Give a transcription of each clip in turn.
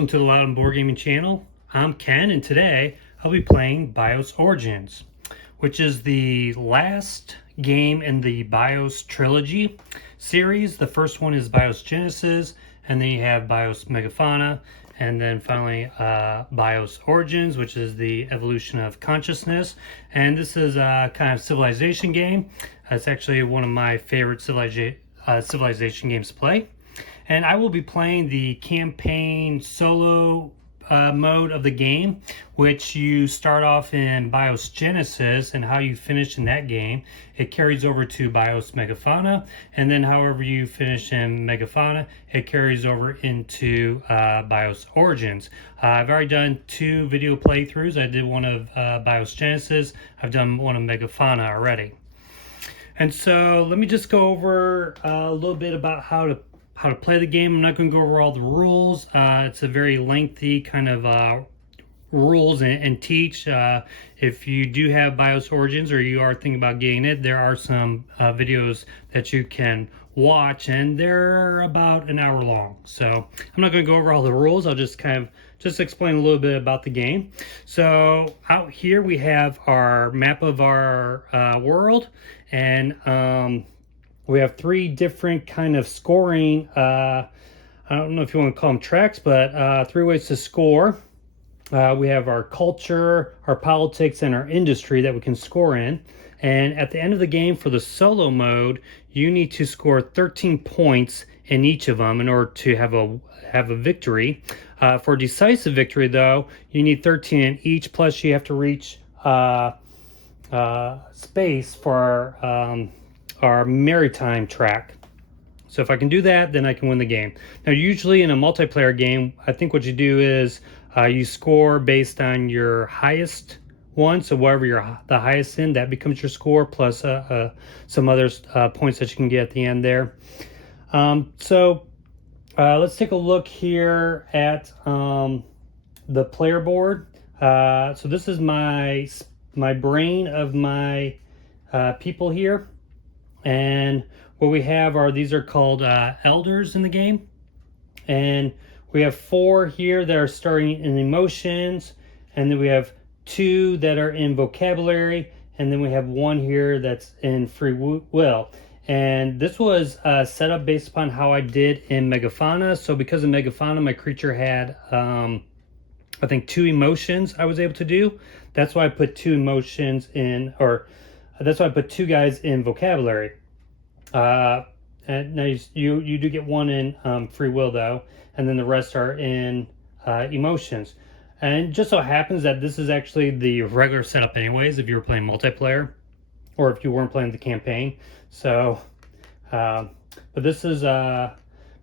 Welcome to the Loud and Board Gaming channel. I'm Ken, and today I'll be playing BIOS Origins, which is the last game in the BIOS trilogy series. The first one is BIOS Genesis, and then you have BIOS Megafauna, and then finally BIOS Origins, which is the evolution of consciousness. And this is a kind of civilization game. It's actually one of my favorite civilization games to play. And I will be playing the campaign solo mode of the game, which you start off in BIOS Genesis, and how you finish in that game, it carries over to BIOS Megafauna, and then however you finish in Megafauna, it carries over into BIOS Origins. I've already done 2 video playthroughs. I did one of BIOS Genesis. I've done one of Megafauna already. And so let me just go over a little bit about how to play the game. I'm not going to go over all the rules. It's a very lengthy kind of rules and teach. If you do have BIOS Origins or you are thinking about getting it, there are some videos that you can watch, and they're about an hour long. So I'm not going to go over all the rules. I'll just kind of explain a little bit about the game. So out here we have our map of our world, and we have 3 different kind of scoring, I don't know if you want to call them tracks, but 3 ways to score. We have our culture, our politics, and our industry that we can score in. And at the end of the game for the solo mode, you need to score 13 points in each of them in order to have a victory. For decisive victory, though, you need 13 in each, plus you have to reach space for our maritime track. So if I can do that, then I can win the game. Now, usually in a multiplayer game, I think what you do is you score based on your highest one. So wherever you're the highest in, that becomes your score, plus some other points that you can get at the end there. So let's take a look here at the player board. So this is my brain of my people here. And what we have are, these are called elders in the game. And we have 4 here that are starting in emotions. And then we have 2 that are in vocabulary. And then we have 1 here that's in free will. And this was set up based upon how I did in Megafauna. So because of Megafauna, my creature had, I think, 2 emotions I was able to do. That's why I put 2 emotions in, or that's why I put 2 guys in vocabulary. And now you do get 1 in free will, though, and then the rest are in emotions. And just so happens that this is actually the regular setup anyways, if you were playing multiplayer or if you weren't playing the campaign. So, but this is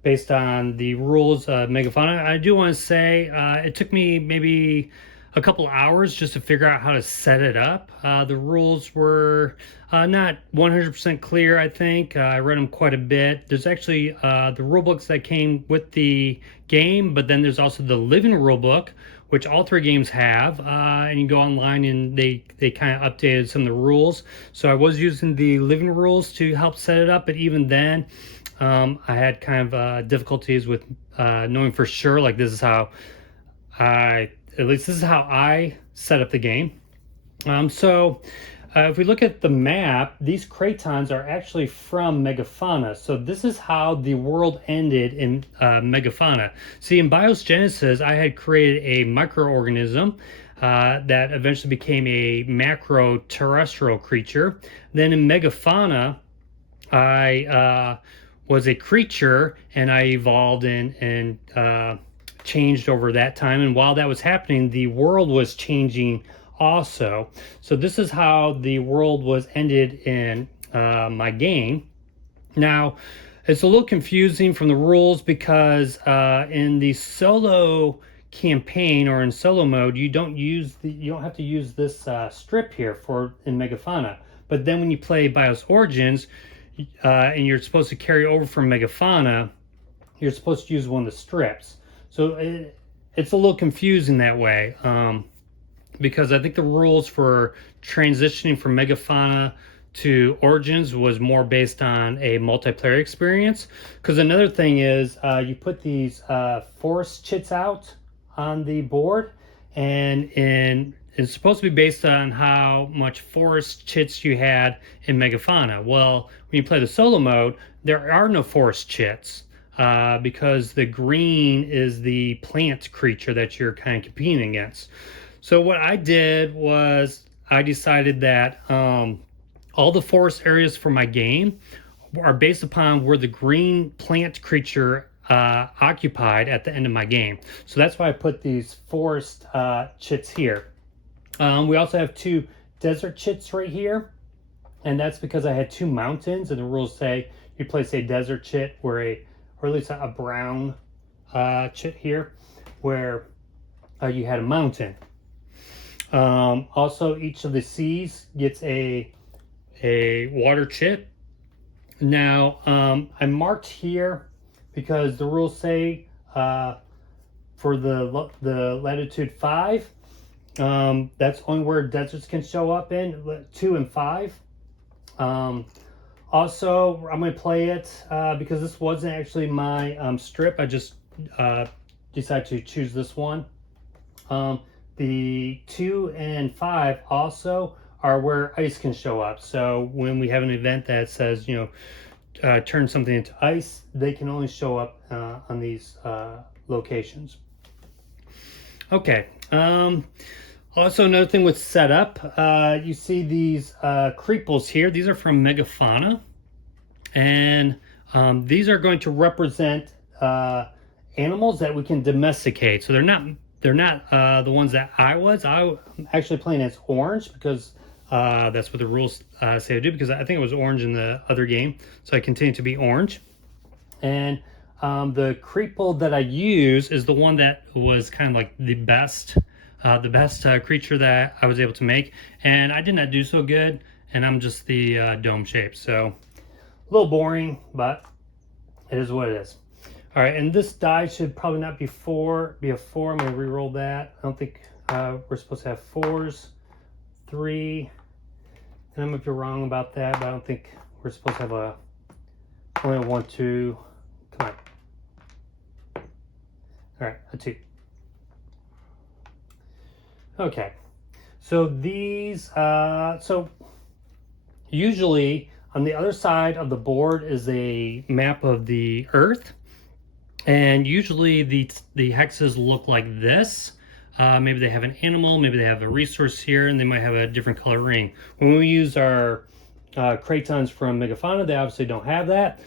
based on the rules of Megafauna. I do want to say it took me maybe a couple hours just to figure out how to set it up. The rules were not 100% clear, I think. I read them quite a bit. There's actually the rule books that came with the game, but then there's also the living rule book, which all 3 games have. And you go online and they kind of updated some of the rules. So I was using the living rules to help set it up, but even then, I had kind of difficulties with knowing for sure, like this is how at least this is how I set up the game. So if we look at the map, these cratons are actually from Megafauna. So this is how the world ended in Megafauna. See, in BIOS Genesis, I had created a microorganism that eventually became a macro terrestrial creature. Then in Megafauna, I was a creature, and I evolved and changed over that time. And while that was happening, the world was changing also. So this is how the world was ended in my game. Now, it's a little confusing from the rules because in the solo campaign or in solo mode, you don't have to use this strip here in Megafauna. But then when you play BIOS Origins and you're supposed to carry over from Megafauna, you're supposed to use one of the strips. So it's a little confusing that way, because I think the rules for transitioning from Megafauna to Origins was more based on a multiplayer experience. Because another thing is you put these forest chits out on the board, and it's supposed to be based on how much forest chits you had in Megafauna. Well, when you play the solo mode, there are no forest chits because the green is the plant creature that you're kind of competing against. So what I did was I decided that all the forest areas for my game are based upon where the green plant creature occupied at the end of my game. So that's why I put these forest chits here. We also have 2 desert chits right here, and that's because I had 2 mountains, and the rules say you place a desert chit or at least a brown chit here where you had a mountain. Also, each of the seas gets a water chit. Now, I marked here because the rules say for the latitude 5, that's only where deserts can show up in, 2 and 5. Also, I'm going to play it because this wasn't actually my strip. I just decided to choose this one. The 2 and 5 also are where ice can show up. So when we have an event that says, turn something into ice, they can only show up on these locations. Okay. Also, another thing with setup, you see these creeples here. These are from Megafauna, and these are going to represent animals that we can domesticate. So they're not the ones that I'm actually playing as orange because that's what the rules say to do, because I think it was orange in the other game. So I continue to be orange. And the creeple that I use is the one that was kind of like the best creature that I was able to make. And I did not do so good, and I'm just the dome shape. So a little boring, but it is what it is. All right, and this die should probably not be a 4. I'm going to re-roll that. I don't think we're supposed to have 4s. 3. And I might be wrong about that, but I don't think we're supposed to have only a 1, 2. Come on. All right, a 2. Okay, so these, so usually on the other side of the board is a map of the Earth. And usually the hexes look like this. Maybe they have an animal, maybe they have a resource here, and they might have a different color ring. When we use our crayons from Megafauna, they obviously don't have that.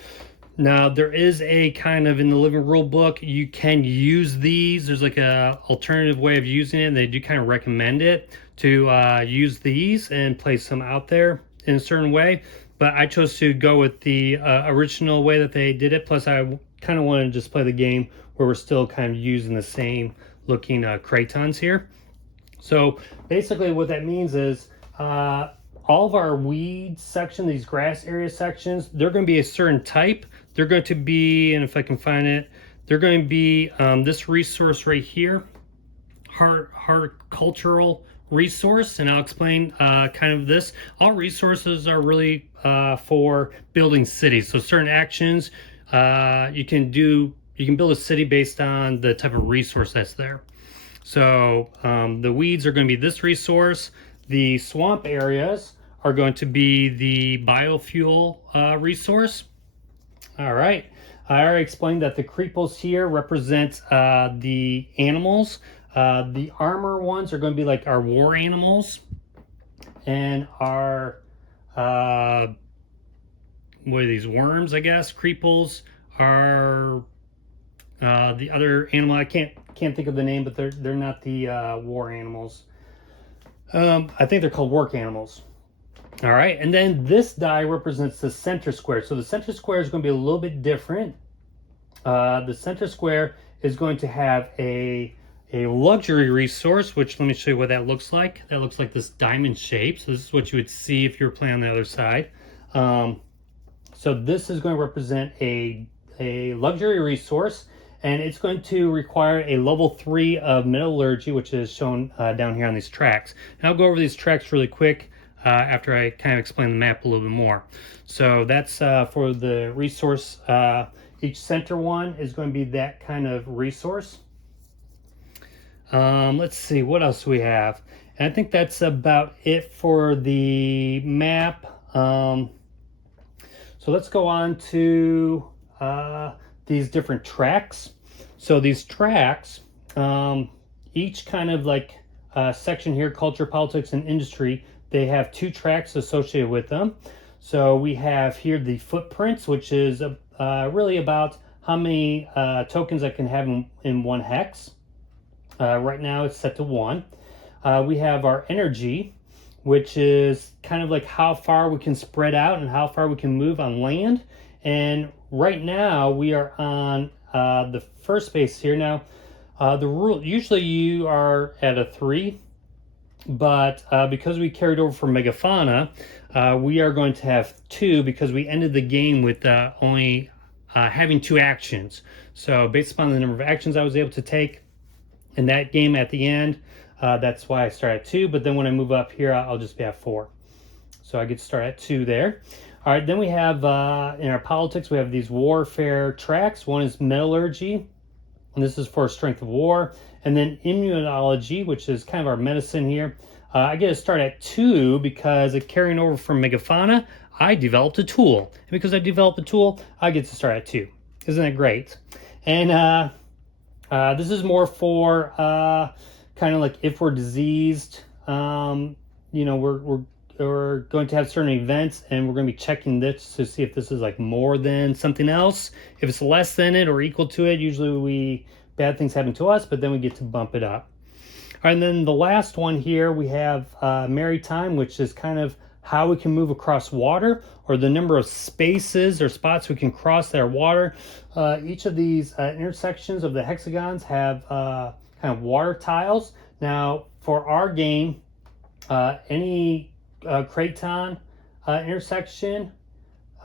Now, there is a kind of, in the living rule book, you can use these. There's like a alternative way of using it. They do kind of recommend it to use these and place them out there in a certain way. But I chose to go with the original way that they did it. Plus, I kind of want to just play the game where we're still kind of using the same looking crayons here. So basically what that means is all of our weed section, these grass area sections, they're going to be a certain type. They're going to be, and if I can find it, they're going to be this resource right here, horticultural resource, and I'll explain kind of this. All resources are really for building cities. So certain actions you can build a city based on the type of resource that's there. So the weeds are going to be this resource. The swamp areas are going to be the biofuel resource. All right. I already explained that the creeples here represent the animals. The armor ones are going to be like our war animals. And our, what are these, worms, I guess? Creeples are the other animal. I can't think of the name, but they're not the war animals. I think they're called work animals. All right, and then this die represents the center square. So the center square is going to be a little bit different. The center square is going to have a luxury resource, which let me show you what that looks like. That looks like this diamond shape. So this is what you would see if you were playing on the other side. So this is going to represent a luxury resource, and it's going to require a level 3 of metallurgy, which is shown down here on these tracks. And I'll go over these tracks really quick after I kind of explain the map a little bit more. So that's for the resource. Each center one is going to be that kind of resource. Let's see, what else do we have? And I think that's about it for the map. So let's go on to these different tracks. So these tracks, each kind of like section here, culture, politics, and industry, they have two tracks associated with them. So we have here the footprints, which is really about how many tokens I can have in one hex. Right now it's set to 1. We have our energy, which is kind of like how far we can spread out and how far we can move on land. And right now we are on the first base here. Now, the rule, usually you are at a 3, but because we carried over from Megafauna, we are going to have 2 because we ended the game with only having 2 actions. So based upon the number of actions I was able to take in that game at the end, that's why I start at 2, but then when I move up here, I'll just be at 4. So I get to start at 2 there. All right, then we have, in our politics, we have these warfare tracks. One is metallurgy, and this is for strength of war. And then immunology, which is kind of our medicine here. I get to start at 2 because carrying over from Megafauna, I developed a tool. And because I developed a tool, I get to start at 2. Isn't that great? And this is more for kind of like if we're diseased, we're going to have certain events and we're going to be checking this to see if this is like more than something else. If it's less than it or equal to it, usually bad things happen to us, but then we get to bump it up. All right, and then the last one here, we have maritime, which is kind of how we can move across water or the number of spaces or spots we can cross that are water. Each of these intersections of the hexagons have kind of water tiles. Now, for our game, any craton intersection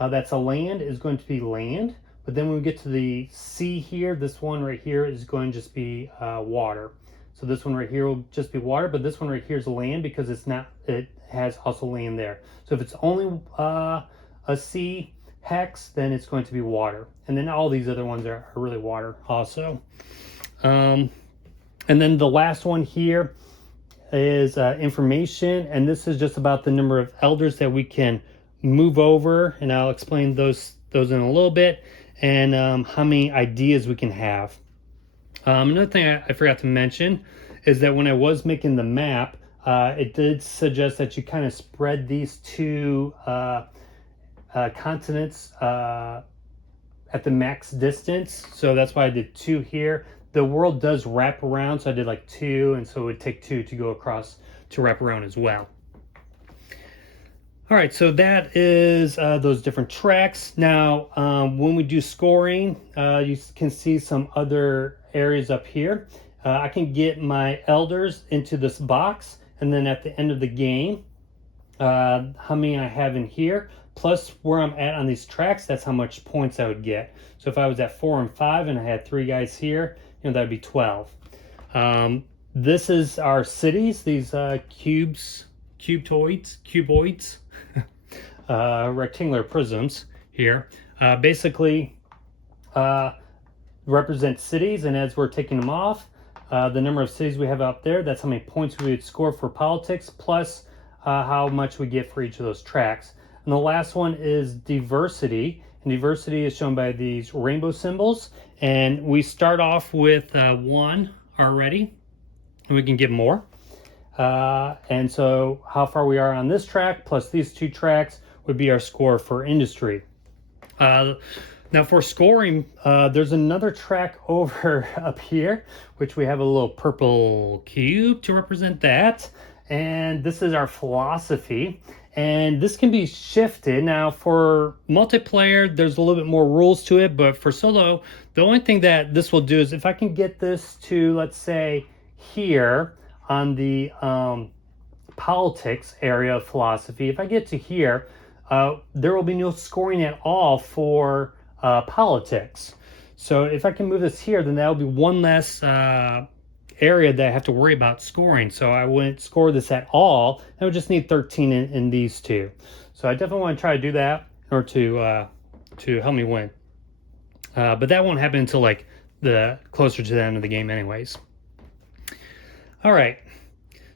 that's a land is going to be land. But then when we get to the sea here, this one right here is going to just be water. So this one right here will just be water, but this one right here is land because it has also land there. So if it's only a sea hex, then it's going to be water. And then all these other ones are really water also. And then the last one here is information, and this is just about the number of elders that we can move over, and I'll explain those in a little bit, and how many ideas we can have. Another thing I forgot to mention is that when I was making the map, it did suggest that you kind of spread these 2 continents at the max distance. So that's why I did 2 here. The world does wrap around, so I did like 2, and so it would take 2 to go across to wrap around as well. All right, so that is those different tracks. Now, when we do scoring, you can see some other areas up here. I can get my elders into this box, and then at the end of the game, how many I have in here, plus where I'm at on these tracks, that's how much points I would get. So if I was at 4 and 5 and I had 3 guys here, that'd be 12. This is our cities, these cuboids, rectangular prisms here. Basically represent cities, and as we're taking them off, the number of cities we have out there, that's how many points we would score for politics, plus how much we get for each of those tracks. And the last one is diversity. And diversity is shown by these rainbow symbols. And we start off with 1 already, and we can get more. And so how far we are on this track, plus these 2 tracks, would be our score for industry. Now for scoring, there's another track over up here, which we have a little purple cube to represent that. And this is our philosophy. And this can be shifted. Now for multiplayer, there's a little bit more rules to it, but for solo, the only thing that this will do is if I can get this to, let's say, here on the politics area of philosophy, if I get to here, there will be no scoring at all for politics. So if I can move this here, then that will be one less area that I have to worry about scoring. So I wouldn't score this at all. I would just need 13 in these 2. So I definitely want to try to do that in order to help me win. But that won't happen until like the closer to the end of the game anyways. All right,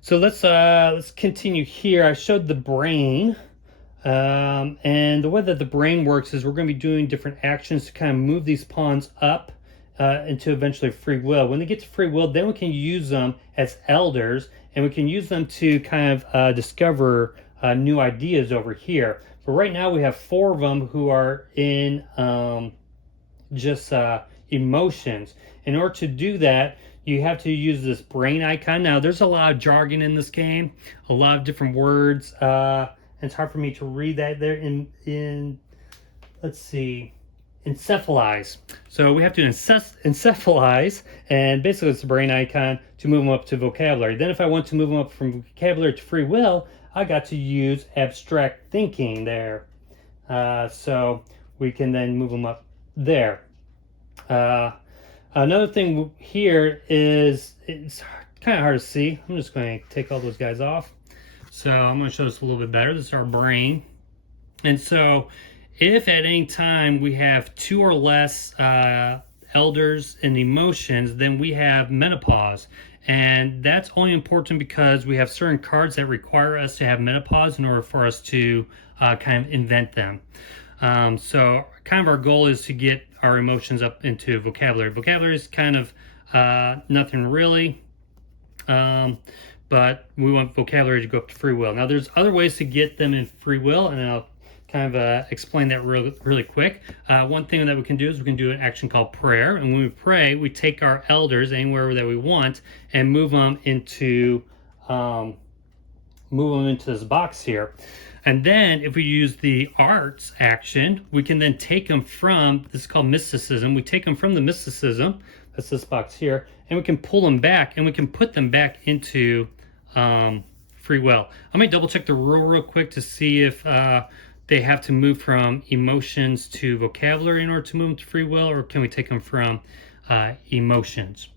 so let's continue here. I showed the brain. And the way that the brain works is we're going to be doing different actions to kind of move these pawns up into eventually free will. When they get to free will, then we can use them as elders, and we can use them to kind of discover new ideas over here. But right now we have 4 of them who are in just emotions. In order to do that, you have to use this brain icon. Now, there's a lot of jargon in this game, a lot of different words. It's hard for me to read that there in let's see, encephalize. So we have to encephalize, and basically it's the brain icon to move them up to vocabulary. Then if I want to move them up from vocabulary to free will, I got to use abstract thinking there. So we can then move them up there. Another thing here is it's kind of hard to see. I'm just going to take all those guys off. So I'm going to show this a little bit better. This is our brain. And so if at any time we have 2 or less elders and emotions, then we have menopause. And that's only important because we have certain cards that require us to have menopause in order for us to kind of invent them. So kind of our goal is to get our emotions up into vocabulary. Vocabulary is kind of nothing really. But we want vocabulary to go up to free will. Now, there's other ways to get them in free will, and I'll kind of explain that really quick. One thing that we can do is we can do an action called prayer, and when we pray, we take our elders anywhere that we want and move them into this box here. And then if we use the arts action, we can then take them from, this is called mysticism, we take them from the mysticism, that's this box here, and we can pull them back and we can put them back into free will. I'm going to double check the rule real quick to see if they have to move from emotions to vocabulary in order to move them to free will, or can we take them from emotions?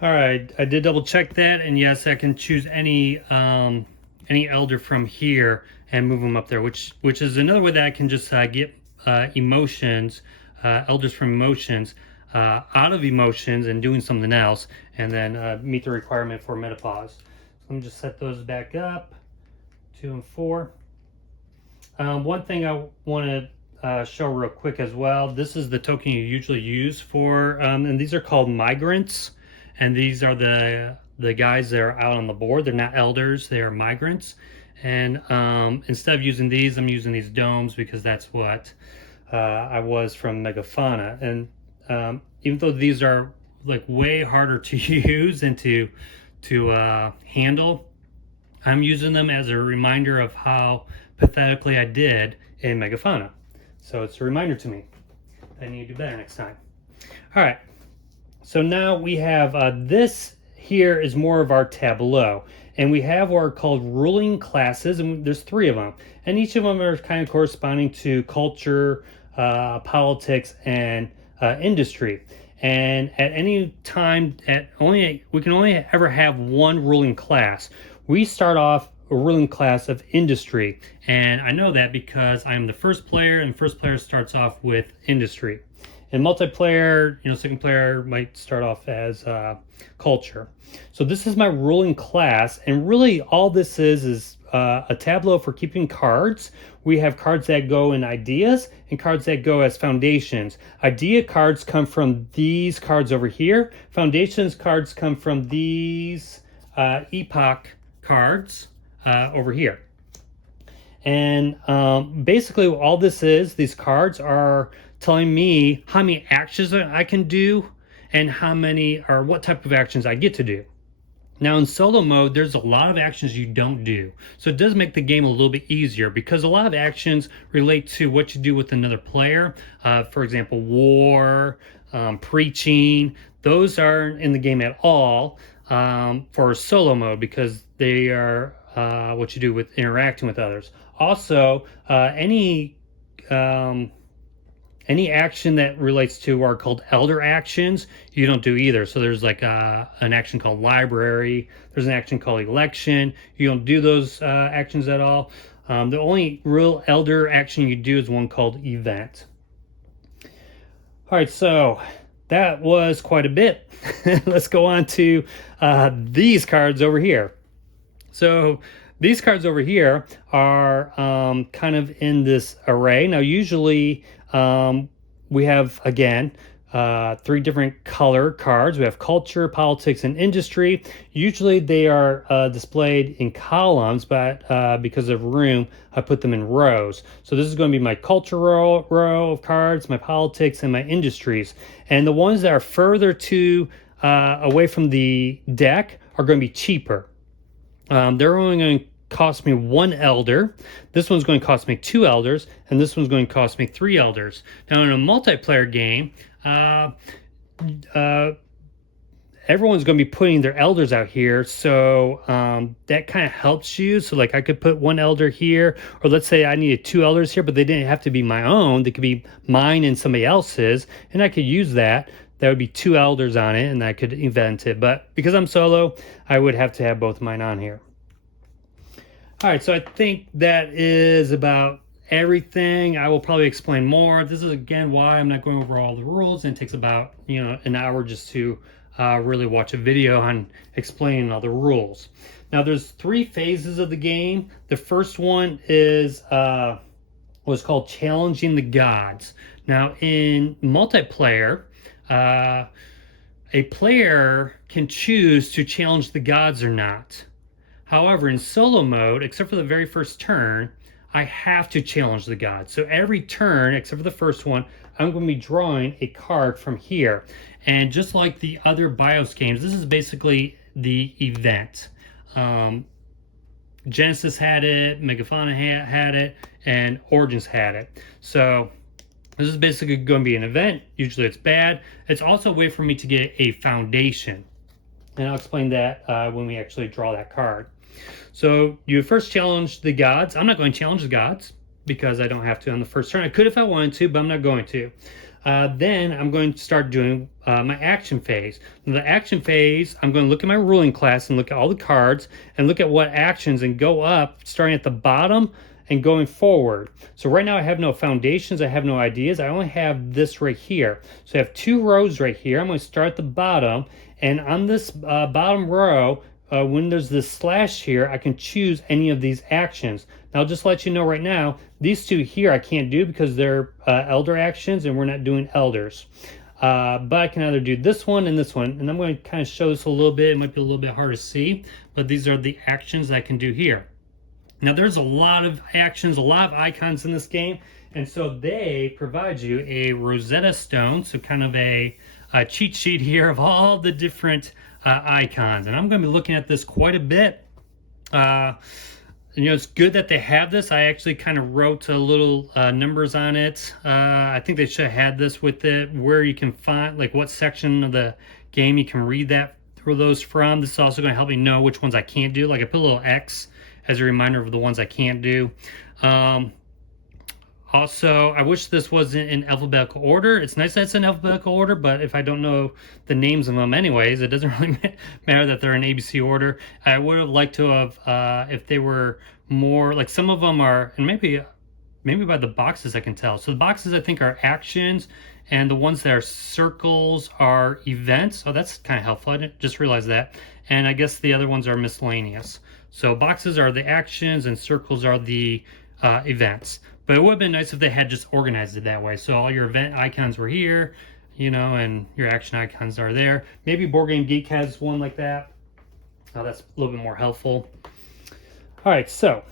All right, I did double check that, and yes, I can choose any elder from here and move them up there, which is another way that I can just get emotions, elders from emotions, out of emotions and doing something else, and then meet the requirement for menopause. So let me just set those back up, 2 and 4. One thing I want to show real quick as well, this is the token you usually use for, and these are called migrants, and these are the guys that are out on the board. They're not elders, they are migrants. And instead of using these, I'm using these domes because that's what I was from Megafauna. And even though these are like way harder to use and to handle, I'm using them as a reminder of how pathetically I did in Megafauna. So it's a reminder to me I need to do better next time. All right, so now we have this here is more of our tableau, and we have what are called ruling classes, and there's 3 of them, and each of them are kind of corresponding to culture, politics, and industry. And at any time, we can only ever have 1 ruling class. We start off a ruling class of industry, and I know that because I'm the first player, and first player starts off with industry. In multiplayer, second player might start off as culture. So this is my ruling class, and really all this is a tableau for keeping cards. We have cards that go in ideas and cards that go as foundations. Idea cards come from these cards over here. Foundations cards come from these epoch cards over here. And basically all this is, these cards are telling me how many actions I can do and how many, or what type of actions I get to do. Now in solo mode, there's a lot of actions you don't do. So it does make the game a little bit easier because a lot of actions relate to what you do with another player. For example, war, preaching, those aren't in the game at all for solo mode because they are what you do with interacting with others. Also, any action that relates to are called elder actions, you don't do either. So there's like an action called library, there's an action called election, you don't do those actions at all. The only real elder action you do is one called event. All right, so that was quite a bit. Let's go on to these cards over here. So these cards over here are kind of in this array. Now, usually we have, again, 3 different color cards. We have culture, politics, and industry. Usually they are displayed in columns, but because of room, I put them in rows. So this is going to be my culture row of cards, my politics, and my industries. And the ones that are further to away from the deck are going to be cheaper. They're only going to cost me 1 elder. This one's going to cost me 2 elders, and this one's going to cost me 3 elders. Now, in a multiplayer game, everyone's going to be putting their elders out here, so that kind of helps you. So like I could put 1 elder here, or let's say I needed 2 elders here, but they didn't have to be my own. They could be mine and somebody else's, and I could use that. That would be 2 elders on it, and I could event it. But because I'm solo, I would have to have both of mine on here. All right, so I think that is about everything. I will probably explain more. This is, again, why I'm not going over all the rules, and it takes about, an hour just to really watch a video on explaining all the rules. Now, there's 3 phases of the game. The first one is what's called challenging the gods. Now, in multiplayer, a player can choose to challenge the gods or not. However, in solo mode, except for the very first turn, I have to challenge the gods. So every turn, except for the first one, I'm going to be drawing a card from here. And just like the other BIOS games, this is basically the event. Genesis had it, Megafauna had it, and Origins had it. So this is basically going to be an event. Usually it's bad. It's also a way for me to get a foundation. And I'll explain that when we actually draw that card. So you first challenge the gods. I'm not going to challenge the gods because I don't have to on the first turn. I could if I wanted to, but I'm not going to. Then I'm going to start doing my action phase. In the action phase, I'm going to look at my ruling class and look at all the cards and look at what actions and go up, starting at the bottom and going forward. So right now I have no foundations, I have no ideas, I only have this right here. So I have 2 rows right here. I'm going to start at the bottom, and on this bottom row, when there's this slash here, I can choose any of these actions. Now, I'll just let you know right now, these 2 here I can't do because they're elder actions and we're not doing elders. But I can either do this one and this one, and I'm going to kind of show this a little bit. It might be a little bit hard to see, but these are the actions I can do here. Now, there's a lot of actions, a lot of icons in this game, and so they provide you a Rosetta Stone, so kind of a cheat sheet here of all the different icons. And I'm going to be looking at this quite a bit. It's good that they have this. I actually kind of wrote a little numbers on it. I think they should have had this with it, where you can find, like, what section of the game you can read that through those from. This is also going to help me know which ones I can't do. Like, I put a little X as a reminder of the ones I can't do. Also, I wish this wasn't in alphabetical order. It's nice that it's in alphabetical order, but if I don't know the names of them anyways, it doesn't really matter that they're in ABC order. I would have liked to have, if they were more, like some of them are, and maybe by the boxes I can tell. So the boxes I think are actions, and the ones that are circles are events. Oh, that's kind of helpful. I didn't just realize that. And I guess the other ones are miscellaneous. So boxes are the actions and circles are the events. But it would have been nice if they had just organized it that way. So all your event icons were here, and your action icons are there. Maybe Board Game Geek has one like that. That's a little bit more helpful. All right, so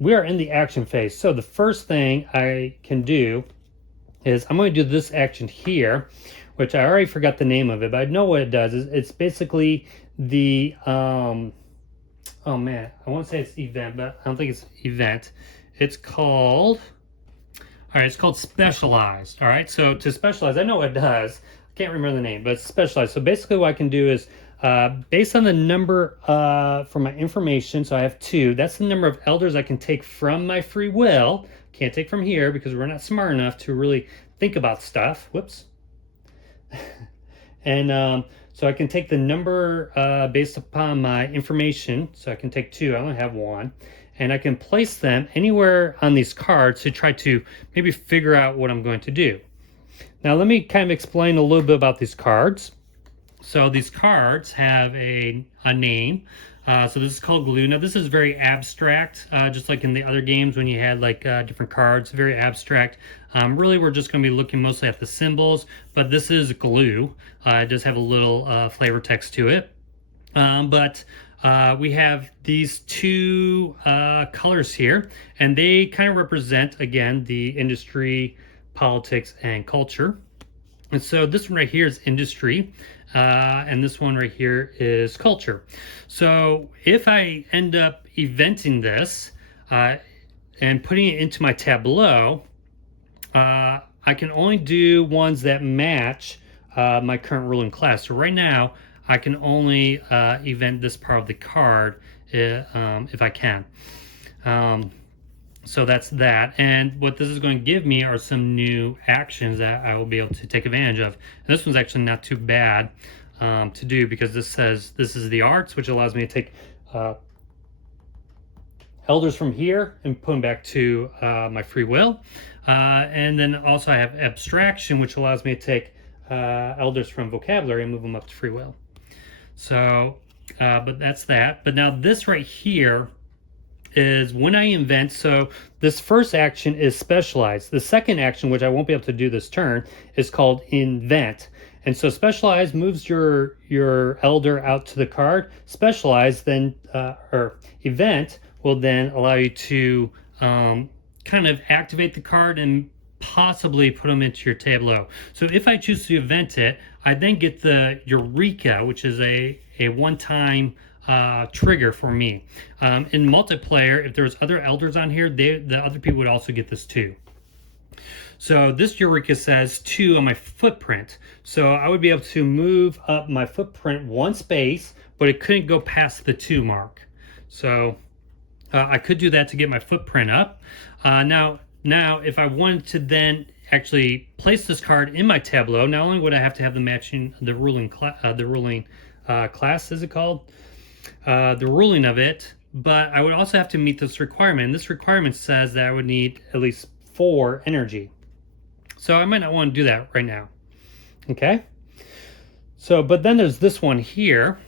we are in the action phase. So the first thing I can do is I'm going to do this action here, which I already forgot the name of it, but I know what it does. It's basically the, oh man, I won't say it's event, but I don't think it's event. It's called, all right, it's called specialized. All right, so to specialize, I know what it does. I can't remember the name, but it's specialized. So basically what I can do is, based on the number for my information, so I have 2, that's the number of elders I can take from my free will. Can't take from here because we're not smart enough to really think about stuff. Whoops. And so I can take the number based upon my information. So I can take 2, I only have 1. And I can place them anywhere on these cards to try to maybe figure out what I'm going to do. Now let me kind of explain a little bit about these cards. So these cards have a name. So this is called glue. Now this is very abstract, just like in the other games when you had like different cards, very abstract. Really, we're just going to be looking mostly at the symbols, but this is glue. It does have a little flavor text to it. But we have these two colors here, and they kind of represent, again, the industry, politics, and culture. And so this one right here is industry, and this one right here is culture. So if I end up eventing this and putting it into my tableau, I can only do ones that match my current ruling class. So right now, I can only event this part of the card if I can. So that's that. And what this is going to give me are some new actions that I will be able to take advantage of. And this one's actually not too bad to do, because this says this is the arts, which allows me to take elders from here and put them back to my free will. And then also I have abstraction, which allows me to take elders from vocabulary and move them up to free will. So, but that's that. But now this right here is when I invent. So this first action is specialized. The second action, which I won't be able to do this turn, is called invent. And so specialized moves your elder out to the card. Specialized then, or event, will then allow you to kind of activate the card and possibly put them into your tableau. So if I choose to event it, I then get the Eureka, which is a one-time trigger for me. In multiplayer, if there's other elders on here, the other people would also get this too. So this Eureka says 2 on my footprint. So I would be able to move up my footprint 1 space, but it couldn't go past the 2 mark. So I could do that to get my footprint up. Now, if I wanted to then actually place this card in my tableau, not only would I have to have the matching, the ruling class, is it called? The ruling of it, but I would also have to meet this requirement. And this requirement says that I would need at least 4 energy. So I might not want to do that right now. Okay. So, but then there's this one here.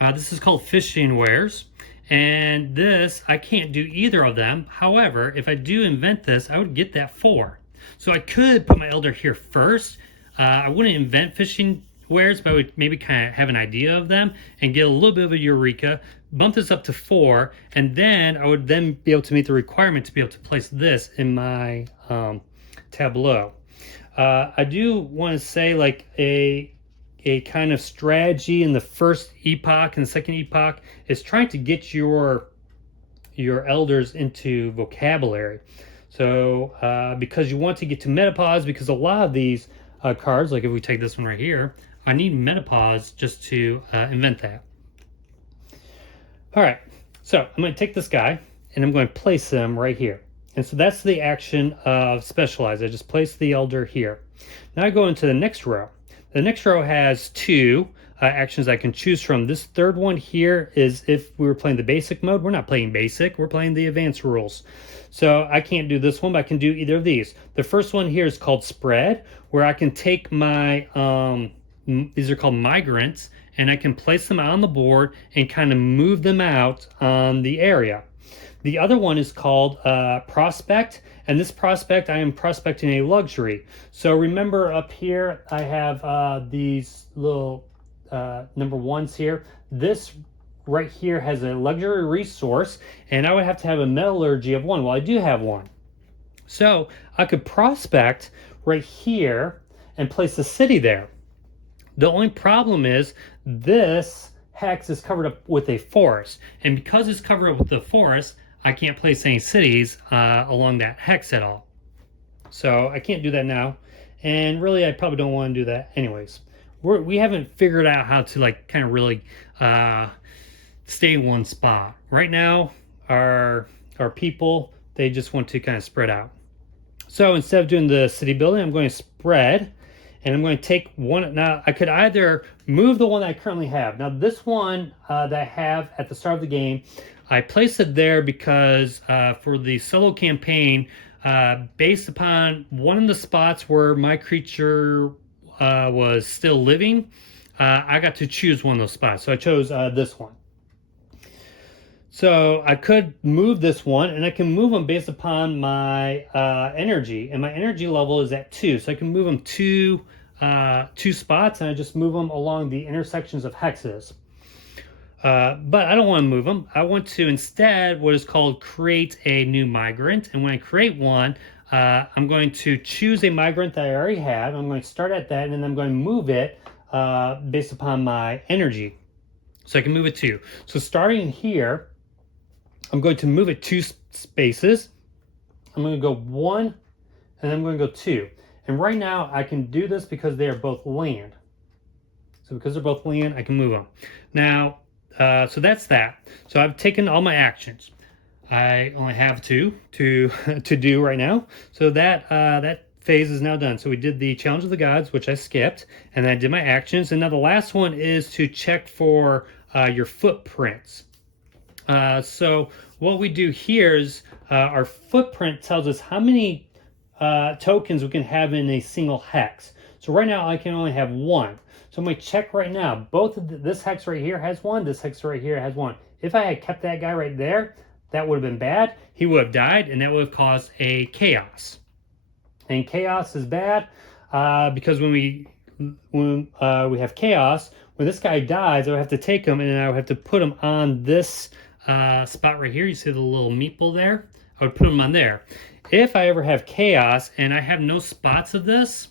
This is called fishing wares. And this, I can't do either of them. However, if I do invent this, I would get that 4. So I could put my elder here first. I wouldn't invent fishing wares, but I would maybe kind of have an idea of them and get a little bit of a Eureka, bump this up to 4, and then I would then be able to meet the requirement to be able to place this in my tableau. I do want to say, like, a kind of strategy in the first epoch and the second epoch is trying to get your elders into vocabulary. So because you want to get to metapause, because a lot of these cards, like if we take this one right here, I need metapause just to invent that. All right, so I'm going to take this guy and I'm going to place him right here. And so that's the action of specialize. I just place the elder here. Now I go into the next row. The next row has 2 actions I can choose from. This third one here is if we were playing the basic mode. We're not playing basic, we're playing the advanced rules. So I can't do this one, but I can do either of these. The first one here is called spread, where I can take my, these are called migrants, and I can place them out on the board and kind of move them out on the area. The other one is called prospect, and this prospect, I am prospecting a luxury. So remember up here, I have these little number 1s here. This right here has a luxury resource, and I would have to have a metallurgy of 1. Well, I do have 1. So I could prospect right here and place a city there. The only problem is this hex is covered up with a forest, and because it's covered up with the forest, I can't place any cities along that hex at all. So I can't do that now, and really I probably don't want to do that anyways. We haven't figured out how to, like, kind of really stay in one spot. Right now, our people, they just want to kind of spread out. So instead of doing the city building, I'm going to spread, and I'm going to take one. Now I could either move the one that I currently have. Now this one that I have at the start of the game, I placed it there because for the solo campaign, based upon one of the spots where my creature was still living. I got to choose one of those spots, so I chose this one. So I could move this one, and I can move them based upon my energy, and my energy level is at 2, so I can move them two spots, and I just move them along the intersections of hexes. But I don't want to move them. I want to instead what is called create a new migrant, and when I create one, I'm going to choose a migrant that I already have. I'm going to start at that, and then I'm going to move it based upon my energy, so I can move it 2. So starting here, I'm going to move it 2 spaces. I'm going to go 1, and I'm going to go 2. And right now I can do this because they are both land. So because they're both land, I can move them. Now, so that's that. So I've taken all my actions. I only have 2 to do right now. So that phase is now done. So we did the challenge of the gods, which I skipped, and then I did my actions. And now the last one is to check for your footprints. So what we do here is our footprint tells us how many tokens we can have in a single hex. So right now I can only have 1. So I'm going to check right now. Both of this hex right here has 1. This hex right here has 1. If I had kept that guy right there, that would have been bad. He would have died, and that would have caused a chaos. And chaos is bad because when we have chaos, when this guy dies, I would have to take him and then I would have to put him on this spot right here. You see the little meeple there? I would put him on there. If I ever have chaos and I have no spots of this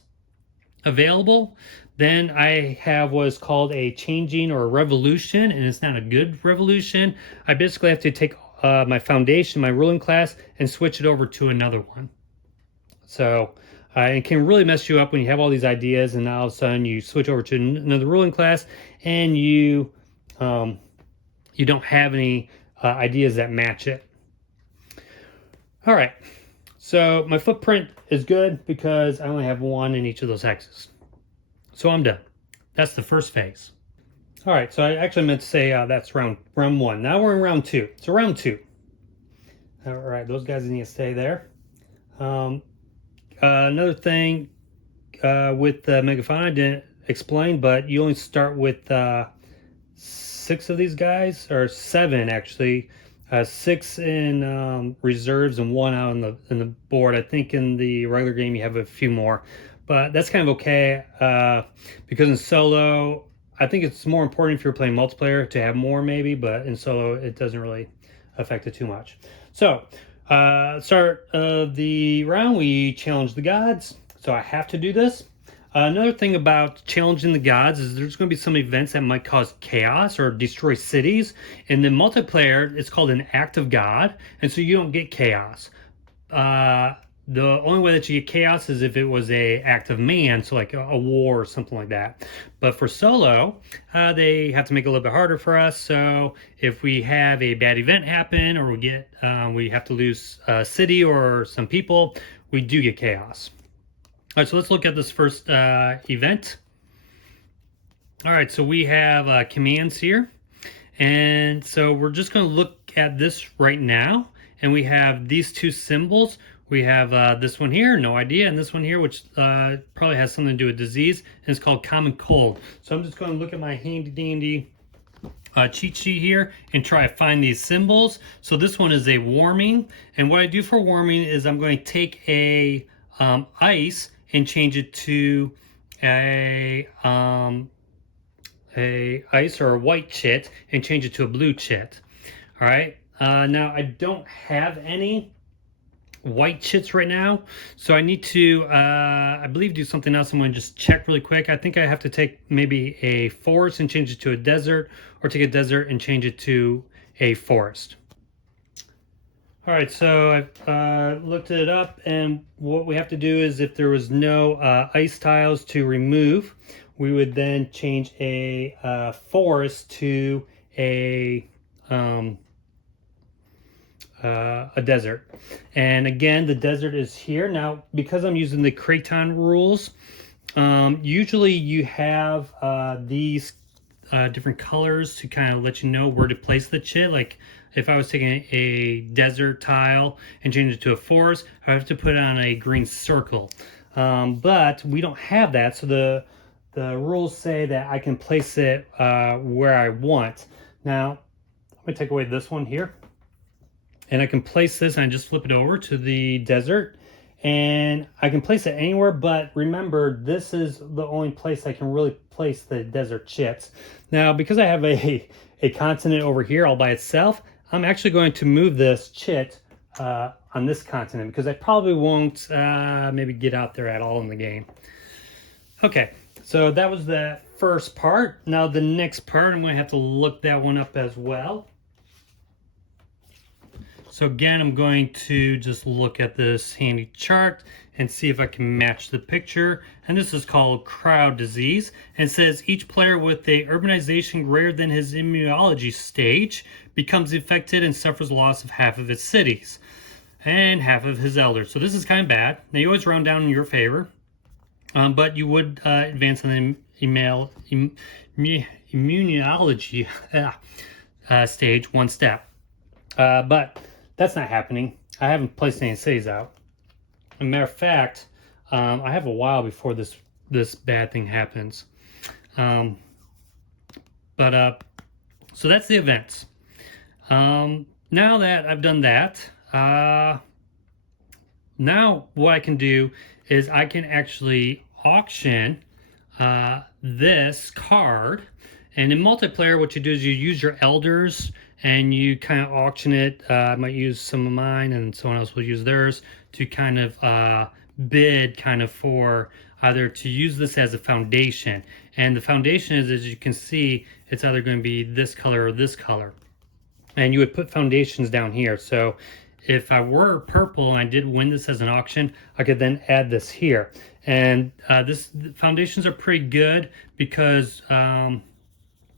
available, then I have what is called a changing or a revolution, and it's not a good revolution. I basically have to take my foundation, my ruling class, and switch it over to another one. So it can really mess you up when you have all these ideas and now all of a sudden you switch over to another ruling class and you don't have any ideas that match it. All right, so my footprint is good because I only have 1 in each of those hexes. So I'm done. That's the first phase. All right, so I actually meant to say that's round 1. Now we're in round 2. So round 2. All right, those guys need to stay there. Another thing with Megafauna I didn't explain, but you only start with 6 of these guys, or 7 actually. 6 in reserves and 1 out in the board. I think in the regular game you have a few more, but that's kind of okay because in solo, I think it's more important if you're playing multiplayer to have more maybe, but in solo it doesn't really affect it too much. So start of the round, we challenge the gods. So I have to do this. Another thing about challenging the gods is there's going to be some events that might cause chaos or destroy cities. In the multiplayer, it's called an act of God, and so you don't get chaos. The only way that you get chaos is if it was a act of man, so like a war or something like that. But for solo, they have to make it a little bit harder for us. So if we have a bad event happen, or we have to lose a city or some people, we do get chaos. All right, so let's look at this first event. All right, so we have commands here. And so we're just going to look at this right now. And we have these 2 symbols. We have this one here, no idea, and this one here, which probably has something to do with disease, and it's called common cold. So I'm just going to look at my handy-dandy cheat sheet here and try to find these symbols. So this one is a warming, and what I do for warming is I'm going to take a ice and change it to a ice or a white chit and change it to a blue chit. All right. Now I don't have any white chits right now, so I need to I believe do something else. I'm going to just check really quick. I think I have to take maybe a forest and change it to a desert, or take a desert and change it to a forest. All right, so I've looked it up, and what we have to do is if there was no ice tiles to remove, we would then change a forest to a desert. And again, the desert is here. Now, because I'm using the Craton rules, usually you have these different colors to kind of let you know where to place the chit. Like if I was taking a desert tile and changing it to a forest, I have to put it on a green circle. But we don't have that, so the rules say that I can place it where I want. Now, I'm going to take away this one here. And I can place this and I just flip it over to the desert. And I can place it anywhere, but remember, this is the only place I can really place the desert chits. Now, because I have a continent over here all by itself, I'm actually going to move this chit on this continent because I probably won't maybe get out there at all in the game. Okay, so that was the first part. Now the next part, I'm going to have to look that one up as well. So again, I'm going to just look at this handy chart and see if I can match the picture. And this is called crowd disease. And it says each player with a urbanization greater than his immunology stage becomes infected and suffers loss of half of his cities and half of his elders. So this is kind of bad. Now you always round down in your favor, but you would advance in the immunology stage one step. But that's not happening. I haven't placed any cities out. As a matter of fact, I have a while before this bad thing happens. So that's the events. Now that I've done that, now what I can do is I can actually auction this card. And in multiplayer, what you do is you use your elders and you kind of auction it. I might use some of mine and someone else will use theirs to kind of bid kind of for either to use this as a foundation. And the foundation is, as you can see, it's either going to be this color or this color. And you would put foundations down here. So if I were purple and I did win this as an auction, I could then add this here. And foundations are pretty good because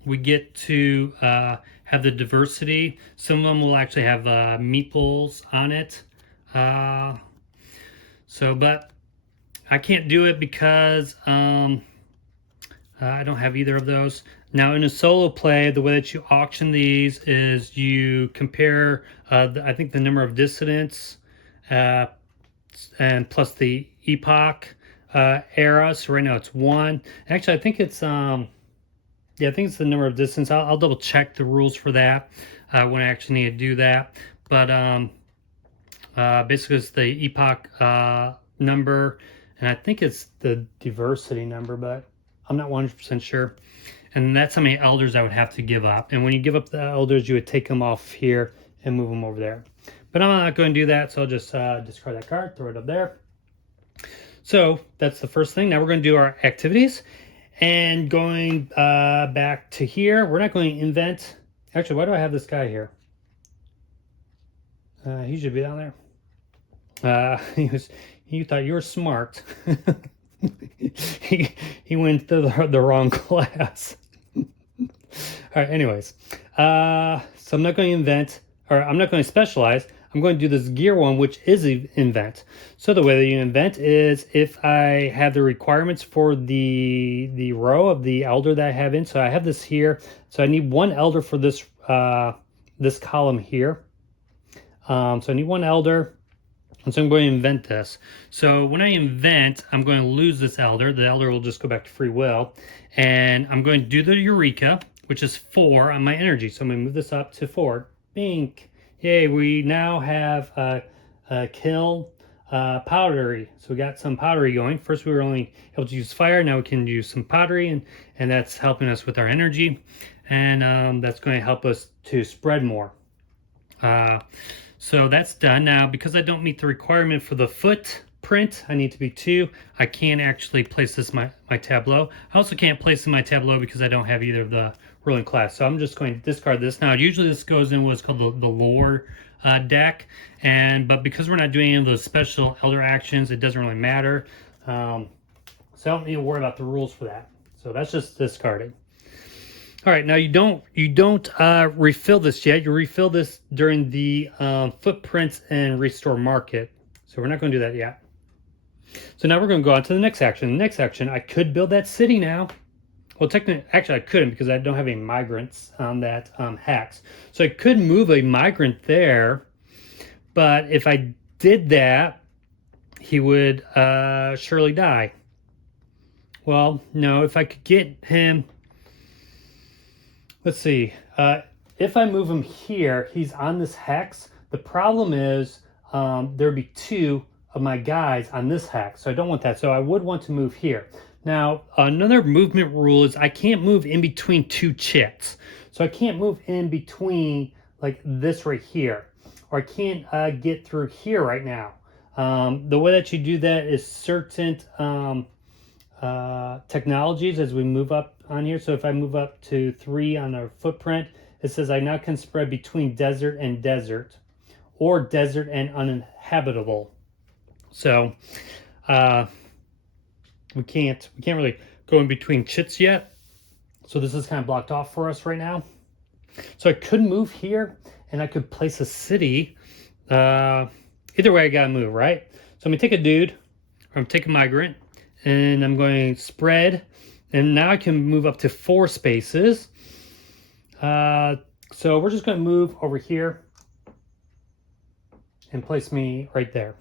we get to have the diversity. Some of them will actually have meeples on it. But I can't do it because I don't have either of those. Now in a solo play, the way that you auction these is you compare, I think the number of dissidents and plus the epoch era. So right now it's 1. Actually, I think it's yeah, I think it's the number of distance. I'll double check the rules for that when I actually need to do that. But basically it's the epoch number, and I think it's the diversity number, but I'm not 100% sure. And that's how many elders I would have to give up. And when you give up the elders, you would take them off here and move them over there. But I'm not going to do that, so I'll just discard that card, throw it up there. So that's the first thing. Now we're going to do our activities. And going back to here, we're not going to invent. Actually, why do I have this guy here? He should be down there. You thought you were smart. he went to the wrong class. All right, anyways. So I'm not going to invent, or I'm not going to specialize. I'm going to do this gear one, which is invent. So the way that you invent is if I have the requirements for the row of the elder that I have in. So I have this here. So I need 1 elder for this this column here. So I need 1 elder. And so I'm going to invent this. So when I invent, I'm going to lose this elder. The elder will just go back to free will. And I'm going to do the Eureka, which is 4 on my energy. So I'm going to move this up to 4. Bink. Yay, we now have a kill powdery. So we got some powdery going. First we were only able to use fire. Now we can use some powdery, and that's helping us with our energy. And that's going to help us to spread more. So that's done. Now, because I don't meet the requirement for the footprint, I need to be 2. I can't actually place this in my tableau. I also can't place it in my tableau because I don't have either of the ruling class. So I'm just going to discard this. Now, usually this goes in what's called the lore deck. But because we're not doing any of those special elder actions, it doesn't really matter. So I don't need to worry about the rules for that. So that's just discarded. All right, now you don't refill this yet. You refill this during the footprints and restore market. So we're not going to do that yet. So now we're going to go on to the next action. The next action, I could build that city now. well, technically, actually, I couldn't because I don't have any migrants on that hex. So I could move a migrant there, but if I did that, he would surely die. Well, no, if I could get him, let's see. If I move him here, he's on this hex. The problem is there'd be two of my guys on this hex, so I don't want that. So I would want to move here. Now, another movement rule is I can't move in between two chits. So I can't move in between like this right here, or I can't get through here right now. The way that you do that is certain technologies as we move up on here. So if I move up to 3 on our footprint, it says I now can spread between desert and desert, or desert and uninhabitable. So we can't really go in between chits yet. So this is kind of blocked off for us right now. So I could move here and I could place a city. Either way, I gotta move, right? So I'm gonna take a dude, or I'm gonna take a migrant, and I'm going to spread, and now I can move up to 4 spaces. So we're just going to move over here and place me right there.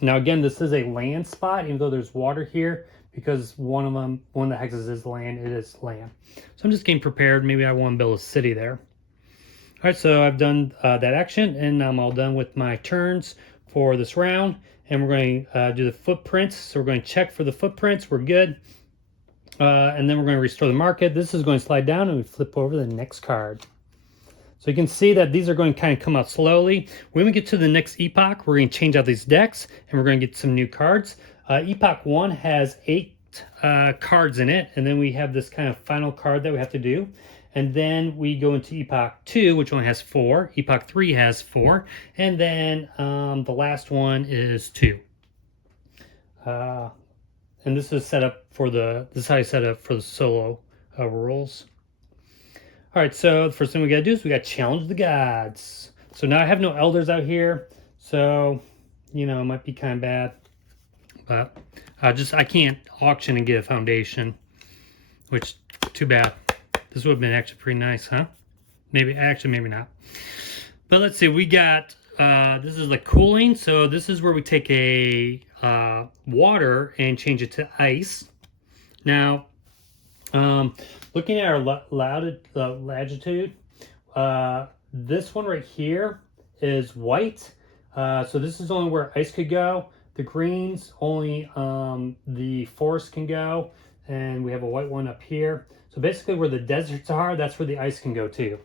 Now again, this is a land spot, even though there's water here, because one of the hexes is land, it is land. So I'm just getting prepared. Maybe I want to build a city there. All right, so I've done that action, and I'm all done with my turns for this round. And we're going to do the footprints. So we're going to check for the footprints. We're good. And then we're going to restore the market. This is going to slide down, and we flip over the next card. So you can see that these are going to kind of come out slowly. When we get to the next epoch, we're going to change out these decks, and we're going to get some new cards. Epoch 1 has 8 cards in it, and then we have this kind of final card that we have to do. And then we go into Epoch 2, which only has 4. Epoch 3 has 4. And then the last one is 2. And this is set up for this is how you set up for the solo rules. All right, so the first thing we got to do is we got to challenge the gods. So now I have no elders out here. So, you know, it might be kind of bad. But I can't auction and get a foundation, which, too bad. This would have been actually pretty nice, huh? Maybe not. But let's see, we got, this is like cooling. So this is where we take a water and change it to ice. Now, looking at our latitude, this one right here is white. So this is only where ice could go. The greens, only the forest can go. And we have a white one up here. So basically where the deserts are, that's where the ice can go too.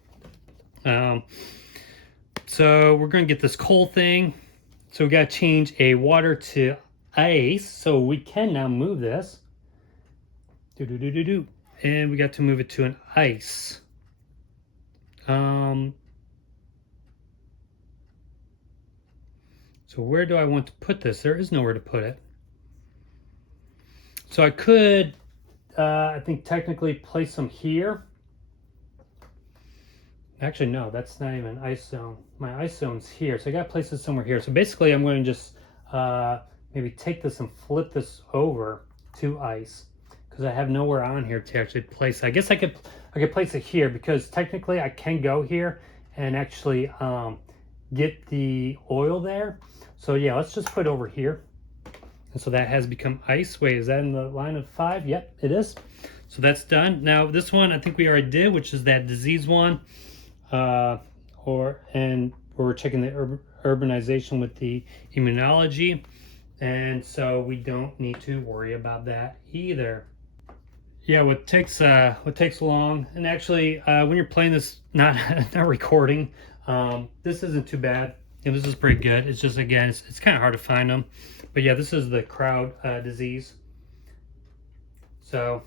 So we're going to get this coal thing. So we got to change a water to ice. So we can now move this. And we got to move it to an ice. So where do I want to put this? There is nowhere to put it. So I could, I think technically place them here. Actually, no, that's not even an ice zone. My ice zone's here, so I got to place this somewhere here. So basically, I'm going to just maybe take this and flip this over to ice, because I have nowhere on here to actually place it. I guess I could place it here, because technically I can go here and actually get the oil there. So yeah, let's just put it over here. And so that has become ice. Wait, is that in the line of 5? Yep, it is. So that's done. Now this one I think we already did, which is that disease one. And we're checking the urbanization with the immunology. And so we don't need to worry about that either. Yeah, what takes long, and actually when you're playing this, not recording, this isn't too bad. And this is pretty good. It's just, again, it's kind of hard to find them. But yeah, this is the crowd disease. So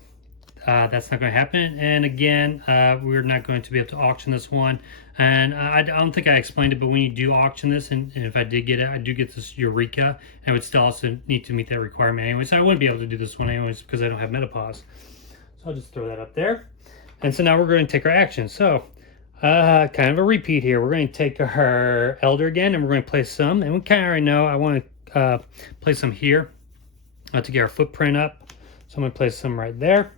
that's not going to happen. And again, we're not going to be able to auction this one. And I don't think I explained it, but when you do auction this, and if I did get it, I do get this Eureka, and I would still also need to meet that requirement anyway. So I wouldn't be able to do this one anyways because I don't have Metapause. So I'll just throw that up there. And so now we're going to take our action. So kind of a repeat here. We're going to take our Elder again, and we're going to place some. And we kind of already know I want to place some here to get our footprint up. So I'm going to place some right there.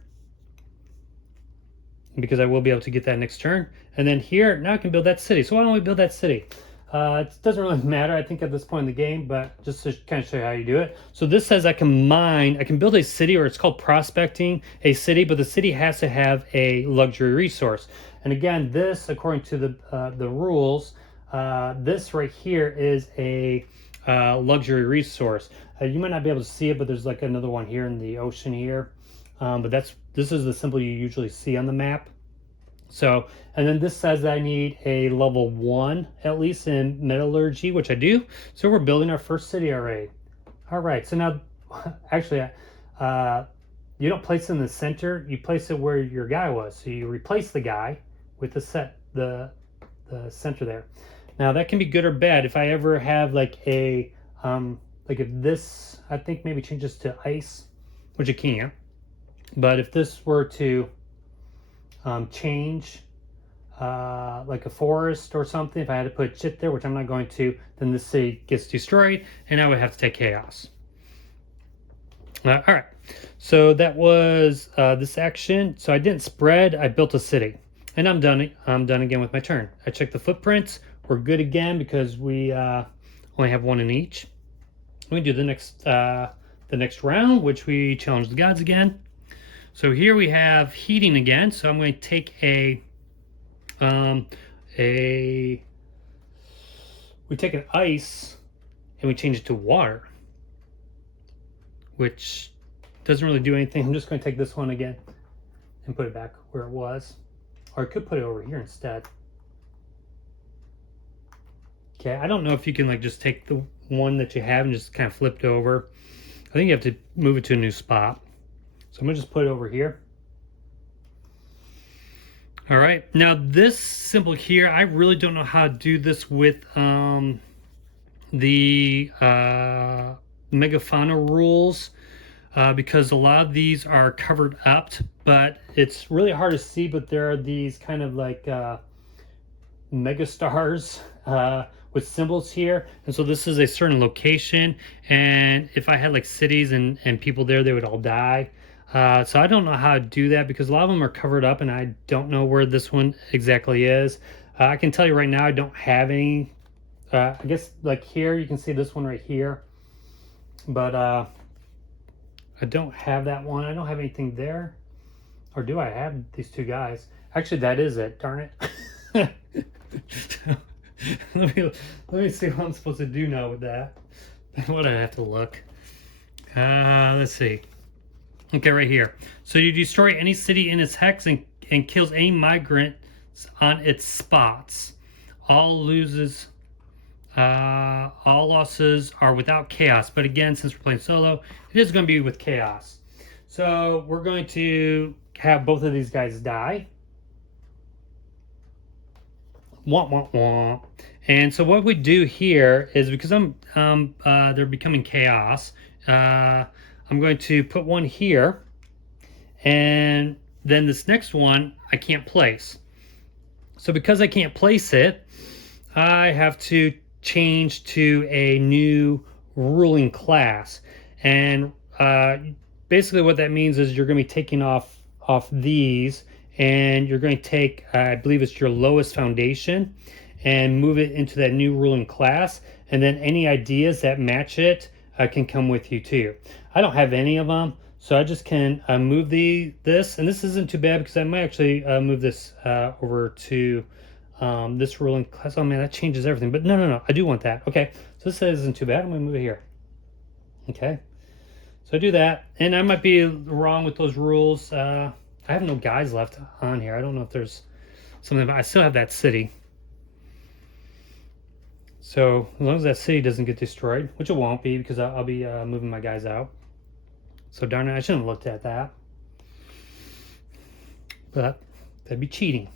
because I will be able to get that next turn. And then here, now I can build that city. So why don't we build that city? It doesn't really matter, I think, at this point in the game, but just to kind of show you how you do it. So this says I can build a city, or it's called prospecting a city, but the city has to have a luxury resource. And again, this, according to the rules, this right here is a luxury resource. You might not be able to see it, but there's like another one here in the ocean here. But this is the symbol you usually see on the map. So, and then this says I need a level 1 at least in metallurgy, which I do. So we're building our first city already. All right, so now actually you don't place it in the center, you place it where your guy was. So you replace the guy with the center there. Now that can be good or bad. If I ever have like a like if this, I think maybe changes to ice, which it can't. But if this were to change like a forest or something, if I had to put shit there, which I'm not going to, then this city gets destroyed and I would have to take chaos. All right, so that was this action. So I didn't spread, I built a city, and I'm done again with my turn. I checked the footprints, we're good again because we only have one in each. We do the next round, which we challenge the gods again. So here we have heating again. So I'm going to take we take an ice and we change it to water, which doesn't really do anything. I'm just going to take this one again and put it back where it was, or I could put it over here instead. Okay, I don't know if you can like just take the one that you have and just kind of flip it over. I think you have to move it to a new spot. So I'm gonna just put it over here. All right, now this symbol here, I really don't know how to do this with the Megafauna rules because a lot of these are covered up, but it's really hard to see, but there are these kind of like megastars with symbols here, and so this is a certain location, and if I had like cities and people there, they would all die. So I don't know how to do that because a lot of them are covered up and I don't know where this one exactly is. I can tell you right now I don't have any. I guess like here you can see this one right here, but I don't have that one. I don't have anything there. Or do I have these two guys? Actually, that is it. Darn it. let me see what I'm supposed to do now with that. What do I have to look? Let's see. Okay, right here. So you destroy any city in its hex and kills any migrants on its spots. All losses, all losses are without chaos. But again, since we're playing solo, it is going to be with chaos. So we're going to have both of these guys die. Womp womp womp. And so what we do here is, because they're becoming chaos, I'm going to put one here, and then this next one I can't place. So because I can't place it, I have to change to a new ruling class. And basically what that means is you're going to be taking off these, and you're going to take, I believe it's your lowest foundation, and move it into that new ruling class. And then any ideas that match it can come with you too. I don't have any of them, so I just can move this, and this isn't too bad because I might actually move this over to this ruling class. Oh man, that changes everything. But no, I do want that. Okay, so this isn't too bad. I'm gonna move it here. Okay, so I do that, and I might be wrong with those rules. I have no guys left on here. I don't know if there's something. I still have that city. So as long as that city doesn't get destroyed, which it won't be because I'll be moving my guys out. So darn it, I shouldn't have looked at that. But that'd be cheating.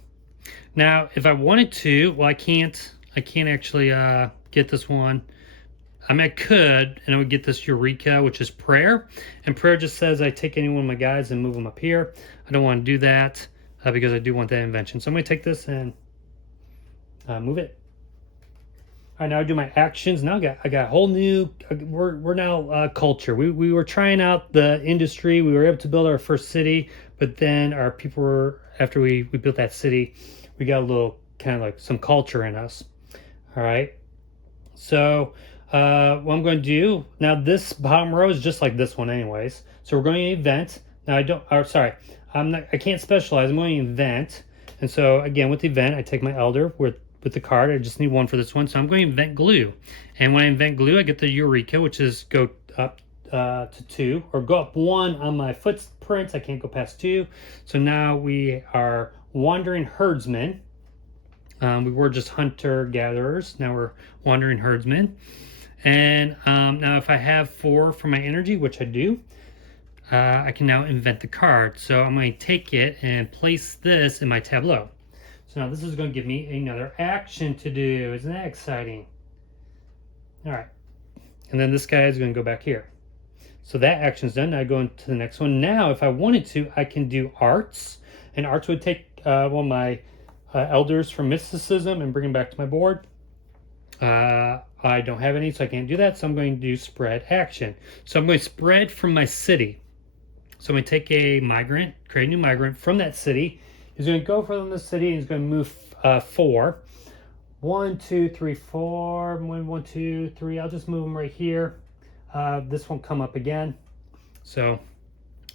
Now, if I wanted to, well, I can't actually get this one. I mean, I could, and I would get this Eureka, which is prayer. And prayer just says I take any one of my guys and move them up here. I don't want to do that because I do want that invention. So I'm going to take this and move it. All right, now I do my actions. Now I got a whole new, we're now culture. We were trying out the industry. We were able to build our first city, but then our people were after we built that city, we got a little kind of like some culture in us. All right. So what I'm going to do now, this bottom row is just like this one anyways. So we're going to event. Now I can't specialize. I'm going to event. And so again, with the event, I take my elder with the card. I just need one for this one. So I'm going to invent glue. And when I invent glue, I get the Eureka, which is go up to 2, or go up 1 on my footprints. I can't go past 2. So now we are wandering herdsmen. We were just hunter-gatherers. Now we're wandering herdsmen. And now if I have 4 for my energy, which I do, I can now invent the card. So I'm going to take it and place this in my tableau. So now this is going to give me another action to do. Isn't that exciting? All right. And then this guy is going to go back here. So that action's done. Now I go into the next one. Now, if I wanted to, I can do arts. And arts would take my elders from mysticism and bring them back to my board. I don't have any, so I can't do that. So I'm going to do spread action. So I'm going to spread from my city. So I'm going to take a migrant, create a new migrant from that city. He's going to go from the city and he's going to move 4. 1, 2, 3, 4. 1, 2, 3. I'll just move him right here. This won't come up again. So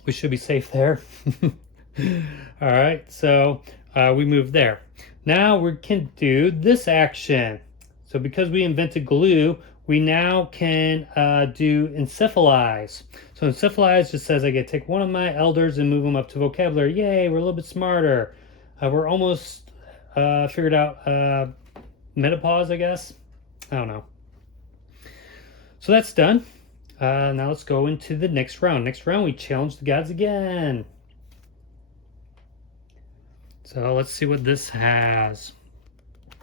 we should be safe there. All right, so we move there. Now we can do this action. So because we invented glue, we now can do encephalize. So encephalize just says I get to take one of my elders and move them up to vocabulary. Yay, we're a little bit smarter. We're almost figured out menopause, I guess. I don't know. So that's done. Now let's go into the next round. Next round, we challenge the gods again. So let's see what this has.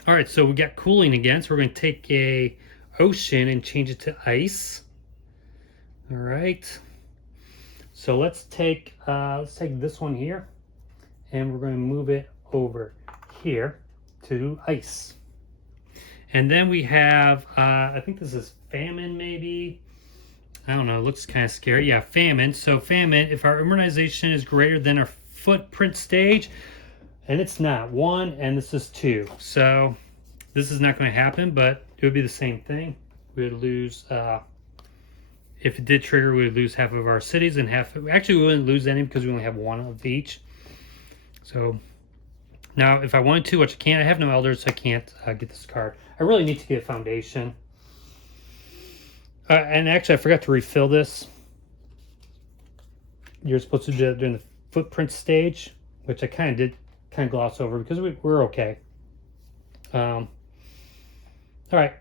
All right, so we got cooling again. So we're going to take a ocean and change it to ice. All right. So let's take this one here, and we're going to move it over here to ice. And then we have, I think this is famine, maybe. I don't know. It looks kind of scary. Yeah, famine. So famine, if our immunization is greater than our footprint stage, and it's not 1, and this is 2. So this is not going to happen, but it would be the same thing. We would lose, if it did trigger, we would lose half of our cities and actually we wouldn't lose any because we only have 1 of each. So now if I wanted to, which I can't, I have no elders, so I can't get this card. I really need to get a foundation. And actually I forgot to refill this. You're supposed to do it during the footprint stage, which I kind of gloss over because we're okay. All right.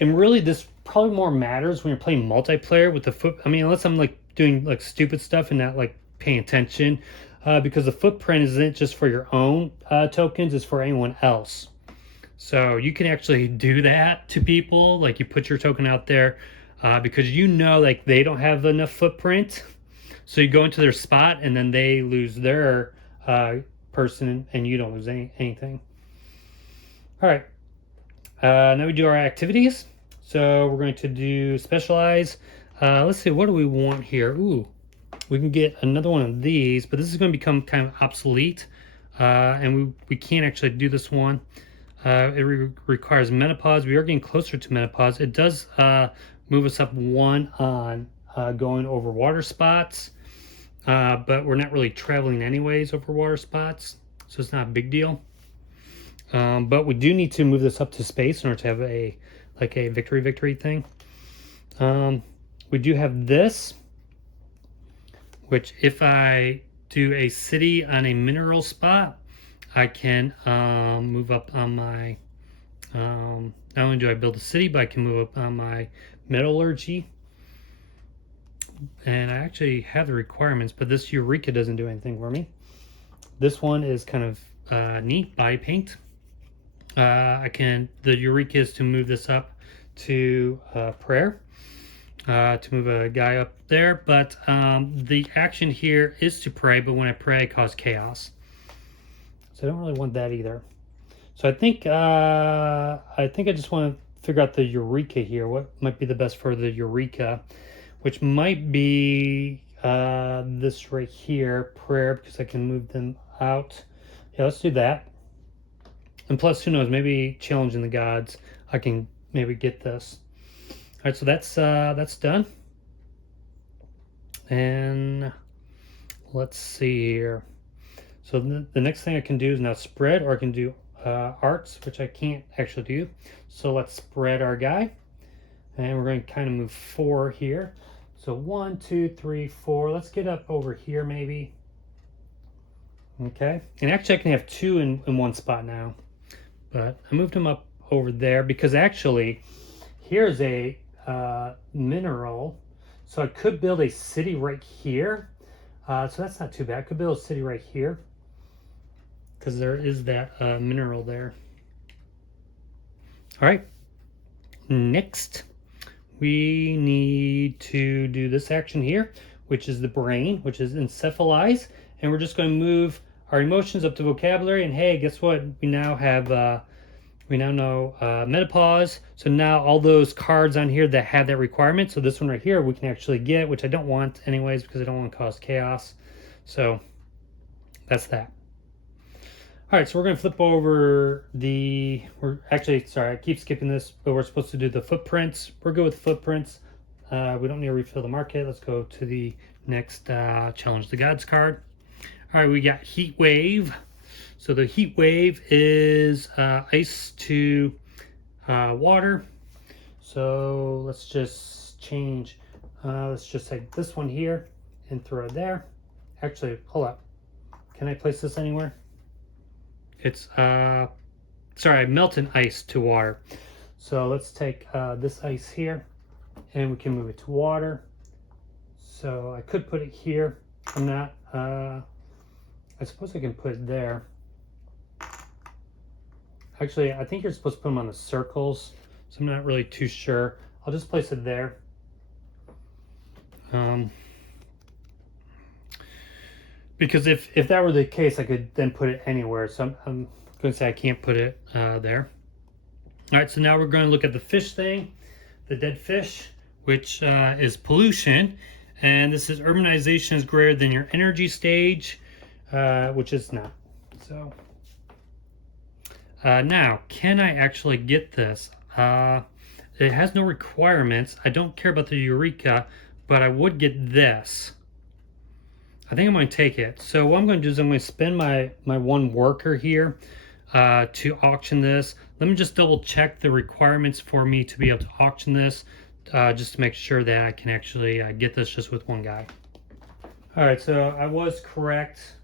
And really this probably more matters when you're playing multiplayer with the foot. I mean, unless I'm like doing like stupid stuff and not like paying attention, because the footprint isn't just for your own tokens, it's for anyone else. So you can actually do that to people. Like you put your token out there because you know like they don't have enough footprint. So you go into their spot and then they lose their person and you don't lose anything. All right. Now we do our activities. So we're going to do specialize. Let's see, what do we want here? Ooh, we can get another one of these, but this is going to become kind of obsolete. And we can't actually do this one. It requires menopause. We are getting closer to menopause. It does move us up 1 on going over water spots. But we're not really traveling anyways over water spots. So it's not a big deal. But we do need to move this up to space in order to have a victory thing. We do have this, which if I do a city on a mineral spot, I can move up on my, not only do I build a city, but I can move up on my metallurgy. And I actually have the requirements, but this Eureka doesn't do anything for me. This one is kind of neat, body paint. The Eureka is to move this up to prayer, to move a guy up there, but the action here is to pray, but when I pray I cause chaos. So I don't really want that either. So I think I just want to figure out the Eureka here. What might be the best for the Eureka, which might be this right here, prayer, because I can move them out. Yeah, let's do that. And plus, who knows, maybe challenging the gods, I can maybe get this. All right, so that's done. And let's see here. So the next thing I can do is now spread, or I can do arts, which I can't actually do. So let's spread our guy. And we're going to kind of move 4 here. So 1, 2, 3, 4. Let's get up over here maybe. Okay. And actually I can have 2 in one spot now. But I moved them up over there because actually here's a mineral. So I could build a city right here. So that's not too bad. I could build a city right here because there is that mineral there. All right. Next, we need to do this action here, which is the brain, which is encephalize. And we're just going to move our emotions up to vocabulary. And hey, guess what? We now have we now know menopause. So now all those cards on here that have that requirement. So this one right here we can actually get, which I don't want anyways because I don't want to cause chaos. So that's that. All right, so we're going to flip over we're actually, sorry, I keep skipping this, but we're supposed to do the footprints. We're good with footprints. We don't need to refill the market. Let's go to the next Challenge the Gods card. All right, we got Heat Wave. So the Heat Wave is ice to water. So let's just change, let's just take this one here and throw it there. Actually, hold up. Can I place this anywhere? It's, sorry, melting ice to water. So let's take this ice here and we can move it to water. So I could put it here. I'm not, I suppose I can put it there. Actually, I think you're supposed to put them on the circles, so I'm not really too sure. I'll just place it there. Because if that were the case, I could then put it anywhere. So I'm going to say I can't put it there. All right, so now we're going to look at the fish thing, the dead fish, which is pollution. And this is urbanization is greater than your energy stage, which is not. So now, can I actually get this? It has no requirements. I don't care about the Eureka, but I would get this. I think I'm going to take it. So what I'm going to do is I'm going to spend my one worker here to auction this. Let me just double check the requirements for me to be able to auction this, just to make sure that I can actually get this just with one guy. All right, so I was correct.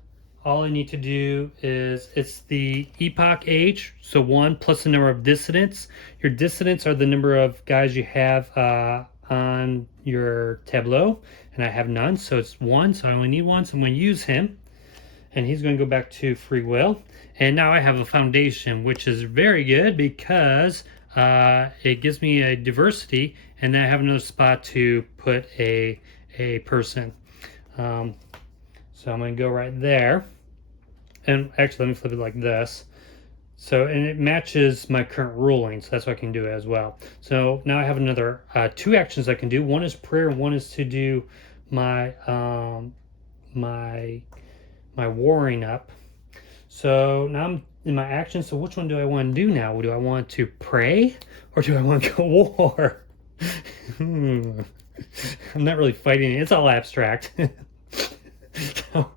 All I need to do is, it's the epoch age, so 1 plus the number of dissidents. Your dissidents are the number of guys you have on your tableau, and I have none, so it's 1, so I only need 1, so I'm going to use him, and he's going to go back to free will. And now I have a foundation, which is very good because it gives me a diversity, and then I have another spot to put a person. So I'm going to go right there. And actually, let me flip it like this. So, and it matches my current ruling, so that's what I can do as well. So now I have another 2 actions I can do. One is prayer, and one is to do my my warring up. So now I'm in my action. So which one do I want to do now? Do I want to pray or do I want to go war? I'm not really fighting it. It's all abstract. So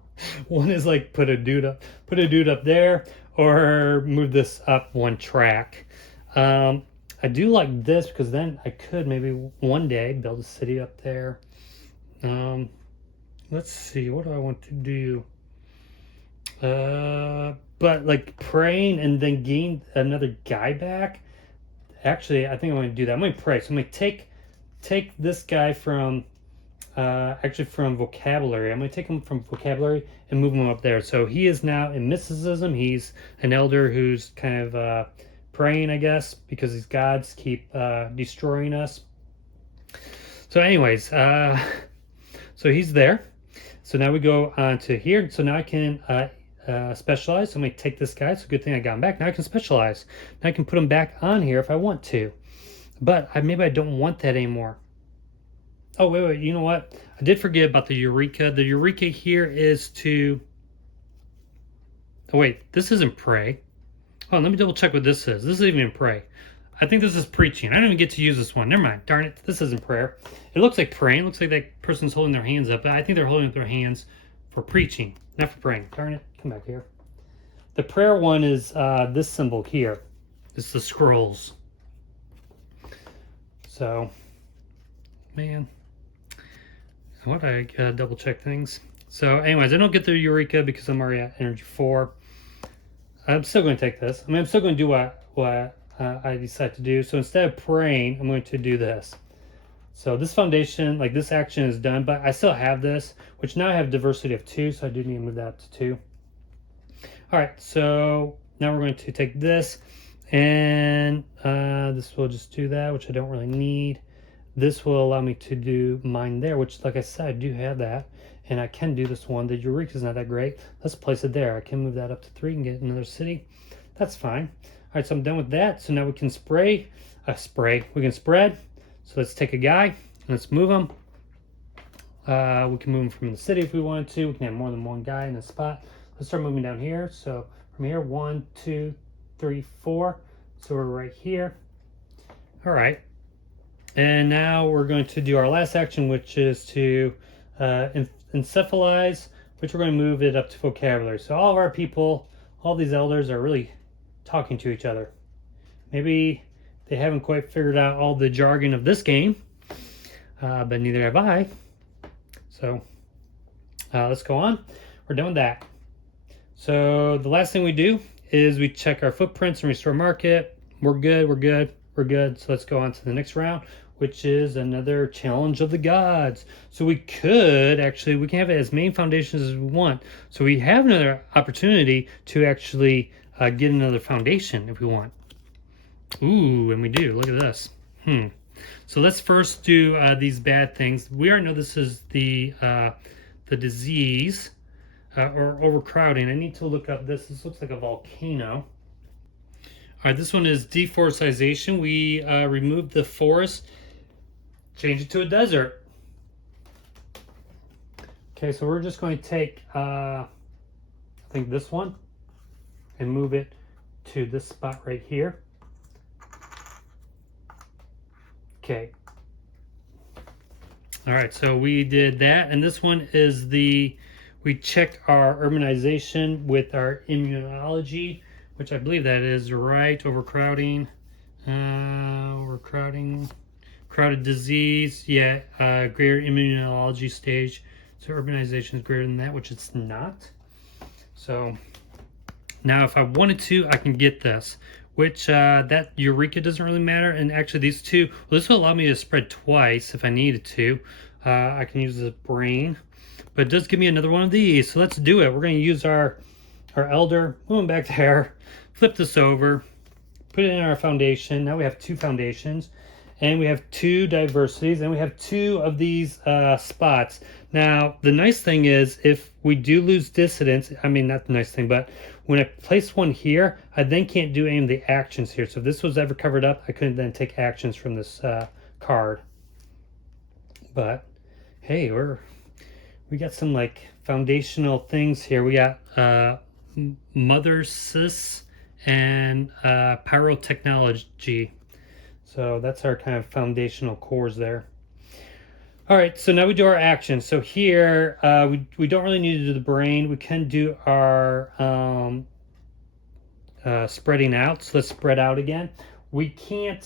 one is like put a dude up there, or move this up 1 track. I do like this because then I could maybe one day build a city up there. Let's see, what do I want to do? But like praying and then gain another guy back. Actually, I think I'm going to do that. I'm going to pray. So I'm going to take this guy from actually from vocabulary. I'm going to take him from vocabulary and move him up there. So he is now in mysticism. He's an elder who's kind of praying, I guess, because these gods keep destroying us. So anyways, so he's there. So now we go on to here. So now I can specialize. So I'm going to take this guy. It's a good thing I got him back. Now I can specialize. Now I can put him back on here if I want to. But maybe I don't want that anymore. Oh, wait, you know what? I did forget about the Eureka. The Eureka here is to Oh wait, this isn't pray. Oh, let me double check what this is. This isn't even pray. I think this is preaching. I don't even get to use this one. Never mind. Darn it. This isn't prayer. It looks like praying. It looks like that person's holding their hands up. But I think they're holding up their hands for preaching, not for praying. Darn it. Come back here. The prayer one is this symbol here. It's the scrolls. So, man. What? I gotta double check things. So, anyways, I don't get the Eureka because I'm already at Energy 4. I'm still going to take this. I mean, I'm still going to do what I decide to do. So instead of praying, I'm going to do this. So this foundation, like this action is done, but I still have this, which now I have diversity of 2, so I do need to move that up to 2. All right, so now we're going to take this, and this will just do that, which I don't really need. This will allow me to do mine there, which, like I said, I do have that. And I can do this one. The Eureka is not that great. Let's place it there. I can move that up to 3 and get another city. That's fine. All right, so I'm done with that. So now we can we can spread. So let's take a guy and let's move him. We can move him from the city if we wanted to. We can have more than one guy in a spot. Let's start moving down here. So from here, 1, 2, 3, 4. So we're right here. All right. And now we're going to do our last action, which is to encephalize, which we're going to move it up to vocabulary. So all of our people, all these elders are really talking to each other. Maybe they haven't quite figured out all the jargon of this game, but neither have I. So let's go on. We're done with that. So the last thing we do is we check our footprints and restore market. We're good, we're good, we're good. So let's go on to the next round, which is another challenge of the gods. So we can have it as main foundations as we want. So we have another opportunity to actually get another foundation if we want. Ooh, and we do. Look at this. So let's first do these bad things. We already know this is the disease or overcrowding. I need to look up this. This looks like a volcano. All right, this one is deforestation. We removed the forest, change it to a desert. Okay, so we're just going to take, I think this one, and move it to this spot right here. Okay. All right, so we did that, and this one is we checked our urbanization with our immunology, which I believe that is right. Overcrowding, crowded disease, yeah, greater immunology stage. So urbanization is greater than that, which it's not. So now if I wanted to, I can get this, which that Eureka doesn't really matter. And actually these two, well, this will allow me to spread twice if I needed to. I can use the brain, but it does give me another one of these. So let's do it. We're going to use our elder, moving back there, flip this over, put it in our foundation. Now we have 2 foundations, and we have 2 diversities, and we have 2 of these spots. Now, the nice thing is, if we do lose dissidence, I mean, not the nice thing, but when I place one here, I then can't do any of the actions here. So if this was ever covered up, I couldn't then take actions from this card. But, hey, we got some, like, foundational things here. We got Mother Sis and pyrotechnology. So that's our kind of foundational cores there. All right, so now we do our action. So here, we don't really need to do the brain. We can do our spreading out. So let's spread out again. We can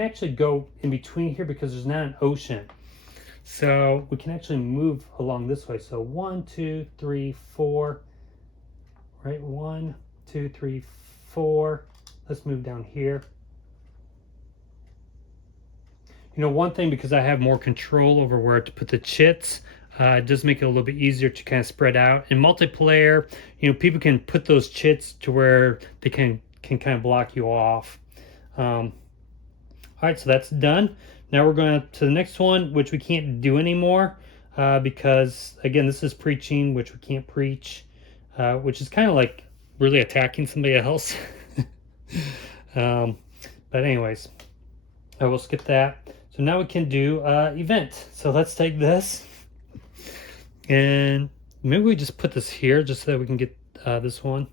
actually go in between here because there's not an ocean. So we can actually move along this way. So 1, 2, 3, 4. Right, 1, 2, 3, 4. Let's move down here. You know, one thing, because I have more control over where to put the chits, it does make it a little bit easier to kind of spread out. In multiplayer, you know, people can put those chits to where they can kind of block you off. All right, so that's done. Now we're going to the next one, which we can't do anymore because, again, this is preaching, which we can't preach, which is kind of like really attacking somebody else. But anyways, I will skip that. So now we can do event. So let's take this, and maybe we just put this here just so that we can get this one.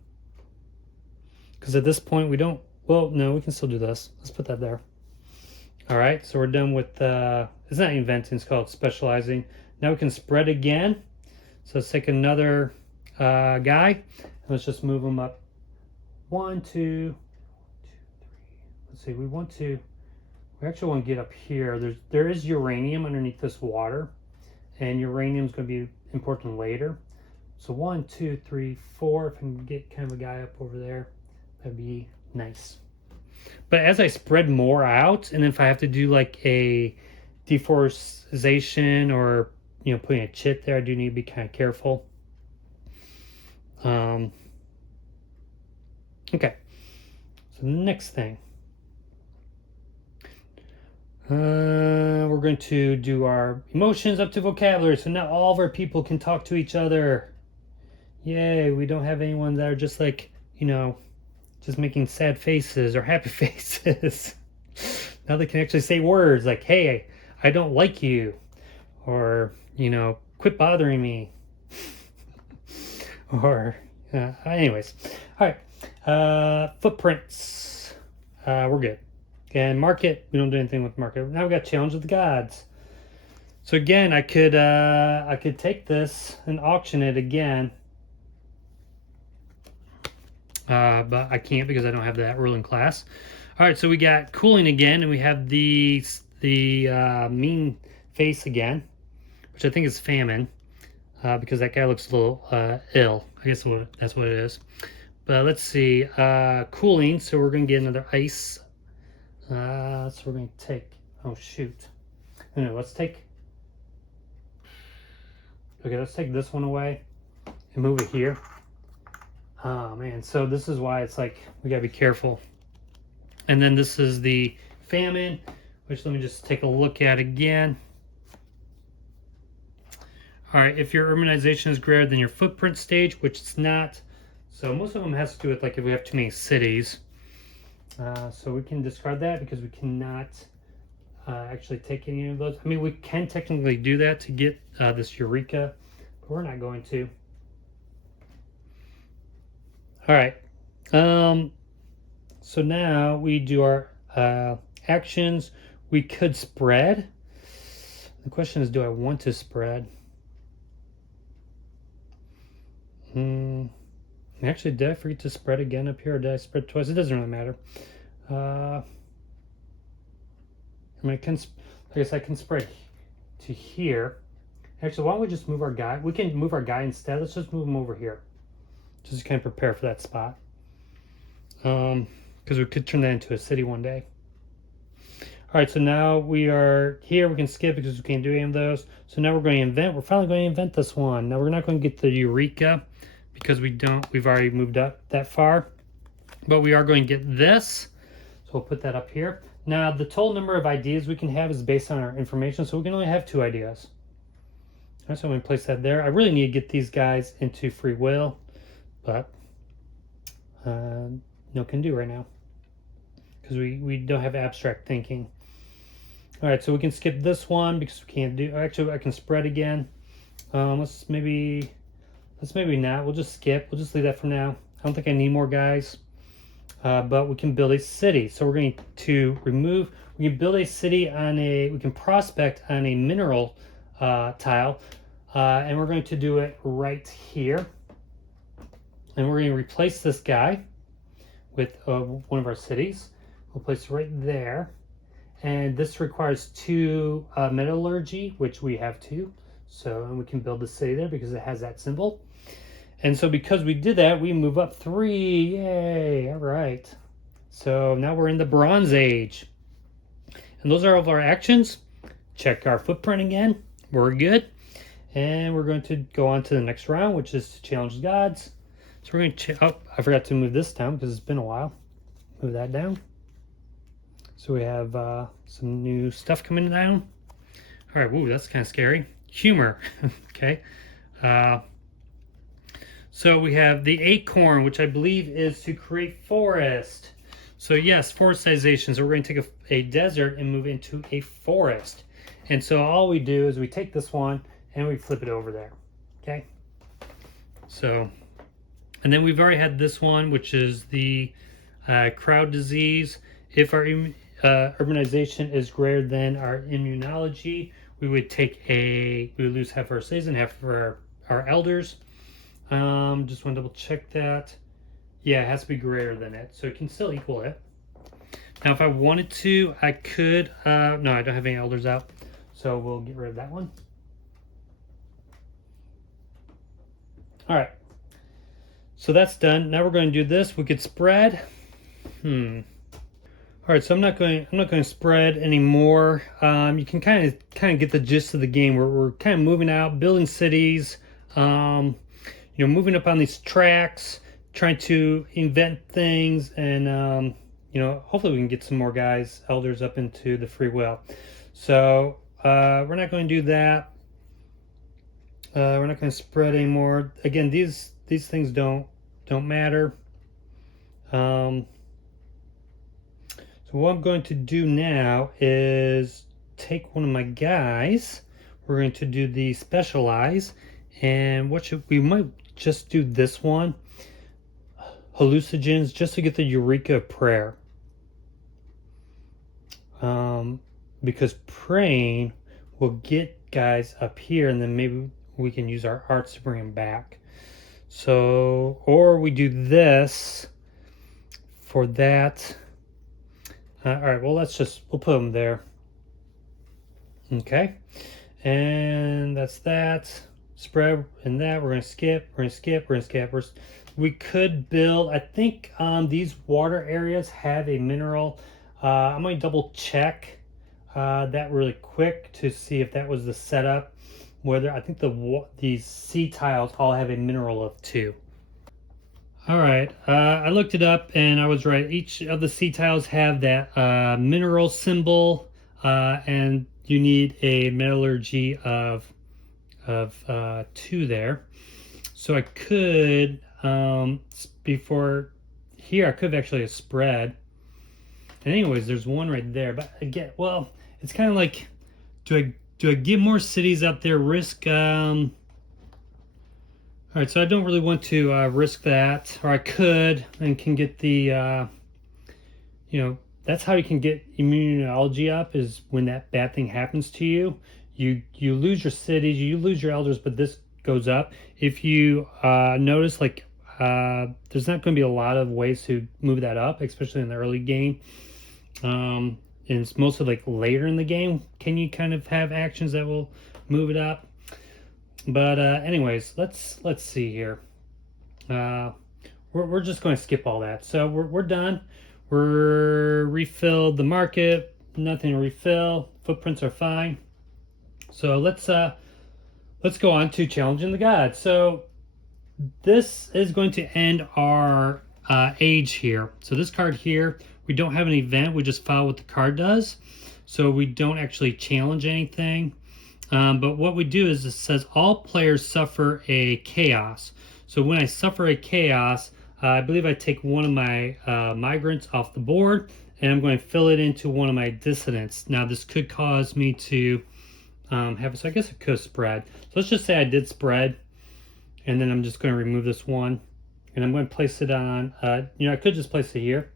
Because at this point we don't, well, no, we can still do this. Let's put that there. All right, so we're done with, it's not inventing, it's called specializing. Now we can spread again. So let's take another guy, and let's just move them up. 1, 2, 3. Let's see, we actually want to get up here. There is uranium underneath this water, and uranium is going to be important later. So 1, 2, 3, 4. If I can get kind of a guy up over there, that'd be nice. But as I spread more out, and if I have to do like a deforestation or putting a chit there, I do need to be kind of careful. Okay, so the next thing, we're going to do our emotions up to vocabulary. So now all of our people can talk to each other. Yay, we don't have anyone that are just like, just making sad faces or happy faces. Now they can actually say words like, hey, I don't like you, or quit bothering me. Or anyways, all right. Footprints, we're good. And market, we don't do anything with market. Now we got challenge of the gods. So again, I could take this and auction it again, but I can't because I don't have that ruling class. All right, so we got cooling again, and we have the mean face again, which I think is famine, because that guy looks a little ill. I guess that's what it is. But let's see, cooling, so we're going to get another ice. So we're going to take, oh shoot. No, let's take this one away and move it here. Oh man, so this is why it's like, we got to be careful. And then this is the famine, which let me just take a look at again. All right, if your urbanization is greater than your footprint stage, which it's not, so most of them has to do with like if we have too many cities. So we can discard that because we cannot actually take any of those. I mean, we can technically do that to get this Eureka, but we're not going to. All right. So now we do our actions. We could spread. The question is, do I want to spread? Actually, did I forget to spread again up here, or did I spread twice? It doesn't really matter. I mean, I guess I can spread to here. Actually, why don't we just move our guy? We can move our guy instead. Let's just move him over here. Just kind of prepare for that spot. Because we could turn that into a city one day. All right, so now we are here. We can skip because we can't do any of those. So now we're going to invent. We're finally going to invent this one. Now we're not going to get the Eureka because we've already moved up that far. But we are going to get this. So we'll put that up here. Now the total number of ideas we can have is based on our information. So we can only have 2 ideas. All right, so I'm going to place that there. I really need to get these guys into free will, but no can do right now because we don't have abstract thinking. All right, so we can skip this one because we can't do, actually I can spread again. Let's maybe not, we'll just skip, we'll just leave that for now. I don't think I need more guys, but we can build a city. So we're going to remove, we can build a city we can prospect on a mineral tile, and we're going to do it right here. And we're going to replace this guy with one of our cities. We'll place it right there. And this requires 2 metallurgy, which we have 2. So, and we can build the city there because it has that symbol. And so because we did that, we move up 3. Yay, all right. So now we're in the Bronze Age. And those are all of our actions. Check our footprint again. We're good. And we're going to go on to the next round, which is to challenge the gods. So we're going to, oh, I forgot to move this down because it's been a while. Move that down. So we have some new stuff coming down. All right, whoa, that's kind of scary. Humor, okay. So we have the acorn, which I believe is to create forest. So yes, forestization. So we're going to take a desert and move into a forest. And so all we do is we take this one and we flip it over there, okay? So And then we've already had this one, which is the crowd disease. If our urbanization is greater than our immunology, we would lose half our citizens, half of our elders. Just want to double check that. Yeah, it has to be greater than it, so it can still equal it. Now, if I wanted to, I could. No, I don't have any elders out, so we'll get rid of that one. All right. So that's done. Now we're going to do this. We could spread. All right, so I'm not going to spread anymore. You can kind of get the gist of the game. We're kind of moving out, building cities. Moving up on these tracks, trying to invent things, and hopefully we can get some more elders up into the free will. So we're not going to do that. We're not going to spread anymore. Again, these things don't matter. So what I'm going to do now is take one of my guys. We're going to do the specialize, and we might just do this one, hallucinogens, just to get the Eureka prayer. Because praying will get guys up here, and then maybe we can use our arts to bring them back. So, or we do this for that. All right, well, we'll put them there. Okay, and that's that. Spread and that. We're going to skip. We could build, I think these water areas have a mineral. I'm going to double check that really quick to see if that was the setup. Whether I think these sea tiles all have a mineral of 2. All right, I looked it up and I was right. Each of the sea tiles have that mineral symbol, and you need a metallurgy of 2 there. So I could before here I could have actually spread. And anyways, there's one right there. But again, well, it's kind of like, do I get more cities out there? Risk. All right, so I don't really want to risk that, or I could and can get the. That's how you can get immunology up, is when that bad thing happens to you. You lose your cities, you lose your elders, but this goes up. If you notice, there's not going to be a lot of ways to move that up, especially in the early game. And it's mostly later in the game can you kind of have actions that will move it up. But anyways, let's see here. We're just going to skip all that. So we're done. We're refilled the market. Nothing to refill. Footprints are fine. So let's go on to challenging the gods. So this is going to end our age here. So this card here, we don't have an event. We just follow what the card does. So we don't actually challenge anything. But what we do is it says all players suffer a chaos. So when I suffer a chaos, I believe I take one of my migrants off the board, and I'm going to fill it into one of my dissidents. Now this could cause me to so I guess it could spread. So let's just say I did spread, and then I'm just going to remove this one, and I'm going to place it on, I could just place it here.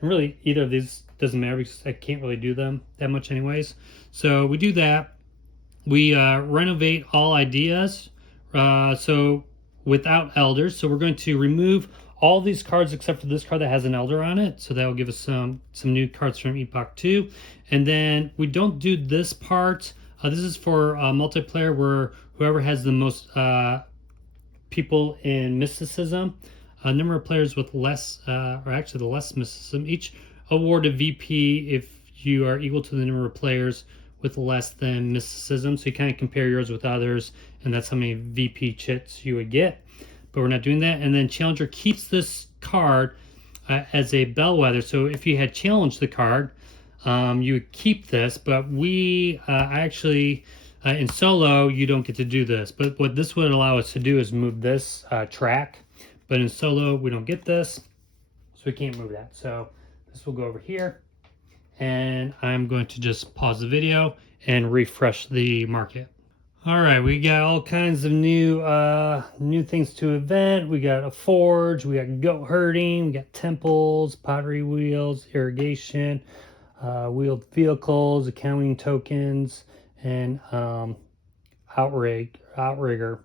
And really either of these doesn't matter because I can't really do them that much anyways. So we do that. We renovate all ideas, so without elders. So we're going to remove all these cards except for this card that has an elder on it. So that will give us some new cards from Epoch 2. And then we don't do this part. This is for multiplayer, where whoever has the most people in mysticism, a number of players with less, or actually the less mysticism, each award a VP if you are equal to the number of players with less than mysticism. So you kind of compare yours with others, and that's how many VP chits you would get. But we're not doing that. And then Challenger keeps this card as a bellwether. So if you had challenged the card, you would keep this. But I actually, in solo, you don't get to do this. But what this would allow us to do is move this track. But in solo, we don't get this. So we can't move that. So this will go over here. And I'm going to just pause the video and refresh the market. All right, we got all kinds of new things to event. We got a forge, we got goat herding, we got temples, pottery wheels, irrigation, wheeled vehicles, accounting tokens, and outrigger.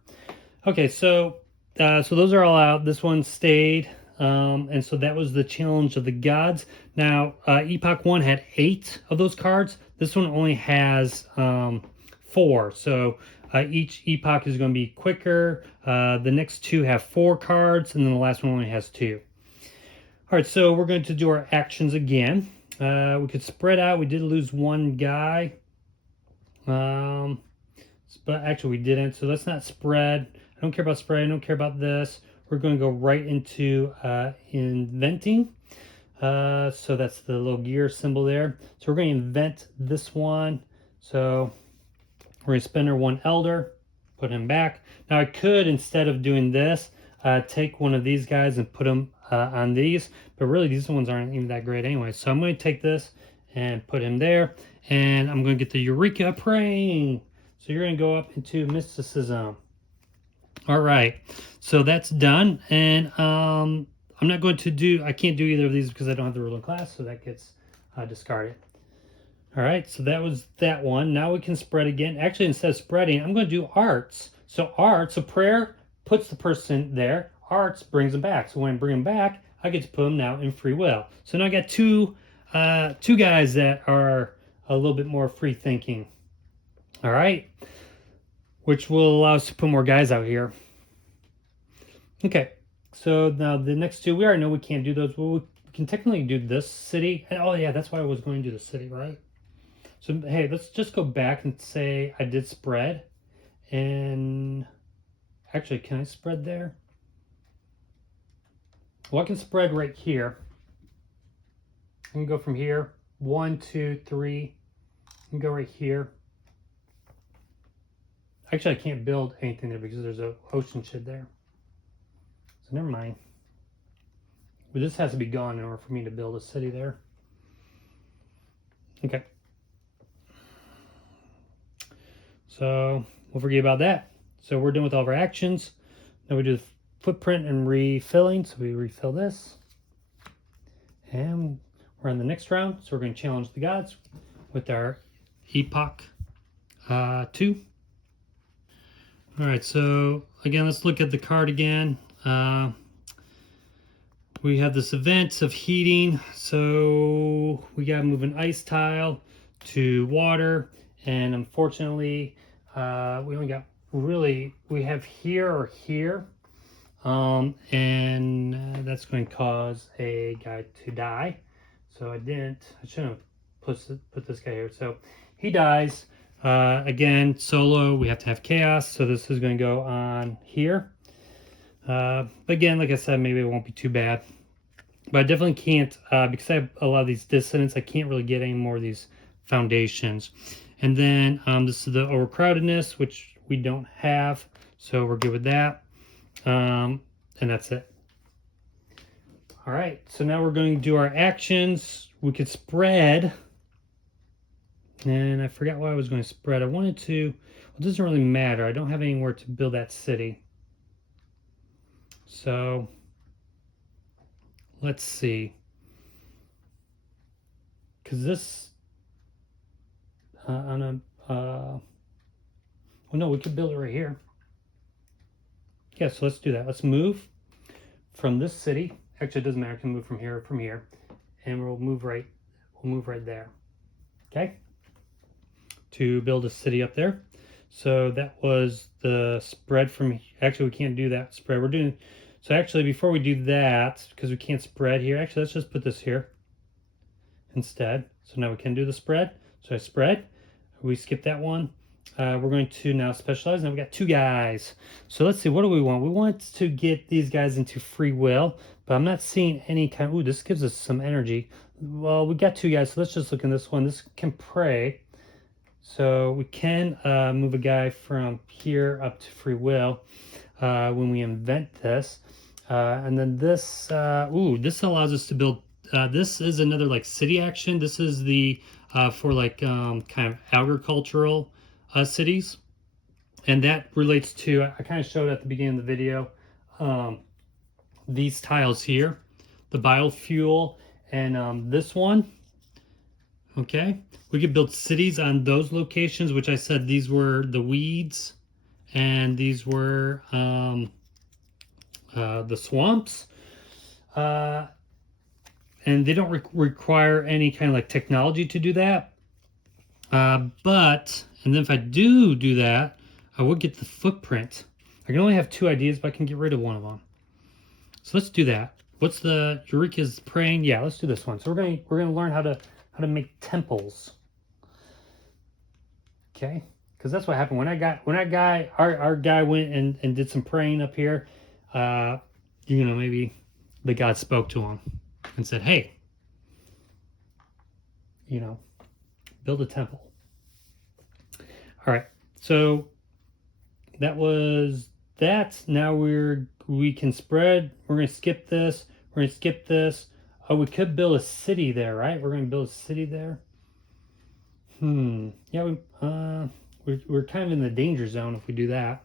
Okay, so those are all out. This one stayed, and so that was the challenge of the gods. Now, Epoch One had 8 of those cards. This one only has 4. So each epoch is going to be quicker. The next 2 have 4 cards, and then the last one only has 2. All right, so we're going to do our actions again. We could spread out. We did lose one guy. But actually we didn't, so let's not spread. I don't care about spread. I don't care about this. We're going to go right into inventing. So that's the little gear symbol there. So we're going to invent this one. So we're going to spend our 1 elder, put him back. Now I could, instead of doing this, take one of these guys and put them on these, but really these ones aren't even that great anyway. So I'm going to take this and put him there, and I'm going to get the Eureka praying. So you're going to go up into mysticism. All right, so that's done, and I'm not going to do, I can't do either of these because I don't have the ruling class, so that gets discarded. All right, so that was that one. Now we can spread again. Actually, instead of spreading, I'm going to do arts. So arts, so prayer puts the person there. Arts brings them back. So when I bring them back, I get to put them now in free will. So now I got two guys that are a little bit more free thinking. All right, which will allow us to put more guys out here. Okay, so now the next 2, we already know we can't do those. Well, we can technically do this city. Oh yeah, that's why I was going to do the city, right? So hey, let's just go back and say I did spread. And actually, can I spread there? Well, I can spread right here. I can go from here. 1, 2, 3. I can go right here. Actually, I can't build anything there because there's an ocean shed there. So never mind. But this has to be gone in order for me to build a city there. Okay. So we'll forget about that. So we're done with all of our actions. Now we do the footprint and refilling. So we refill this. And we're on the next round. So we're going to challenge the gods with our Epoch 2. All right, so again, let's look at the card again. We have this event of heating. So we got to move an ice tile to water. And unfortunately, we only got we have here or here. And that's going to cause a guy to die. So I shouldn't have put this guy here. So he dies. Again, solo, we have to have chaos. So this is going to go on here. But again, like I said, maybe it won't be too bad. But I definitely can't, because I have a lot of these dissonants, I can't really get any more of these foundations. And then this is the overcrowdedness, which we don't have. So we're good with that. And that's it. All right, so now we're going to do our actions. We could spread. And I forgot why I was going to spread. I wanted to, well, it doesn't really matter. I don't have anywhere to build that city. So let's see. Because this, well, no, we could build it right here. Yeah, so let's do that. Let's move from this city. Actually, it doesn't matter. I can move from here, and we'll move right there. Okay. To build a city up there. So that was the spread from, actually we can't do that spread. We're doing, so actually before we do that, because we can't spread here, actually let's just put this here instead. So now we can do the spread. So I spread, we skip that one. We're going to now specialize. Now we got 2 guys. So let's see, what do we want? We want to get these guys into free will, but I'm not seeing any kind, ooh, this gives us some energy. Well, we got 2 guys, so let's just look in this one. This can pray. So we can move a guy from here up to free will when we invent this. And then this, this allows us to build, this is another like city action. This is the, for like kind of agricultural cities. And that relates to, I kind of showed at the beginning of the video, these tiles here, the biofuel, and this one. Okay, we could build cities on those locations, which I said these were the weeds, and these were the swamps. And they don't require any kind of like technology to do that. And then if I do that, I would get the footprint. I can only have 2 ideas, but I can get rid of one of them. So let's do that. What's the Eureka's praying? Yeah, let's do this one. So we're gonna learn how to make temples. Okay, because that's what happened when our guy went and did some praying up here. Maybe the God spoke to him and said, "Hey, build a temple." All right, so that was that. Now we can spread. We're gonna skip this. We're gonna skip this. Oh, we could build a city there, right? We're gonna build a city there. Yeah, we're kind of in the danger zone if we do that.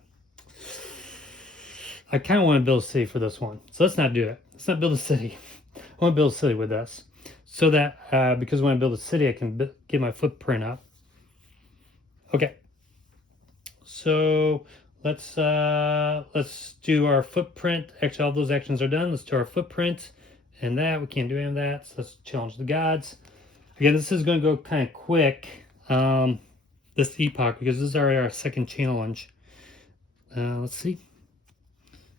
I kind of want to build a city for this one, so let's not do it. Let's not build a city. I want to build a city with this, so that because when I build a city, I can get my footprint up. Okay, so let's do our footprint. Actually, all those actions are done. Let's do our footprint, and that we can't do any of that. So let's challenge the gods. Again, this is going to go kind of quick. This epoch, because this is already our second challenge. Let's see.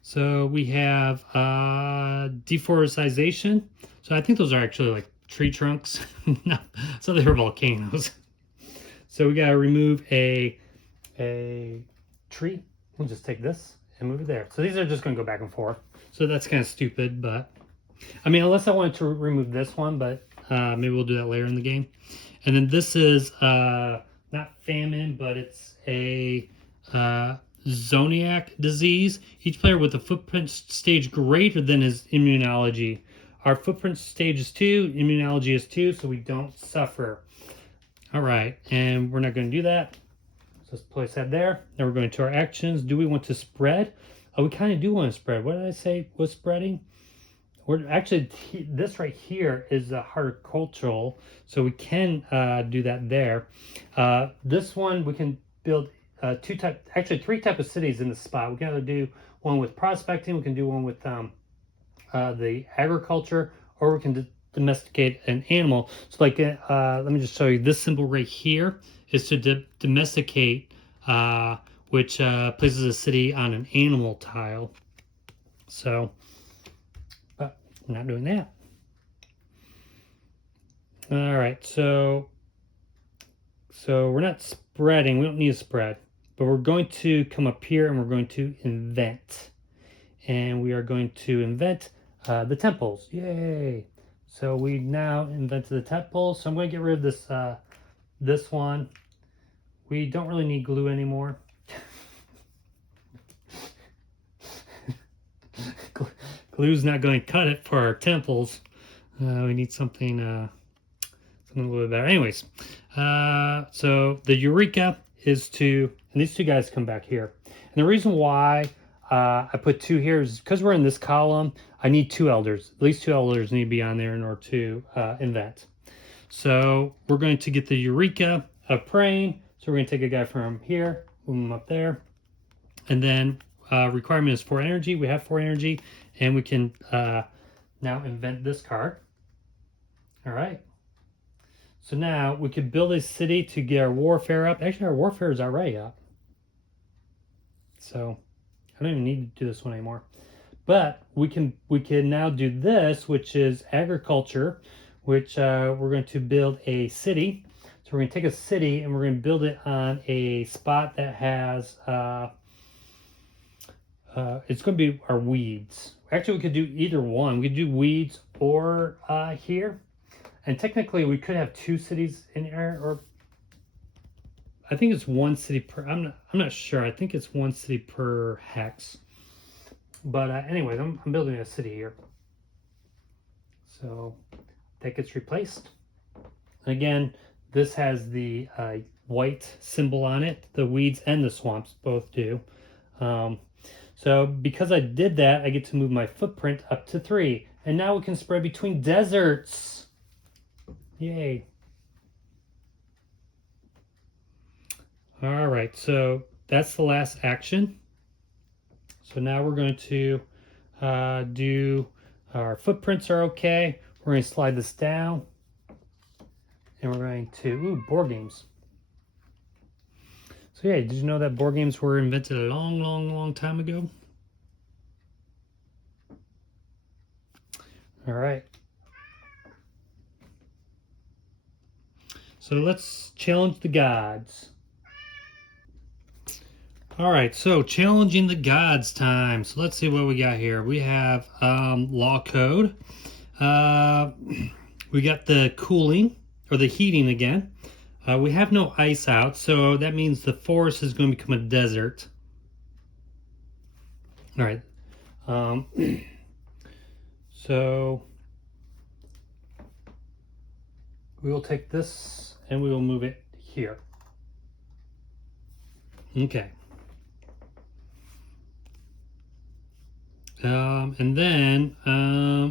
So we have deforestation. So I think those are actually like tree trunks. No, so they were volcanoes. So we got to remove a tree. We'll just take this and move it there. So these are just going to go back and forth. So that's kind of stupid, but I mean, unless I wanted to remove this one, but maybe we'll do that later in the game. And then this is not famine, but it's a zodiac disease. Each player with a footprint stage greater than his immunology. Our footprint stage is 2, immunology is 2, so we don't suffer. All right, and we're not going to do that. So let's place that there. Now we're going to our actions. Do we want to spread? Oh, we kind of do want to spread. What did I say was spreading? We're actually, this right here is the horticultural, so we can do that there. This one we can build 3 type of cities in the spot. We can either do one with prospecting, we can do one with the agriculture, or we can domesticate an animal. So like, let me just show you this symbol right here is to domesticate, which places a city on an animal tile. So, but I'm not doing that. All right, so we're not spreading. We don't need to spread, but we're going to come up here and we're going to invent, and we are going to invent the temples. Yay! So we now invented the temples. So I'm going to get rid of this this one. We don't really need glue anymore. Glue's not going to cut it for our temples. We need something a little bit better. Anyways, so the Eureka is to, and these 2 guys come back here. And the reason why I put 2 here is because we're in this column. I need 2 elders. At least 2 elders need to be on there in order to invent. So we're going to get the Eureka of praying. So we're going to take a guy from here, move him up there. And then requirement is 4 energy. We have 4 energy, and we can now invent this card. All right. So now we could build a city to get our warfare up. Actually, our warfare is already up. So I don't even need to do this one anymore. But we can now do this, which is agriculture, which we're going to build a city. So we're going to take a city and we're going to build it on a spot that has, it's going to be our weeds. Actually, we could do either one. We could do weeds or here. And technically, we could have 2 cities in here, or I think it's 1 city per. I'm not sure. I think it's 1 city per hex. But anyways, I'm building a city here. So that gets replaced. And again, this has the white symbol on it. The weeds and the swamps both do. So because I did that, I get to move my footprint up to 3. And now we can spread between deserts. Yay. All right, so that's the last action. So now we're going to do our footprints are okay. We're going to slide this down. And we're going to, board games. So yeah, did you know that board games were invented a long time ago? All right. So let's challenge the gods. All right, so challenging the gods time. So let's see what we got here. We have law code. We got the cooling or the heating again. We have no ice out, so that means the forest is going to become a desert. All right. So we will take this and we will move it here. Okay. And then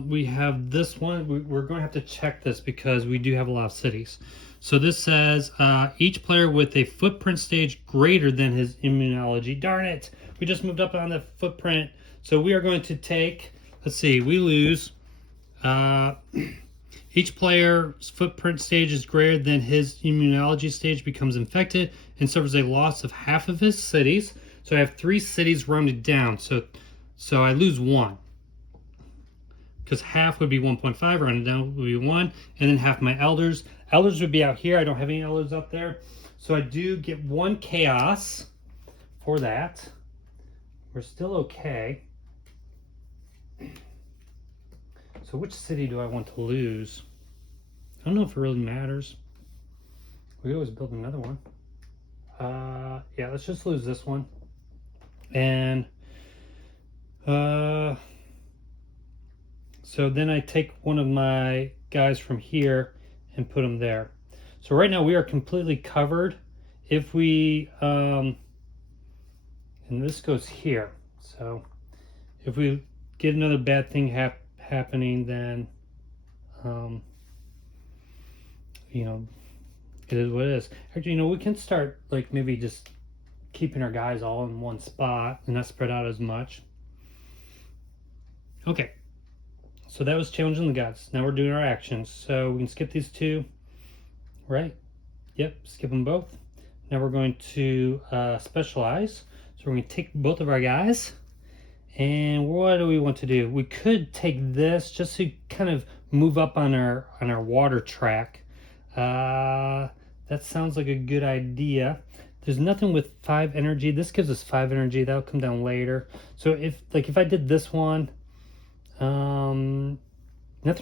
we have this one. We're going to have to check this because we do have a lot of cities. So this says each player with a footprint stage greater than his immunology. Darn it. We just moved up on the footprint. So we are going to take, let's see, we lose. Each player's footprint stage is greater than his immunology stage becomes infected and suffers a loss of half of his cities. So I have 3 cities rounded down. So I lose 1. Because half would be 1.5, rounded down would be 1. And then half my elders. Elders would be out here. I don't have any elders up there. So I do get 1 chaos for that. We're still okay. So which city do I want to lose? I don't know if it really matters. We always build another one. Yeah, let's just lose this one. And so then I take one of my guys from here and put him there. So right now we are completely covered. If we and this goes here. So if we get another bad thing happening, then you know, it is what it is. Actually, you know, we can start like maybe just keeping our guys all in one spot and not spread out as much. Okay, so that was challenging the gods. Now we're doing our actions. So we can skip these 2, right? Yep, skip them both. Now we're going to specialize. So we're going to take both of our guys. And what do we want to do? We could take this just to kind of move up on our water track. That sounds like a good idea. There's nothing with 5 energy. This gives us 5 energy. That'll come down later. So if I did this one, nothing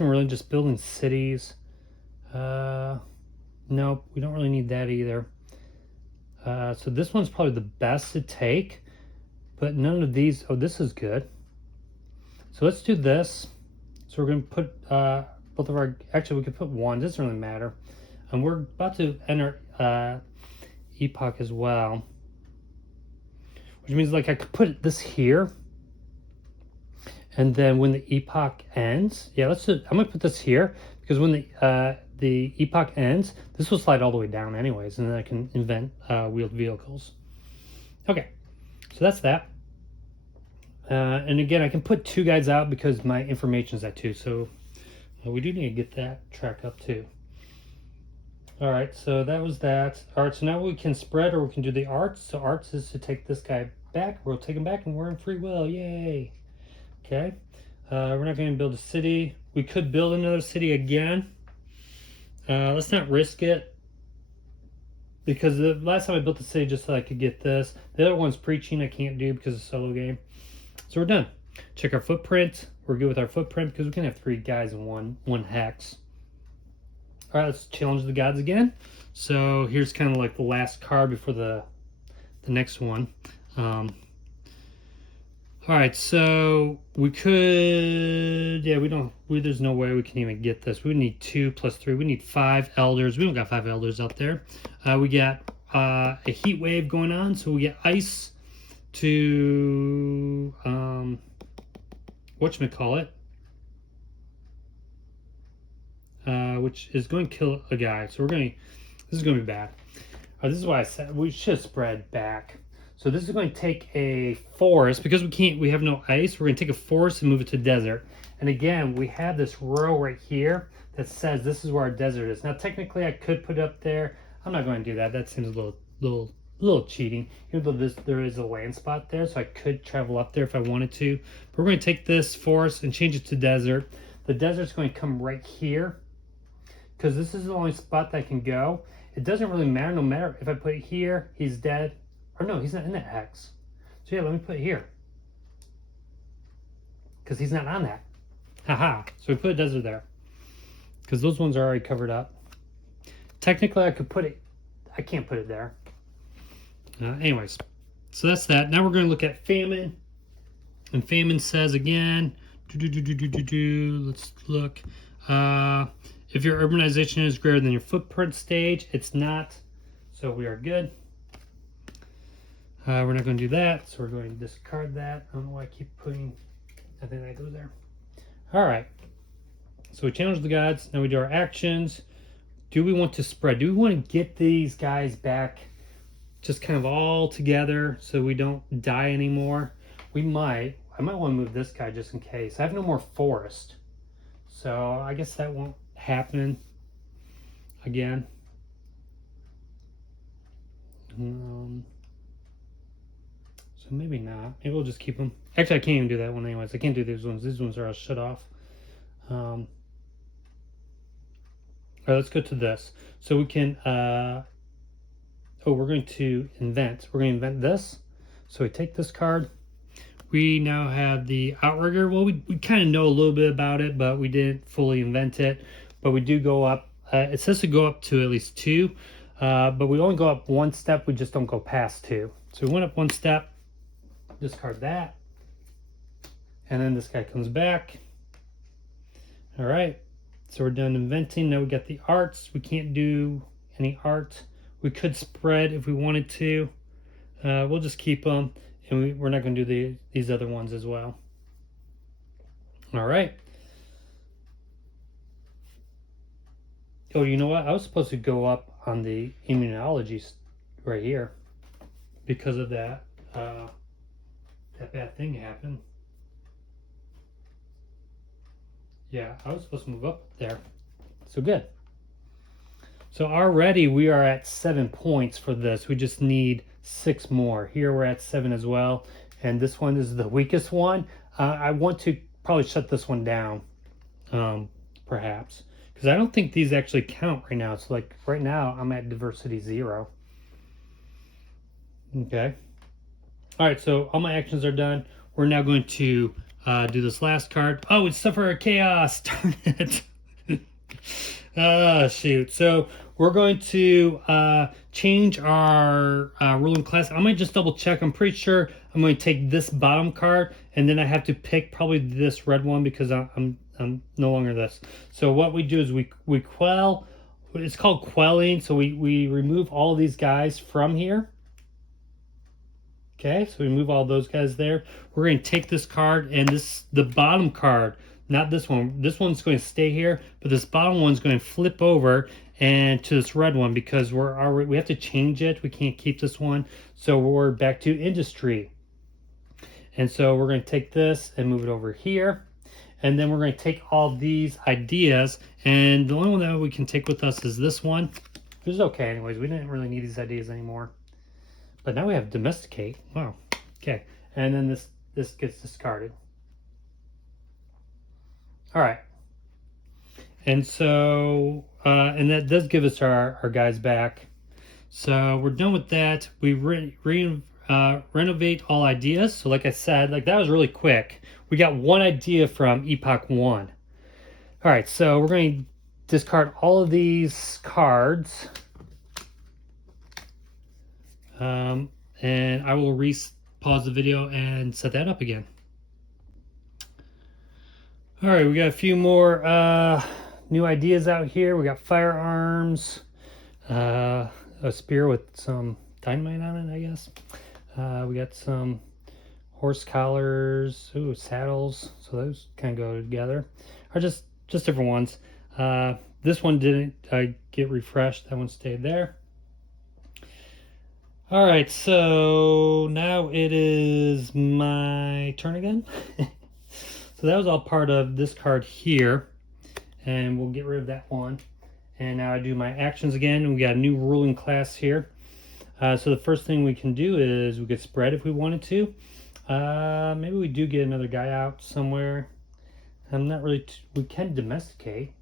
really, just building cities. Nope, we don't really need that either. So this one's probably the best to take, but none of these. Oh, this is good. So let's do this. So we're going to put both of our, actually we could put 1, doesn't really matter. And we're about to enter epoch as well, which means like I could put this here, and then when the epoch ends, yeah, I'm gonna put this here because when the epoch ends, this will slide all the way down anyways, and then I can invent wheeled vehicles. Okay, so that's that. And again, I can put 2 guys out because my information is at 2, so we do need to get that track up too. All right, so that was that. All right, so now we can spread, or we can do the arts. So arts is to take this guy back. We'll take him back, and we're in free will. Yay. Okay. We're not going to build a city. We could build another city again. Let's not risk it, because the last time I built the city just so I could get this. The other one's preaching I can't do because it's a solo game. So we're done. Check our footprint. We're good with our footprint because we can have 3 guys in one hex. All right, let's challenge the gods again. So here's kind of like the last card before the next one. All right, so we could, yeah, there's no way we can even get this. We would need 2 plus 3. We need 5 elders. We don't got 5 elders out there. We got a heat wave going on, so we get ice to whatchamacallit, which is going to kill a guy. So this is going to be bad. This is why I said we should spread back. So this is going to take a forest, because we have no ice, we're going to take a forest and move it to desert. And again, we have this row right here that says this is where our desert is. Now technically I could put it up there. I'm not going to do that. That seems a little cheating. Even though there is a land spot there, so I could travel up there if I wanted to. But we're going to take this forest and change it to desert. The desert's going to come right here, because this is the only spot that I can go. It doesn't really matter, no matter if I put it here, he's dead. Or no, he's not in that hex. So yeah, let me put it here, because he's not on that. Haha. So we put a desert there, because those ones are already covered up. Technically I could put it, I can't put it there. Anyways, so that's that. Now we're going to look at famine. And famine says again, let's look. If your urbanization is greater than your footprint stage, it's not. So we are good. We're not going to do that, so we're going to discard that. I don't know why I keep putting, I think that goes there. All right. So we challenge the gods. Now we do our actions. Do we want to spread? Do we want to get these guys back just kind of all together so we don't die anymore? We might. I might want to move this guy just in case. I have no more forest. So I guess that won't happen again. So maybe not. Maybe we'll just keep them. Actually, I can't even do that one anyways. I can't do these ones. These ones are all shut off. All right, let's go to this. So we can, we're going to invent. We're going to invent this. So we take this card. We now have the Outrigger. Well, we kind of know a little bit about it, but we didn't fully invent it. But we do go up. It says to go up to at least 2, but we only go up 1 step. We just don't go past 2. So we went up 1 step. Discard that. And then this guy comes back. All right. So we're done inventing. Now we got the arts. We can't do any art. We could spread if we wanted to. We'll just keep them. And we're not going to do these other ones as well. All right. Oh, you know what? I was supposed to go up on the immunology right here because of that that bad thing happened. Yeah, I was supposed to move up there. So good. So already we are at 7 points for this. We just need 6 more. Here we're at 7 as well. And this one is the weakest one. I want to probably shut this one down, perhaps. Because I don't think these actually count right now. So like right now I'm at diversity 0. Okay. All right, so all my actions are done. We're now going to do this last card. Oh, it's Suffer Chaos. Darn it. Shoot. So we're going to change our ruling class. I might just double check. I'm pretty sure I'm going to take this bottom card, and then I have to pick probably this red one because I'm no longer this. So what we do is we quell. It's called quelling. So we remove all these guys from here. Okay, so we move all those guys there. We're going to take this card and the bottom card, not this one. This one's going to stay here, but this bottom one's going to flip over and to this red one because we have to change it. We can't keep this one. So we're back to industry. And so we're going to take this and move it over here. And then we're going to take all these ideas, and the only one that we can take with us is this one. Which is okay anyways. We didn't really need these ideas anymore. But now we have domesticate. Wow. Okay. And then this gets discarded. All right. And so, and that does give us our guys back. So we're done with that. We renovate all ideas. So like I said, like that was really quick. We got one idea from Epoch 1. All right. So we're going to discard all of these cards. And I will pause the video and set that up again. All right, we got a few more new ideas out here. We got firearms. a spear with some dynamite on it, I guess. We got some horse collars, ooh, saddles, so those kind of go together. Or just different ones. This one didn't get refreshed, that one stayed there. All right, so now it is my turn again. So that was all part of this card here, and we'll get rid of that one. And now I do my actions again. We got a new ruling class here. So the first thing we can do is we could spread if we wanted to. Maybe we do get another guy out somewhere. I'm not really. We can domesticate,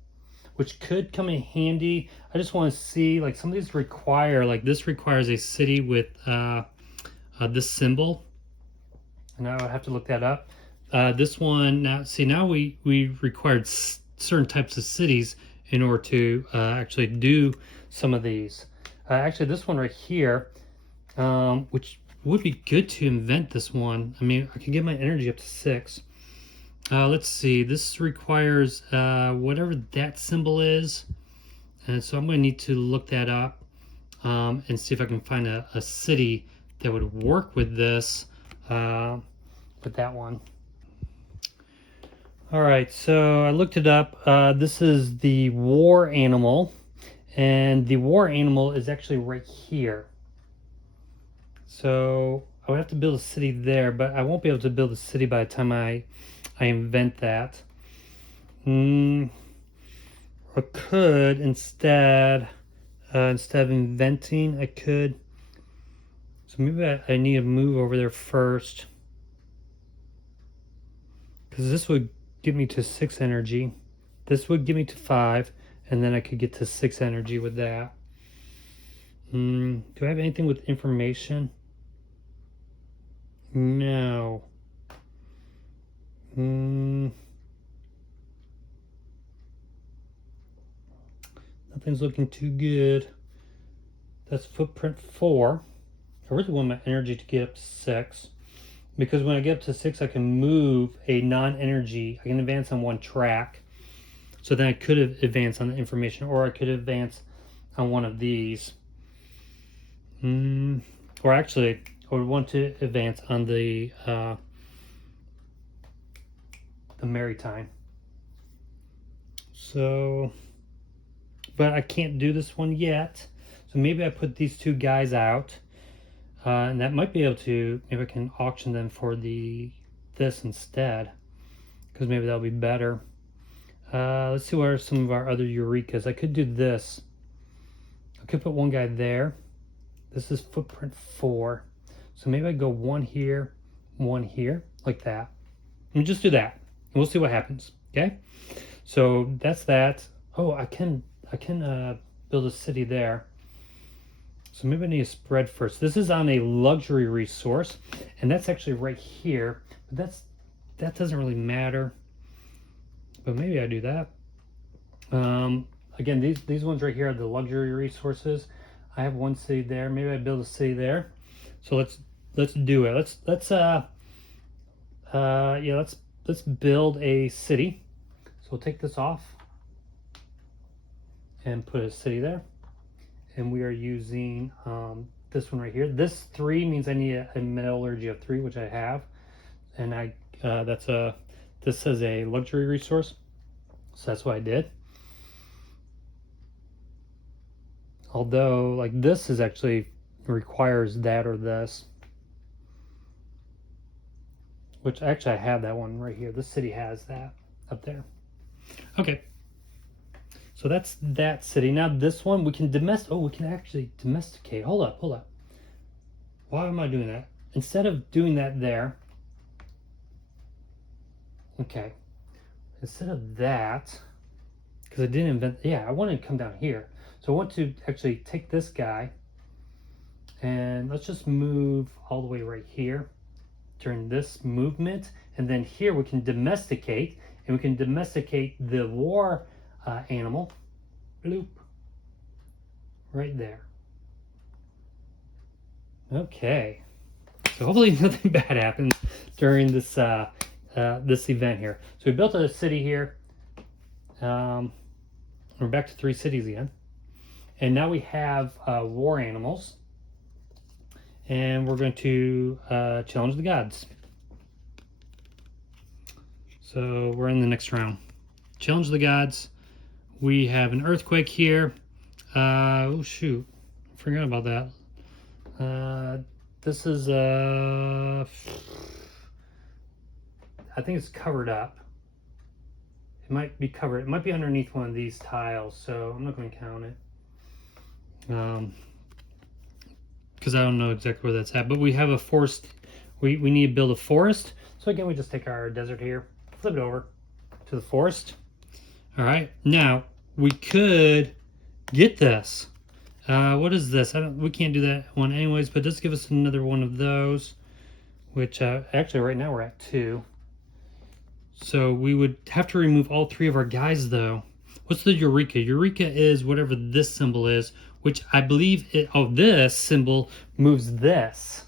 which could come in handy. I just want to see, like, some of these require, like this requires a city with this symbol, and I would have to look that up. This one, now we required certain types of cities in order to actually do some of these. Actually, this one right here, which would be good to invent this one. I mean, I can get my energy up to 6. Let's see, this requires whatever that symbol is, and so I'm going to need to look that up and see if I can find a city that would work with this, with that one. All right, so I looked it up. This is the war animal, and the war animal is actually right here. So I would have to build a city there, but I won't be able to build a city by the time I invent that. I could instead of inventing, I could. So maybe I need to move over there first, because this would get me to 6 energy. This would get me to 5, and then I could get to 6 energy with that. Do I have anything with information? No. Nothing's looking too good. That's footprint 4. I really want my energy to get up to 6, because when I get up to 6, I can move a non-energy. I can advance on one track. So then I could advance on the information, or I could advance on one of these. Or actually, I would want to advance on the maritime. So, but I can't do this one yet. So maybe I put these 2 guys out, and that might be able to. Maybe I can auction them for this instead, because maybe that'll be better. Let's see what are some of our other Eurekas. I could do this. I could put one guy there. This is footprint 4. So maybe I go 1 here, 1 here, like that. And just do that. And we'll see what happens. Okay? So that's that. Oh, I can build a city there. So maybe I need to spread first. This is on a luxury resource, and that's actually right here. But that doesn't really matter. But maybe I do that. Again, these ones right here are the luxury resources. I have 1 city there. Maybe I build a city there. So let's do it. Let's build a city. So we'll take this off and put a city there. And we are using this one right here. This 3 means I need a metallurgy of 3, which I have. And this says a luxury resource. So that's what I did. Although, like, this is actually requires that or this. Which actually I have that one right here. This city has that up there. Okay. So that's that city. Now this one we can we can actually domesticate. Hold up. Why am I doing that? Instead of doing that there. Okay. Instead of that, because I didn't invent, I wanted to come down here. So I want to actually take this guy, and let's just move all the way right here during this movement. And then here we can domesticate, and we can domesticate the war animal. Bloop. Right there. Okay. So hopefully nothing bad happens during this this event here. So we built a city here. We're back to 3 cities again. And now we have war animals. And we're going to challenge the gods. So we're in the next round. Challenge the gods. We have an earthquake here. Oh shoot, I forgot about that. This is I think it's covered up. It might be covered. It might be underneath one of these tiles, so I'm not going to count it. Because I don't know exactly where that's at. But we have a forest. We need to build a forest. So again, we just take our desert here, flip it over to the forest. All right. Now we could get this. What is this? We can't do that one anyways. But let's give us another one of those. Which actually right now we're at 2. So we would have to remove all 3 of our guys though. What's the Eureka? Eureka is whatever this symbol is, which I believe this symbol moves this.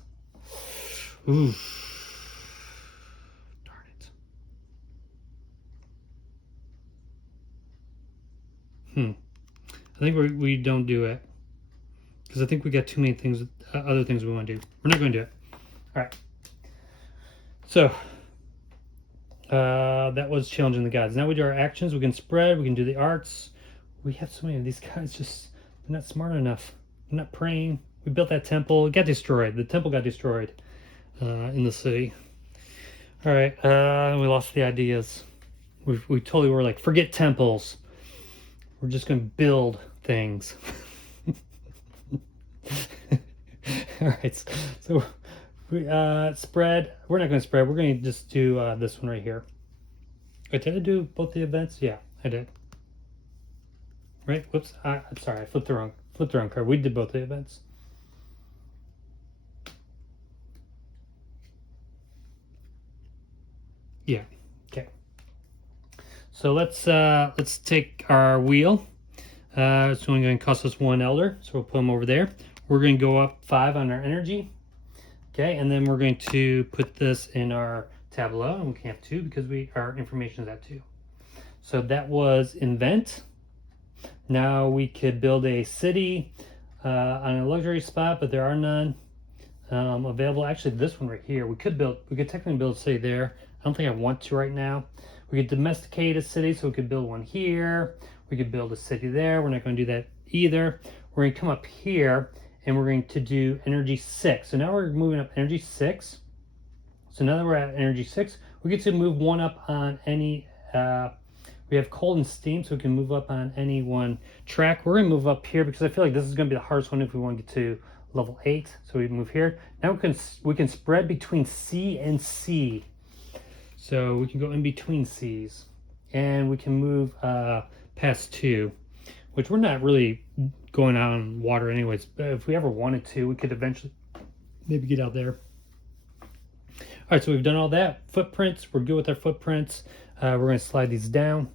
Ooh. Darn it. I think we don't do it. Because I think we got too many things, other things we want to do. We're not going to do it. All right. So, that was challenging the gods. Now we do our actions. We can spread. We can do the arts. We have so many of these guys. Just they're not smart enough. They're not praying. We built that temple. It got destroyed. The temple got destroyed in the city. All right. We lost the ideas. We totally were like, forget temples. We're just going to build things. All right. So we spread. We're not going to spread. We're going to just do this one right here. Wait, did I do both the events? Yeah, I did. Right? Whoops. I'm sorry. I flipped the wrong card. We did both the events. Yeah. Okay. So let's take our wheel. It's only going to cost us 1 elder, so we'll put them over there. We're going to go up 5 on our energy. Okay, and then we're going to put this in our tableau, and we can have 2 because our information is at 2. So that was invent. Now we could build a city on a luxury spot, but there are none available. Actually, this one right here, we could technically build a city there. I don't think I want to right now. We could domesticate a city, so we could build one here. We could build a city there. We're not going to do that either. We're going to come up here, and we're going to do energy 6. So now we're moving up energy 6. So now that we're at energy 6, we get to move 1 up on any, we have cold and steam, so we can move up on any one track. We're going to move up here because I feel like this is going to be the hardest one if we want to get to level 8. So we move here. Now we can spread between C and C. So we can go in between C's. And we can move past 2, which we're not really going out on water anyways. But if we ever wanted to, we could eventually maybe get out there. All right, so we've done all that. Footprints, we're good with our footprints. We're going to slide these down.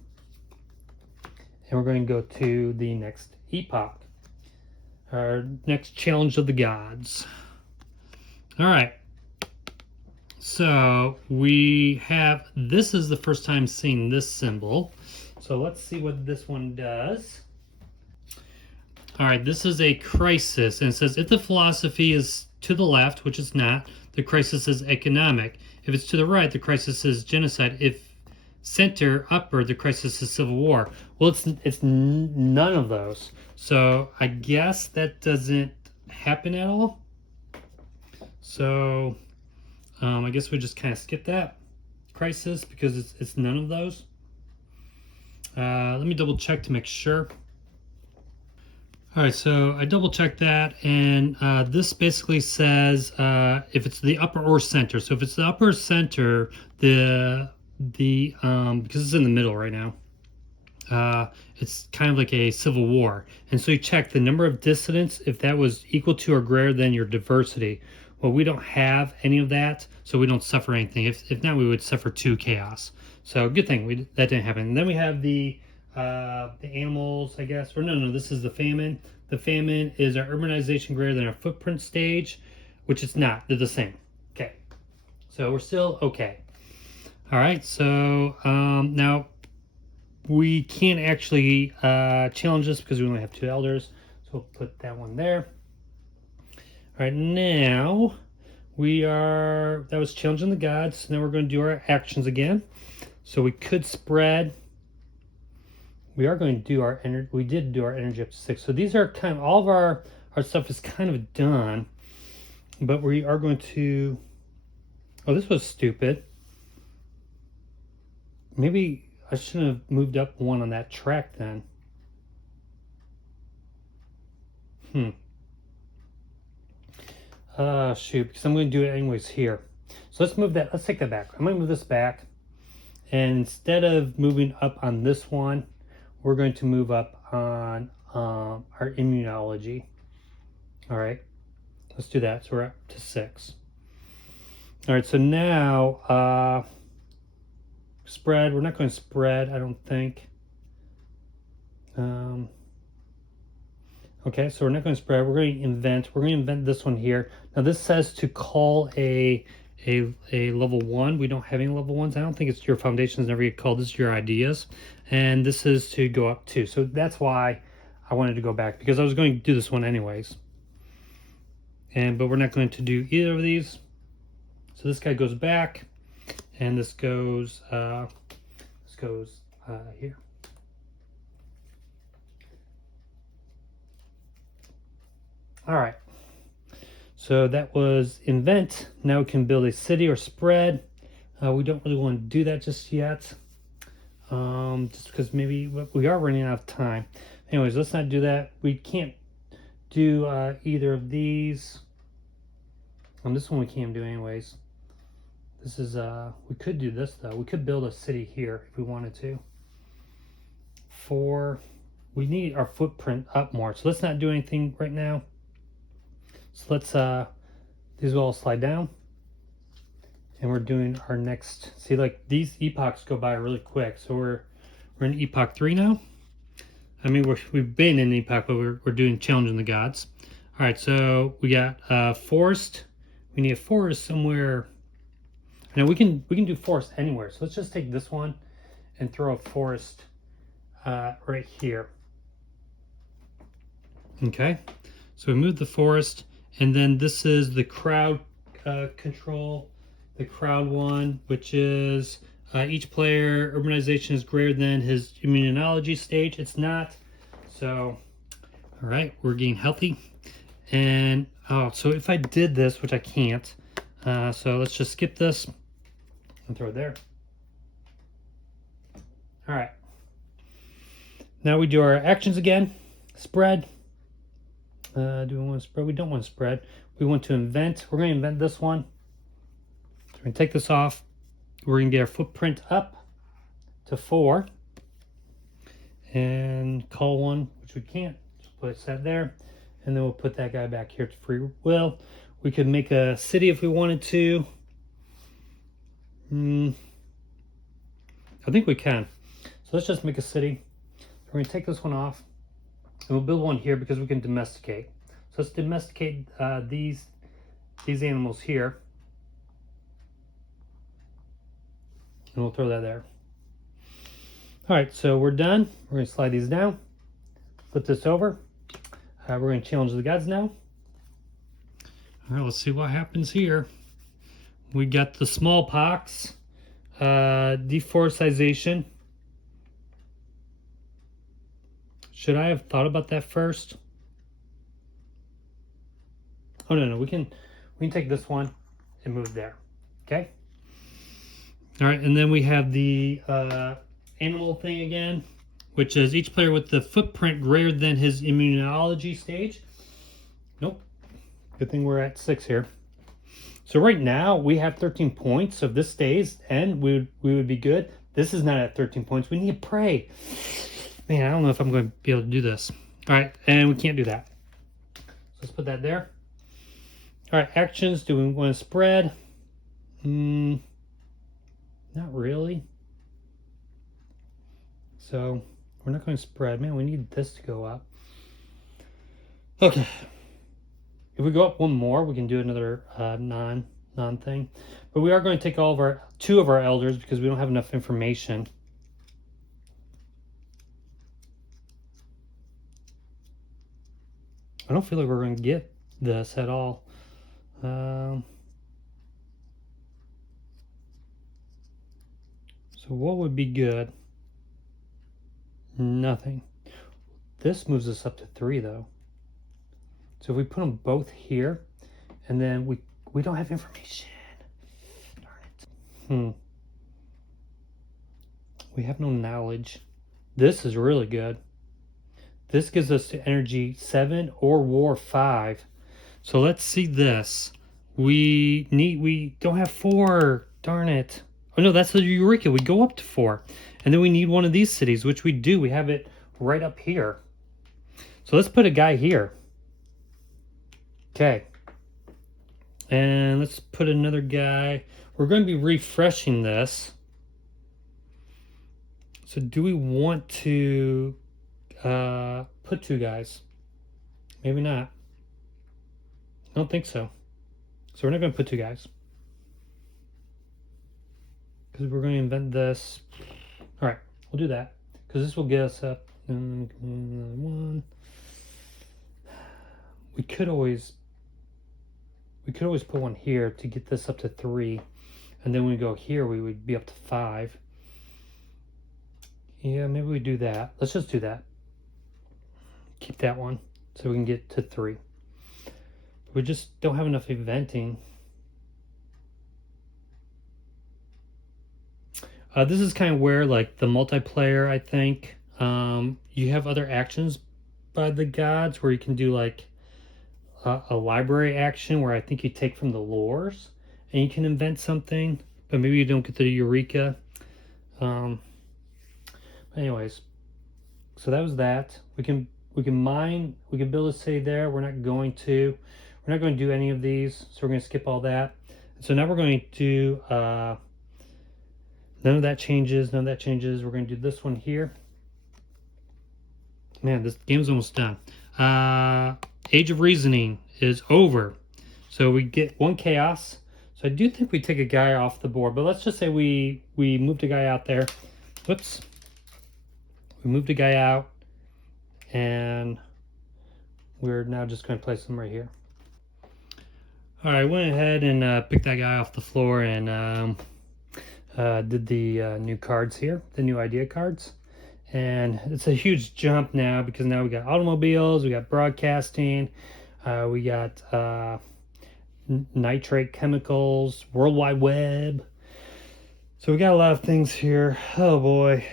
And we're going to go to the next epoch. Our next challenge of the gods. All right. So we have, this is the first time seeing this symbol. So let's see what this one does. All right, this is a crisis. And it says, if the philosophy is to the left, which it's not, the crisis is economic. If it's to the right, the crisis is genocide. If center, upper, the crisis is civil war. Well, it's none of those. So I guess that doesn't happen at all. So I guess we just kind of skip that crisis because it's none of those. Let me double check to make sure. All right, so I double checked that, and this basically says if it's the upper or center. So if it's the upper center, because it's in the middle right now, it's kind of like a civil war. And so you check the number of dissidents if that was equal to or greater than your diversity. Well, we don't have any of that, so we don't suffer anything. If not, we would suffer 2 chaos. So good thing that didn't happen. And then we have the animals, I guess. Or no, this is the famine. The famine is our urbanization greater than our footprint stage, which it's not. They're the same. Okay. So we're still okay. All right. So now we can't actually challenge this because we only have 2 elders. So So we'll put that one there. All right, now that was challenging the gods. Now we're going to do our actions again. So we could spread. We are going to do our energy. We did do our energy up to 6. So these are kind of, all of our stuff is kind of done. But we are going to, oh, this was stupid. Maybe I shouldn't have moved up one on that track then. Shoot, because I'm going to do it anyways here. So let's move that. Let's take that back. I'm going to move this back. And instead of moving up on this one, we're going to move up on our immunology. All right, let's do that. So we're up to 6. All right, so now spread. We're not going to spread, I don't think. Okay, so we're not going to spread. We're going to invent. We're going to invent this one here. Now this says to call a level 1. We don't have any level 1s. I don't think it's your foundations never get called. This is your ideas. And this is to go up 2. So that's why I wanted to go back, because I was going to do this one anyways. But we're not going to do either of these. So this guy goes back, and this goes here. All right. So that was invent. Now we can build a city or spread. We don't really want to do that just yet. Just because maybe we are running out of time. Anyways, let's not do that. We can't do either of these. This one we can't do anyways. This is, we could do this though. We could build a city here if we wanted to. We need our footprint up more. So let's not do anything right now. So let's, these will all slide down. And we're doing our next, see, like these epochs go by really quick. So we're in epoch 3 now. I mean, we've been in epoch, but we're doing challenging the gods. All right, so we got forest. We need a forest somewhere. Now we can do forest anywhere. So let's just take this one and throw a forest right here. Okay, so we move the forest, and then this is the crowd control, the crowd one, which is each player urbanization is greater than his immunology stage. It's not. So, all right, we're getting healthy. And so if I did this, which I can't, so let's just skip this and throw it there. All right. Now we do our actions again. Spread. Do we want to spread? We don't want to spread. We want to invent. We're going to invent this one. So we're going to take this off. We're going to get our footprint up to 4. And call one, which we can't. Just put that there. And then we'll put that guy back here to free will. We could make a city if we wanted to. I think we can. So let's just make a city. We're going to take this one off. And we'll build one here because we can domesticate. So let's domesticate these animals here. And we'll throw that there. All right, so we're done. We're going to slide these down. Flip this over. We're going to challenge the gods now. All right, let's see what happens here. We got the smallpox, deforestation. Should I have thought about that first? Oh no, we can take this one and move there. Okay. All right, and then we have the animal thing again, which is each player with the footprint greater than his immunology stage. Nope. Good thing we're at 6 here. So right now we have 13 points. So if this stays, and we would be good. This is not at 13 points. We need to pray. Man, I don't know if I'm going to be able to do this. All right, and we can't do that. So let's put that there. All right, actions. Do we want to spread? Not really. So we're not going to spread. Man, we need this to go up. Okay. If we go up one more, we can do another non thing. But we are going to take all of 2 of our elders because we don't have enough information. I don't feel like we're going to get this at all. So what would be good? Nothing. This moves us up to 3 though. So if we put them both here, and then we don't have information. Darn it. We have no knowledge. This is really good. This gives us to energy 7 or war 5. So let's see this. We don't have 4. Darn it. Oh no, that's the Eureka. We go up to 4. And then we need one of these cities, which we do. We have it right up here. So let's put a guy here. Okay. And let's put another guy. We're going to be refreshing this. So do we want to put 2 guys? Maybe not. I don't think so. So we're not going to put 2 guys. Because we're going to invent this. All right, we'll do that. Because this will get us up. 1. We could always put one here to get this up to 3. And then when we go here, we would be up to 5. Yeah, maybe we do that. Let's just do that. Keep that one so we can get to 3. We just don't have enough eventing. This is kind of where, like, the multiplayer, I think, you have other actions by the gods where you can do, like, a library action where I think you take from the lores and you can invent something, but maybe you don't get the Eureka. Anyways, so that was that. We can mine, we can build a city there. We're not going to do any of these, so we're going to skip all that. So now we're going to none of that changes. We're going to do this one here. Man, this game's almost done. Age of Reasoning is over. So we get 1 chaos. So I do think we take a guy off the board, but let's just say we moved a guy out there. Whoops. We moved a guy out, and we're now just going to place him right here. All right, I went ahead and picked that guy off the floor and did the new cards here, the new idea cards. And it's a huge jump now because now we got automobiles, we got broadcasting, we got nitrate chemicals, World Wide Web. So we got a lot of things here. Oh boy.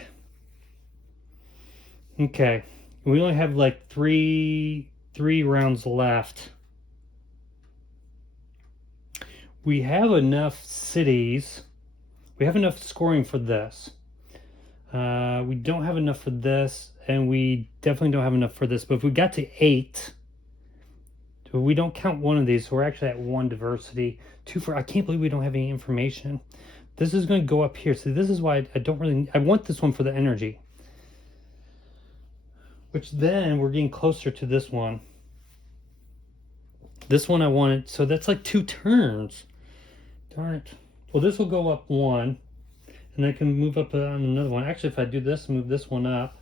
Okay, we only have like three rounds left. We have enough cities. We have enough scoring for this. We don't have enough for this, and we definitely don't have enough for this. But if we got to 8, we don't count one of these, so we're actually at 1 diversity. 2 for, I can't believe we don't have any information. This is going to go up here. So this is why I want this one for the energy. Which then we're getting closer to this one. This one I wanted, so that's like 2 turns. Darn it. Well, this will go up 1, and I can move up on another one. Actually, if I do this, move this one up.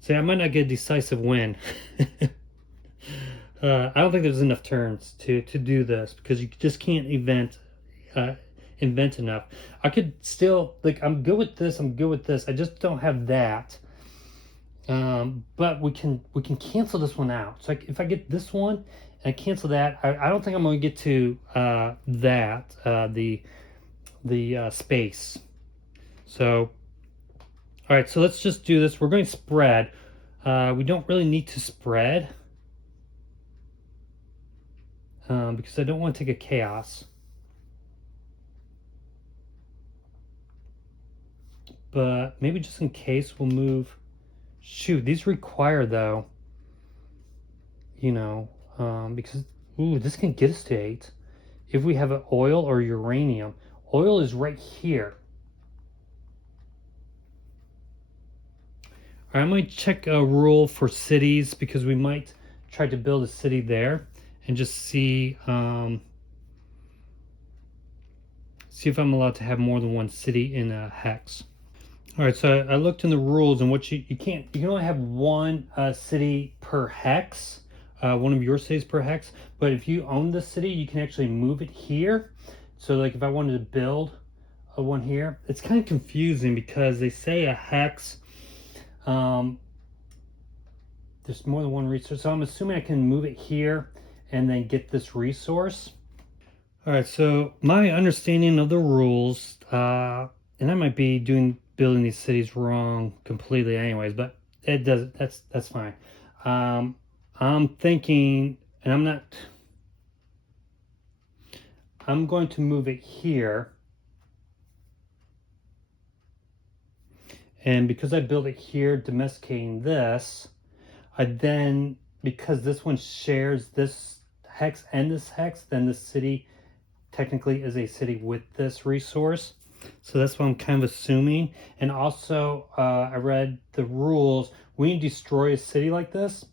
See, I might not get a decisive win. I don't think there's enough turns to do this because you just can't invent enough. I could still, like, I'm good with this. I just don't have that. But we can cancel this one out. So if I get this one and I cancel that, I don't think I'm going to get to the space. So, all right, so let's just do this. We're going to spread. We don't really need to spread because I don't want to take a chaos. But maybe just in case we'll move. Shoot, these require, though, you know, because, ooh, this can get us to 8. If we have an oil or uranium. Oil is right here. All right, I'm going to check a rule for cities because we might try to build a city there and just see if I'm allowed to have more than 1 city in a hex. All right, so I looked in the rules, and what you can only have 1 city per hex. one of your cities per hex. But if you own the city, you can actually move it here. So like if I wanted to build a one here, it's kind of confusing because they say a hex, there's more than one resource. So I'm assuming I can move it here and then get this resource. All right, so my understanding of the rules, and I might be building these cities wrong completely anyways, but it does, that's fine. I'm thinking, and I'm going to move it here. And because I built it here, domesticating this, I then, because this one shares this hex and this hex, then the city technically is a city with this resource. So that's what I'm kind of assuming. And also, I read the rules. When you destroy a city like this,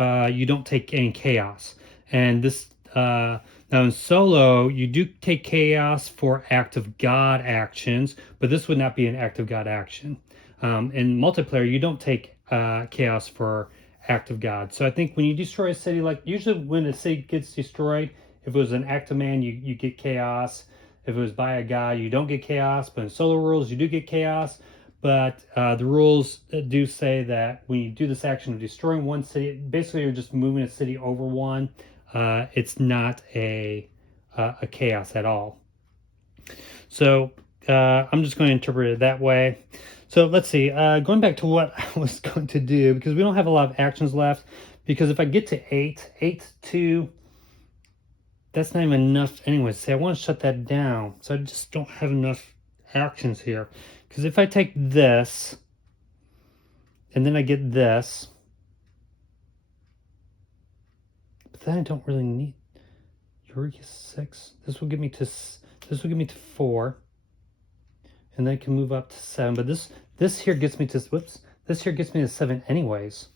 you don't take any chaos. And this, now in solo, you do take chaos for act of God actions, but this would not be an act of God action. In multiplayer, you don't take chaos for act of God. So I think when you destroy a city, like usually when a city gets destroyed, if it was an act of man, you get chaos. If it was by a god, you don't get chaos. But in solo rules, you do get chaos. But the rules do say that when you do this action of destroying one city, basically you're just moving a city over one. It's not a chaos at all. So I'm just going to interpret it that way. So let's see, going back to what I was going to do, because we don't have a lot of actions left, because if I get to 8 to, that's not even enough anyway. See, I want to shut that down, so I just don't have enough actions here. Because if I take this, and then I get this, but then I don't really need Eureka 6. This will get me to 4. And then I can move up to 7. But this here gets me to, whoops, this here gets me to 7 anyways.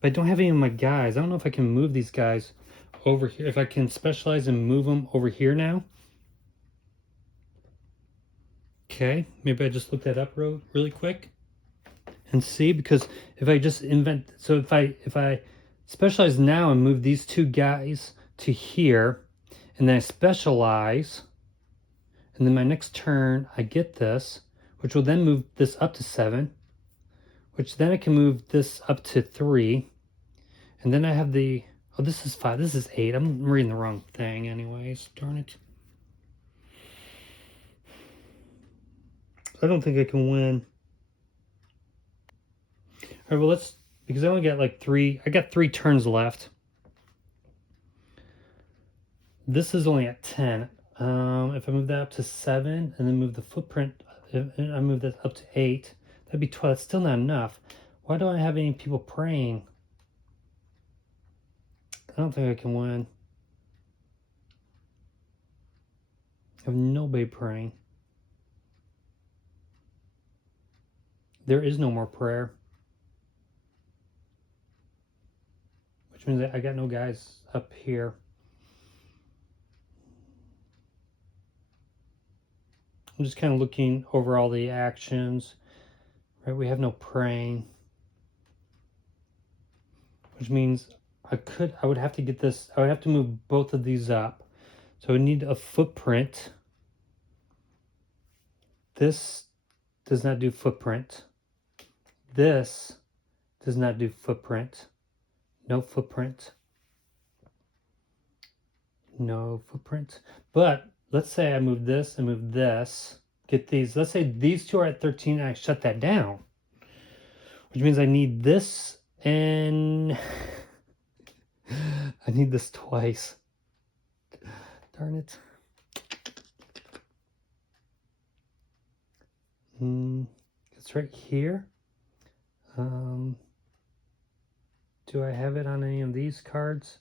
But I don't have any of my guys. I don't know if I can move these guys over here. If I can specialize and move them over here now. Okay, maybe I just look that up really quick and see, because if I just so if I specialize now and move these two guys to here, and then I specialize, and then my next turn I get this, which will then move this up to 7, which then I can move this up to 3, and then I have the, oh, this is 5, this is 8. I'm reading the wrong thing anyways, darn it. I don't think I can win. All right, well, because I only got like 3, I got 3 turns left. This is only at 10. If I move that up to 7 and then move the footprint, and I move that up to 8, that'd be 12. That's still not enough. Why don't I have any people praying? I don't think I can win. I have nobody praying. There is no more prayer. Which means that I got no guys up here. I'm just kind of looking over all the actions. Right, we have no praying. Which means I would have to get this, I would have to move both of these up. So I would need a footprint. This does not do footprint. This does not do footprint. No footprint. No footprint. But let's say I move this and move this. Get these. Let's say these two are at 13 and I shut that down. Which means I need this and I need this twice. Darn it. It's right here. Do I have it on any of these cards?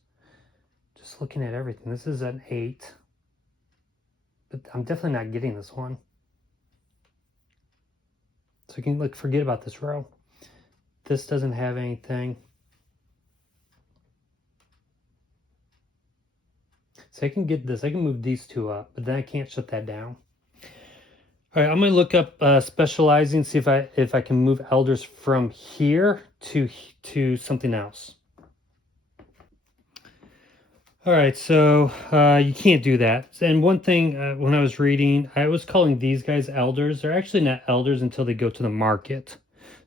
Just looking at everything. This is an 8. But I'm definitely not getting this one. So you can forget about this row. This doesn't have anything. So I can get this. I can move these two up, but then I can't shut that down. All right, I'm going to look up specializing, see if I can move elders from here to something else. All right, so you can't do that. And one thing, when I was reading, I was calling these guys elders. They're actually not elders until they go to the market.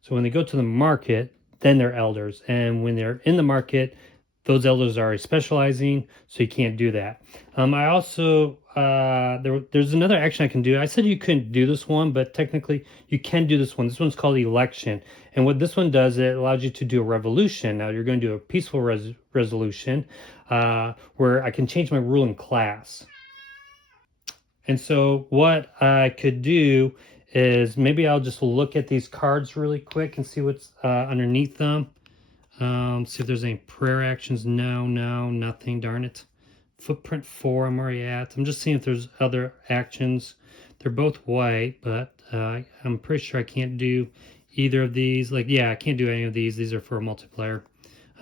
So when they go to the market, then they're elders. And when they're in the market, those elders are specializing, so you can't do that. I also there's another action I can do. I said you couldn't do this one, but technically you can do this one. This one's called election, and what this one does, it allows you to do a revolution. Now you're going to do a peaceful resolution, where I can change my ruling class. And so what I could do is maybe I'll just look at these cards really quick and see what's underneath them. See if there's any prayer actions. No, no, nothing. Darn it. Footprint 4, I'm already at. I'm just seeing if there's other actions. They're both white, but I'm pretty sure I can't do either of these. Like, yeah, I can't do any of these. These are for a multiplayer.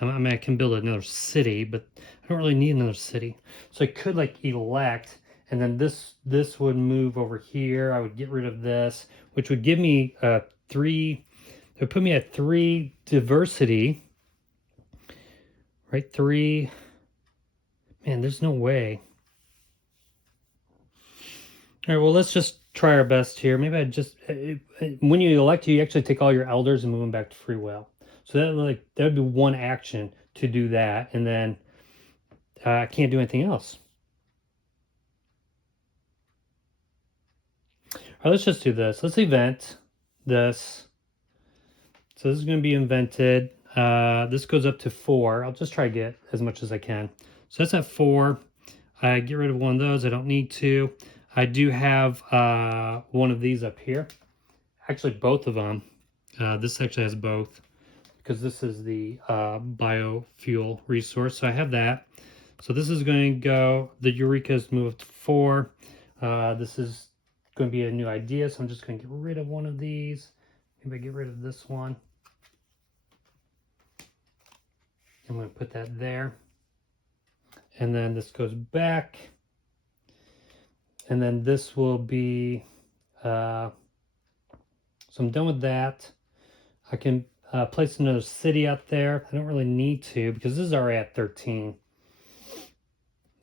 I mean, I can build another city, but I don't really need another city. So I could like elect, and then this would move over here. I would get rid of this, which would give me 3. It would put me at 3 diversity. Right, 3. Man, there's no way. All right, well, let's just try our best here. Maybe I just when you elect, you actually take all your elders and move them back to free will. So that would be one action to do that, and then I can't do anything else. All right, let's just do this. Let's event this. So this is going to be invented. This goes up to 4. I'll just try to get as much as I can. So that's at 4. I get rid of one of those. I don't need to. I do have one of these up here. Actually, both of them. This actually has both because this is the biofuel resource. So I have that. So this is going to go, the Eureka's moved to 4. This is going to be a new idea. So I'm just going to get rid of one of these. Maybe I get rid of this one. I'm going to put that there. And then this goes back. And then this will be, so I'm done with that. I can place another city out there. I don't really need to because this is already at 13.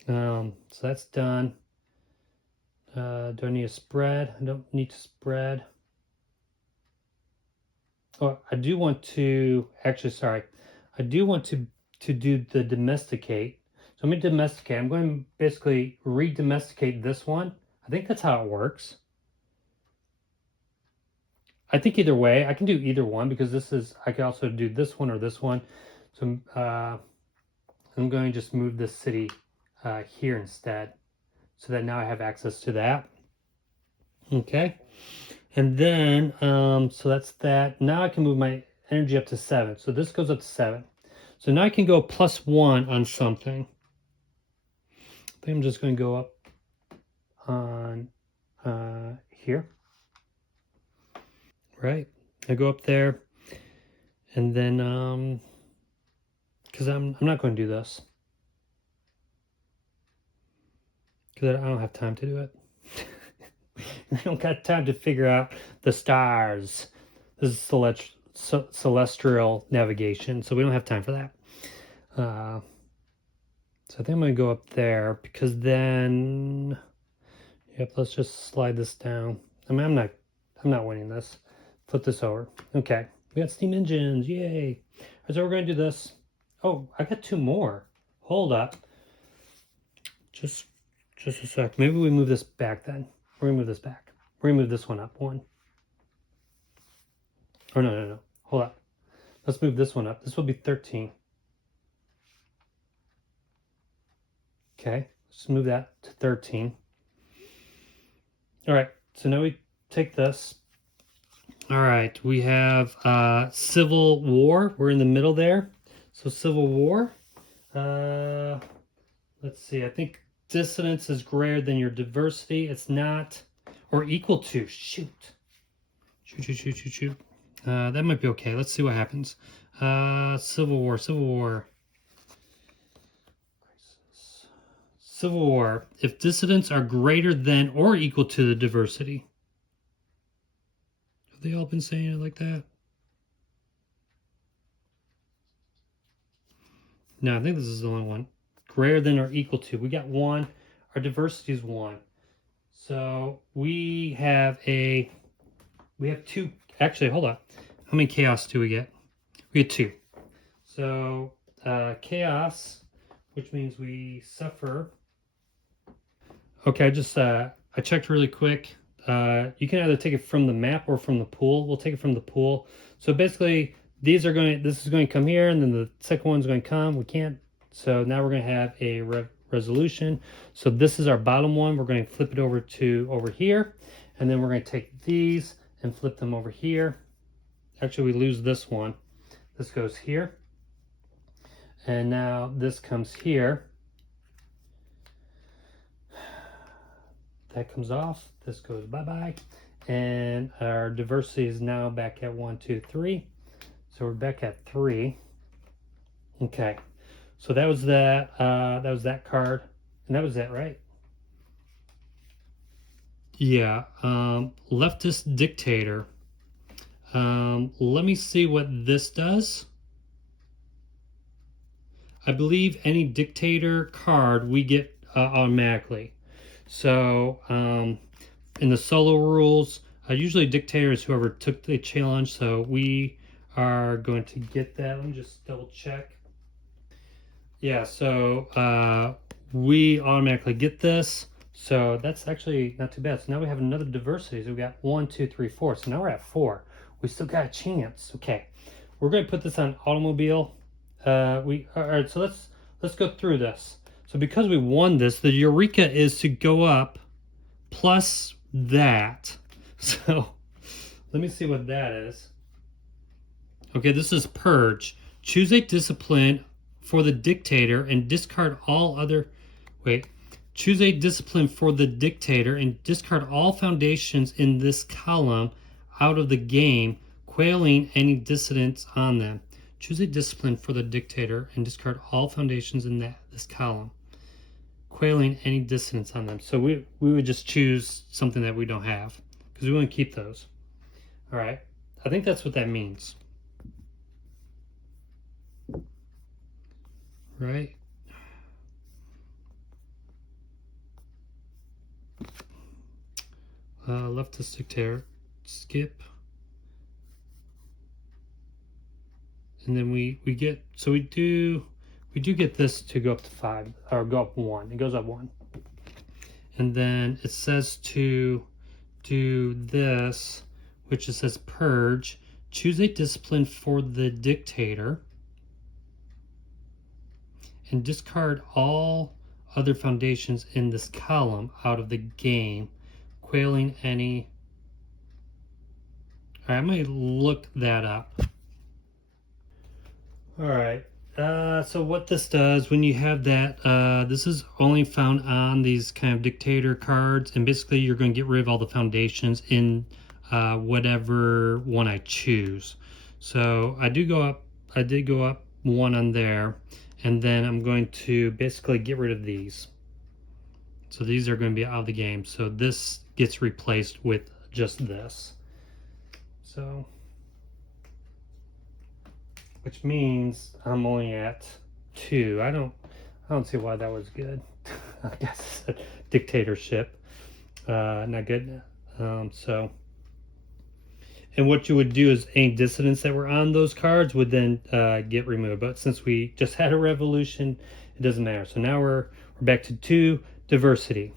So that's done. Do I need a spread? I don't need to spread. Oh, I do want to, actually, sorry. I do want to do the domesticate. So I'm going to domesticate. I'm going to basically re-domesticate this one. I think that's how it works. I think either way, I can do either one because this is, I can also do this one or this one. So I'm going to just move this city here instead so that now I have access to that. Okay. And then, so that's that. Now I can move my energy up to 7. So this goes up to 7. So now I can go +1 on something. I think I'm just going to go up on here. Right. I go up there. And then, because I'm not going to do this. Because I don't have time to do it. I don't got time to figure out the stars. This is celestial navigation, so we don't have time for that. So I think I'm going to go up there because then, yep, let's just slide this down. I mean, I'm not winning this. Flip this over. Okay, we got steam engines, yay. All right, so we're going to do this. Oh, I got 2 more. Hold up. Just a sec. Maybe we move this back then. We're going to move this back. We're going to move this one up 1. Oh, no. Hold up. Let's move this one up. This will be 13. Okay, let's move that to 13. All right, so now we take this. All right, we have Civil War. We're in the middle there. So Civil War. Let's see. I think dissonance is greater than your diversity. It's not, or equal to. Shoot. That might be okay. Let's see what happens. Civil War. Civil War. If dissidents are greater than or equal to the diversity. Have they all been saying it like that? No, I think this is the only one. greater than or equal to. We got 1. Our diversity is 1. So we have 2. Actually, hold on. How many chaos do we get? We get 2. So chaos, which means we suffer. Okay, I checked really quick. You can either take it from the map or from the pool. We'll take it from the pool. So basically, this is going to come here, and then the second one's going to come. We can't. So now we're going to have a resolution. So this is our bottom one. We're going to flip it over here, and then we're going to take these and flip them over here. Actually, we lose this one. This goes here, and now this comes here. That comes off. This goes bye-bye. And our diversity is now back at 1, 2, 3. So we're back at 3. Okay. So that was that. That was that card. And that was it, right? Yeah. Leftist dictator. Let me see what this does. I believe any dictator card we get automatically. So in the solo rules, usually dictator is whoever took the challenge. So we are going to get that. Let me just double check. Yeah, so we automatically get this. So that's actually not too bad. So now we have another diversity. So we got 1, 2, 3, 4. So now we're at 4. We still got a chance. Okay, we're going to put this on automobile. All right. So let's go through this. So because we won this, the Eureka is to go up plus that. So let me see what that is. Okay, this is Purge. Choose a discipline for the dictator and discard all other... Wait. Choose a discipline for the dictator and discard all foundations in this column out of the game, quelling any dissidents on them. Choose a discipline for the dictator and discard all foundations in this column, quelling any dissidents on them. So we would just choose something that we don't have because we want to keep those. All right. I think that's what that means. Right. Leftist dictator. Skip. And then we get, so we do get this to go up to 5 or go up 1. It goes up 1. And then it says to do this, which it says purge. Choose a discipline for the dictator and discard all other foundations in this column out of the game, quelling any... All right, I might look that up. All right, so what this does when you have that, this is only found on these kind of dictator cards, and basically you're going to get rid of all the foundations in whatever one I choose. So I did go up 1 on there, and then I'm going to basically get rid of these. So these are going to be out of the game. So this gets replaced with just this. So, which means I'm only at 2. I don't see why that was good. I guess it's a dictatorship. Not good. So, and what you would do is any dissidents that were on those cards would then get removed. But since we just had a revolution, it doesn't matter. So now we're back to 2 diversity.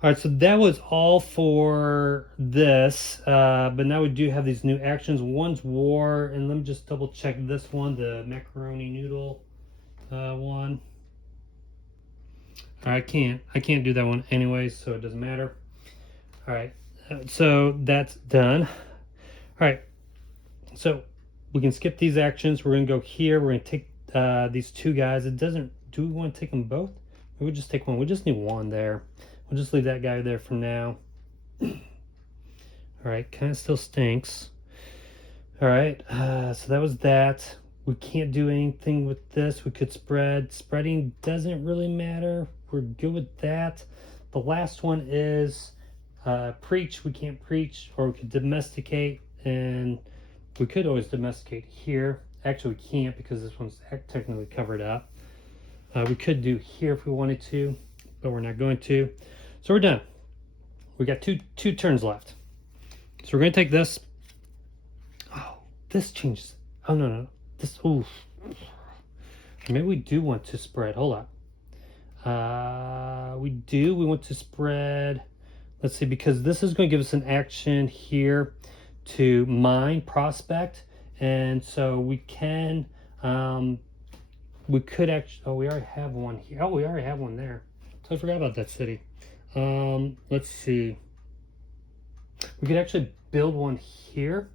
All right, so that was all for this, but now we do have these new actions. One's war, and let me just double check this one, the macaroni noodle one. All right, I can't do that one anyway, so it doesn't matter. All right, so that's done. All right, so we can skip these actions. We're gonna go here. We're gonna take these 2 guys. Do we want to take them both? We'll just take one. We just need 1 there. We'll just leave that guy there for now. All right, kind of still stinks. All right, so that was that. We can't do anything with this. We could spread. Spreading doesn't really matter. We're good with that. The last one is preach. We can't preach, or we could domesticate, and we could always domesticate here. Actually, we can't because this one's technically covered up. We could do here if we wanted to, but we're not going to. So we're done. We got two turns left. So we're going to take this. Oh, this changes. Oh, no. This, ooh. Maybe we do want to spread. Hold on. We want to spread. Let's see, because this is going to give us an action here to mine, prospect. And so we can, we could actually, oh, we already have one here. Oh, we already have one there. So I forgot about that city. Let's see. We could actually build one here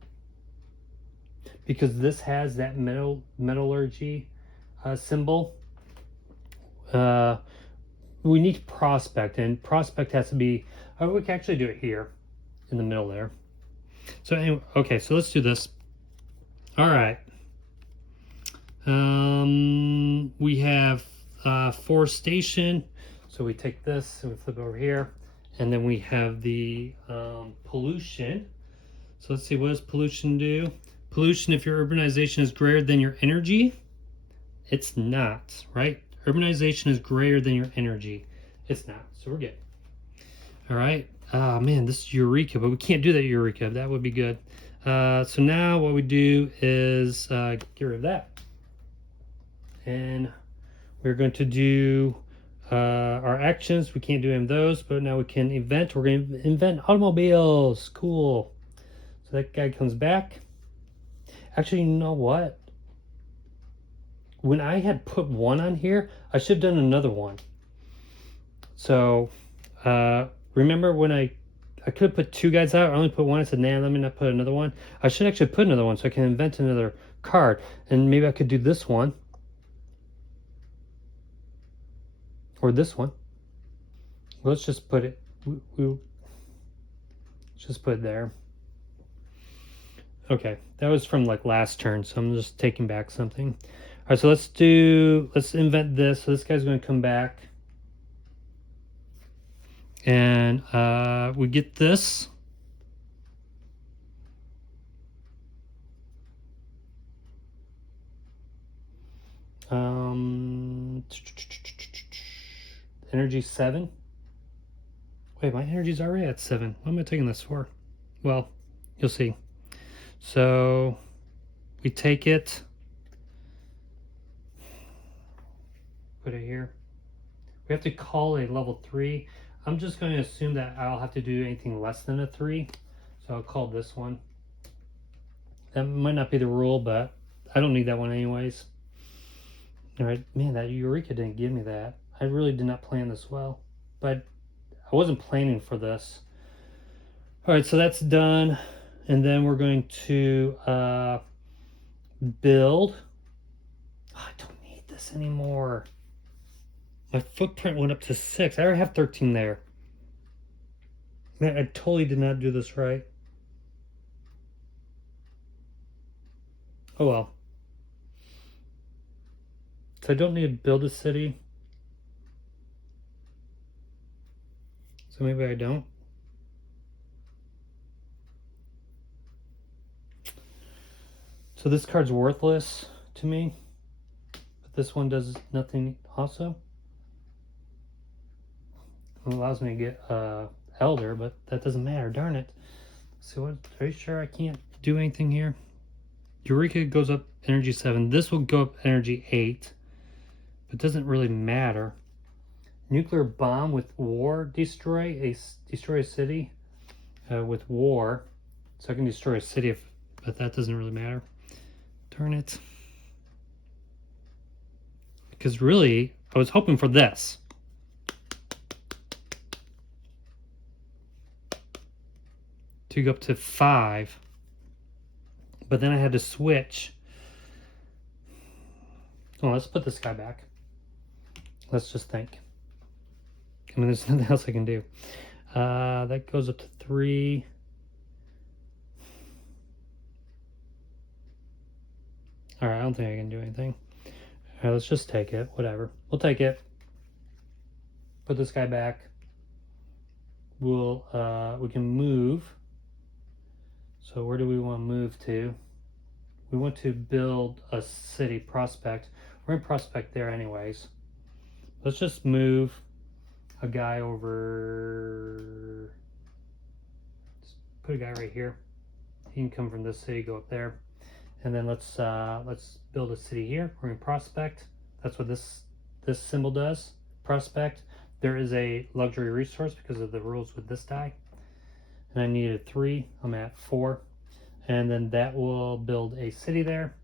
because this has that metallurgy symbol. We need prospect, and prospect has to be, oh, we can actually do it here in the middle there. So anyway, okay, so let's do this. All right. We have forestation. So we take this and we flip over here, and then we have the pollution. So let's see, what does pollution do? Pollution, if your urbanization is greater than your energy, it's not, right? Urbanization is greater than your energy. It's not, so we're good. All right. Man, this is Eureka, but we can't do that Eureka. That would be good. So now what we do is get rid of that. And we're going to do our actions. We can't do any of those, but now we can invent. We're going to invent automobiles. Cool. So that guy comes back. Actually, you know what? When I had put one on here, I should have done another one. So remember when I could have put two guys out, I only put one. I said, nah, let me not put another one. I should actually put another one so I can invent another card. And maybe I could do this one. Or this one. Let's just put it, let's just put it there. Okay, that was from like last turn, so I'm just taking back something. All right, so let's invent this. So this guy's going to come back. And we get this. Energy 7. Wait, my energy's already at 7. What am I taking this for? Well, you'll see. So we take it, put it here. We have to call a level 3. I'm just going to assume that I'll have to do anything less than a 3. So I'll call this one. That might not be the rule, but I don't need that one anyways. All right, man, that Eureka didn't give me that. I really did not plan this well, but I wasn't planning for this. All right, so that's done. And then we're going to build. Oh, I don't need this anymore. My footprint went up to 6. I already have 13 there. Man, I totally did not do this right. Oh well. So I don't need to build a city. So maybe I don't. So this card's worthless to me. But this one does nothing also. It allows me to get Elder, but that doesn't matter, darn it. So what, are you sure I can't do anything here? Eureka goes up energy 7. This will go up energy 8. But it doesn't really matter. Nuclear bomb with war, destroy a city with war. So I can destroy a city, but that doesn't really matter. Darn it. Because really, I was hoping for this. To go up to 5. But then I had to switch. Oh, let's put this guy back. Let's just think. I mean, there's nothing else I can do. That goes up to 3. All right, I don't think I can do anything. All right, let's just take it. Whatever. We'll take it. Put this guy back. We can move. So where do we want to move to? We want to build a city, Prospect. We're in Prospect there anyways. Let's just move a guy over. Let's put a guy right here. He can come from this city, go up there, and then let's build a city here. We're in prospect. That's what this symbol does. Prospect. There is a luxury resource because of the rules with this die, and I needed 3. I'm at 4, and then that will build a city there,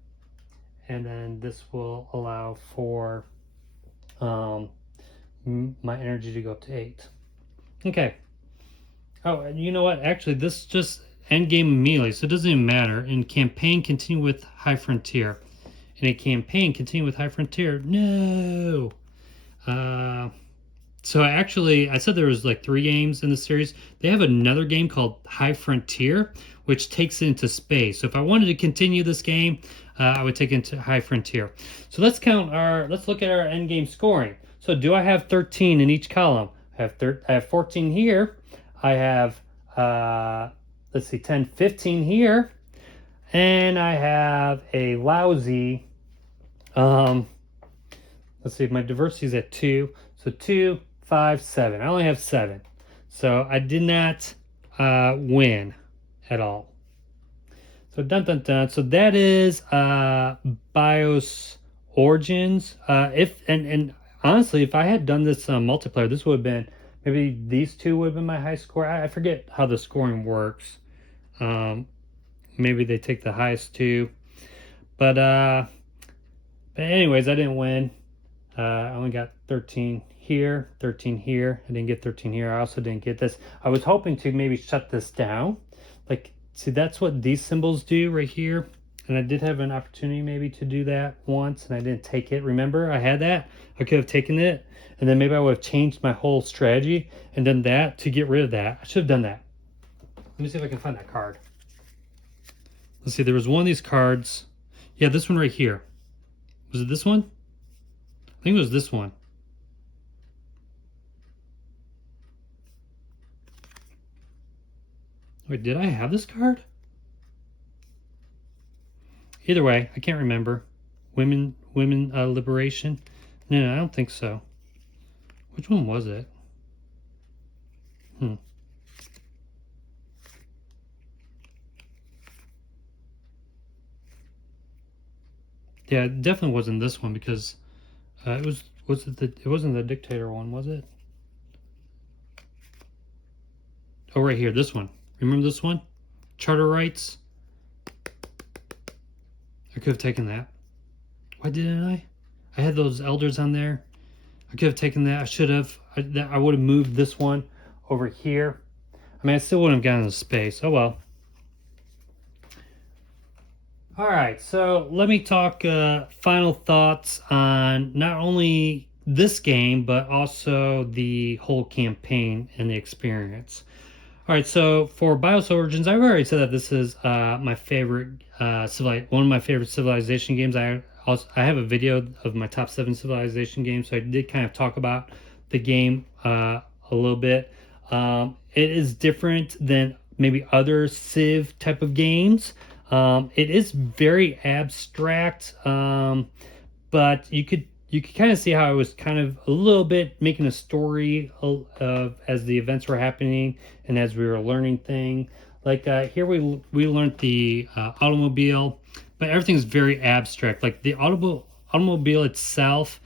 and then this will allow for my energy to go up to 8. Okay. Oh, and you know what? Actually, this just end game immediately, so it doesn't even matter. In campaign, continue with High Frontier. In a campaign, continue with High Frontier. No. So actually, I said there was like 3 games in the series. They have another game called High Frontier, which takes it into space. So if I wanted to continue this game, I would take it into High Frontier. So let's look at our end game scoring. So do I have 13 in each column? I have 14 here. I have, let's see, 10, 15 here. And I have a lousy, let's see, my diversity is at 2. So 2, 5, 7. I only have 7. So I did not win at all. So dun dun dun. So that is BIOS Origins. And honestly, if I had done this multiplayer, this would have been, maybe these 2 would have been my high score. I forget how the scoring works. Maybe they take the highest 2. But anyways, I didn't win. I only got 13 here, 13 here. I didn't get 13 here. I also didn't get this. I was hoping to maybe shut this down. Like, see, that's what these symbols do right here. And I did have an opportunity maybe to do that once, and I didn't take it. Remember, I had that. I could have taken it, and then maybe I would have changed my whole strategy and done that to get rid of that. I should have done that. Let me see if I can find that card. Let's see, there was one of these cards. Yeah, this one right here. Was it this one? I think it was this one. Wait, did I have this card? Either way, I can't remember. Women liberation? No, I don't think so. Which one was it? Yeah, it definitely wasn't this one because it wasn't the dictator one, was it? Oh, right here, this one. Remember this one? Charter rights. I could have taken that. Why didn't I? I had those elders on there. I could have taken that. I should have. I would have moved this one over here. I mean, I still wouldn't have gotten the space. Oh well. All right, so let me talk final thoughts on not only this game, but also the whole campaign and the experience. All right, so for BIOS Origins, I've already said that this is my favorite, one of my favorite Civilization games. I have a video of my top 7 Civilization games, so I did kind of talk about the game a little bit. It is different than maybe other Civ type of games. It is very abstract, but you could kind of see how I was kind of a little bit making a story of as the events were happening and as we were learning things. Like here we learned the automobile, but everything's very abstract. Like the automobile itself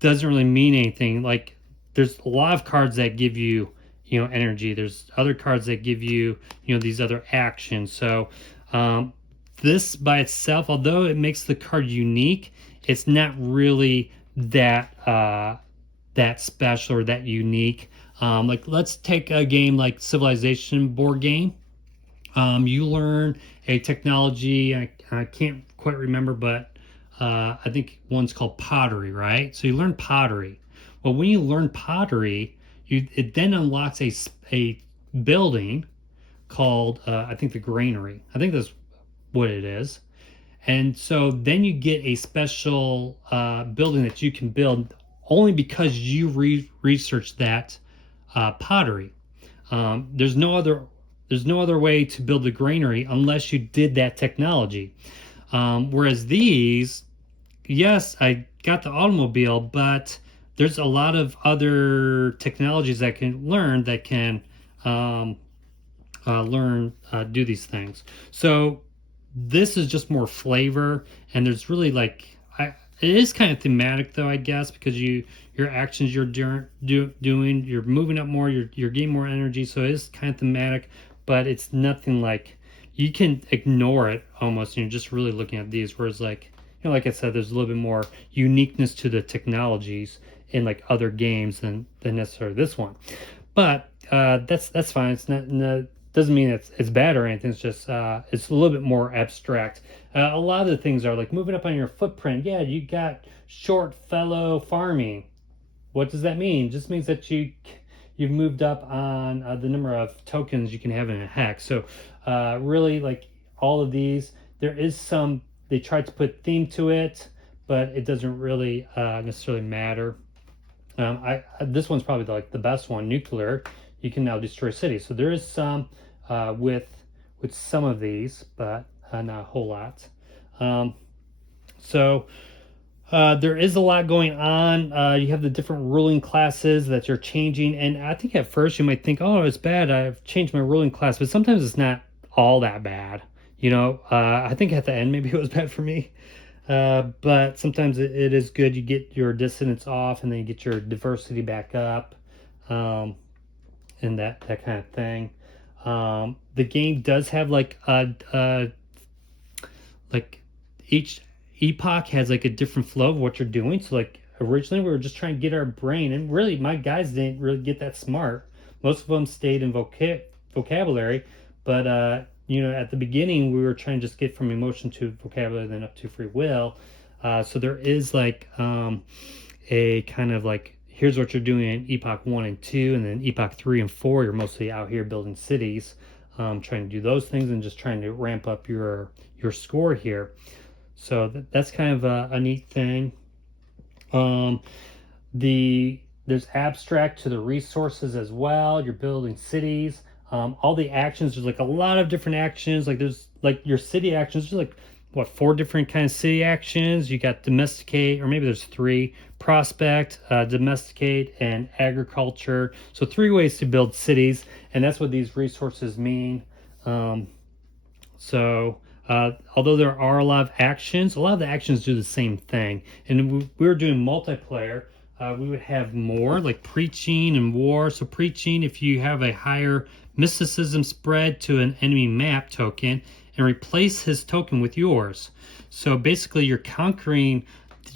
doesn't really mean anything. Like there's a lot of cards that give you energy. There's other cards that give you these other actions. So this by itself, although it makes the card unique, it's not really that special or that unique. Like let's take a game like Civilization board game. You learn a technology. I can't quite remember, but I think one's called pottery, right? So you learn pottery. Well, when you learn pottery, it then unlocks a building called I think the granary. I think that's what it is. And so then you get a special building that you can build only because you researched that pottery. There's no other way to build the granary unless you did that technology. Whereas these, yes, I got the automobile, but there's a lot of other technologies that can learn that can um, do these things. So this is just more flavor, and there's really like it is kind of thematic though, I guess, because your actions doing, you're moving up more, you're getting more energy, so it is kind of thematic, but it's nothing like you can ignore it almost, and you're just really looking at these. Whereas like like I said, there's a little bit more uniqueness to the technologies in like other games than necessarily this one. But that's fine. It's not doesn't mean it's bad or anything. It's just it's a little bit more abstract. A lot of the things are like moving up on your footprint. Yeah, you got short fellow farming. What does that mean? It just means that you've moved up on the number of tokens you can have in a hex. So really, like all of these, there is some. They tried to put theme to it, but it doesn't really necessarily matter. This one's probably like the best one, nuclear. You can now destroy cities. So there is some with some of these, but not a whole lot. Um, so there is a lot going on. You have the different ruling classes that you're changing, and I think at first you might think, "Oh, it's bad. I've changed my ruling class," but sometimes it's not all that bad. I think at the end maybe it was bad for me. But sometimes it is good. You get your dissonance off, and then you get your diversity back up, um, and that kind of thing. The game does have like each epoch has like a different flow of what you're doing. So like originally we were just trying to get our brain, and really my guys didn't really get that smart. Most of them stayed in vocabulary, but at the beginning we were trying to just get from emotion to vocabulary, then up to free will. So there is like a kind of like here's what you're doing in epoch 1 and 2, and then epoch 3 and 4 you're mostly out here building cities, trying to do those things and just trying to ramp up your score here. So that's kind of a neat thing. Um, there's abstract to the resources as well. You're building cities. All the actions, there's like a lot of different actions. Like there's like your city actions. There's like what, 4 different kind of city actions. You got domesticate, or maybe there's 3: prospect, domesticate, and agriculture. So 3 ways to build cities, and that's what these resources mean. So although there are a lot of the actions do the same thing. And we were doing multiplayer. We would have more like preaching and war. So preaching, if you have a higher mysticism spread to an enemy map token and replace his token with yours. So basically you're conquering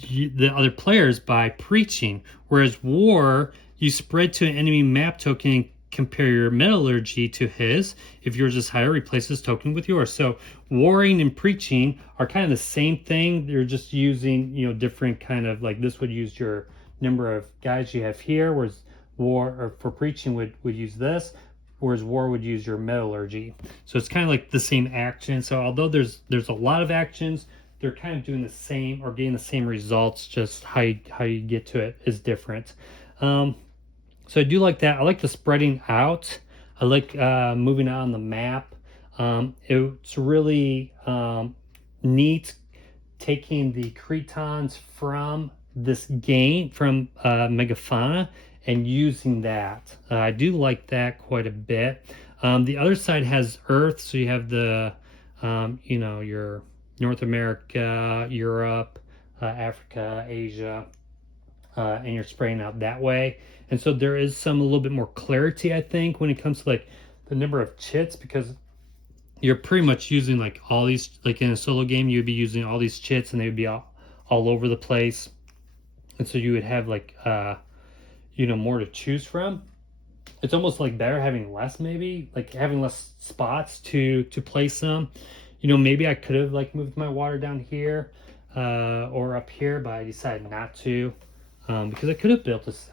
the other players by preaching, whereas war, you spread to an enemy map token, compare your metallurgy to his. If yours is higher, replace his token with yours. So warring and preaching are kind of the same thing. They're just using different kind of, like this would use your number of guys you have here, whereas war, or for preaching, would use this, whereas war would use your metallurgy. So it's kind of like the same action. So although there's a lot of actions, they're kind of doing the same or getting the same results, just how you get to it is different. So I do like that. I like the spreading out. I like moving out on the map. It's really neat taking the Cretons from this game, from Megafauna, and using that. I do like that quite a bit. The other side has Earth, so you have the, your North America, Europe, Africa, Asia, and you're spraying out that way. And so there is a little bit more clarity, I think, when it comes to like the number of chits, because you're pretty much using like all these, like in a solo game, you would be using all these chits and they would be all over the place. And so you would have like, more to choose from. It's almost like better having less, maybe like having less spots to place them. Maybe I could have like moved my water down here or up here, but I decided not to. Because I could have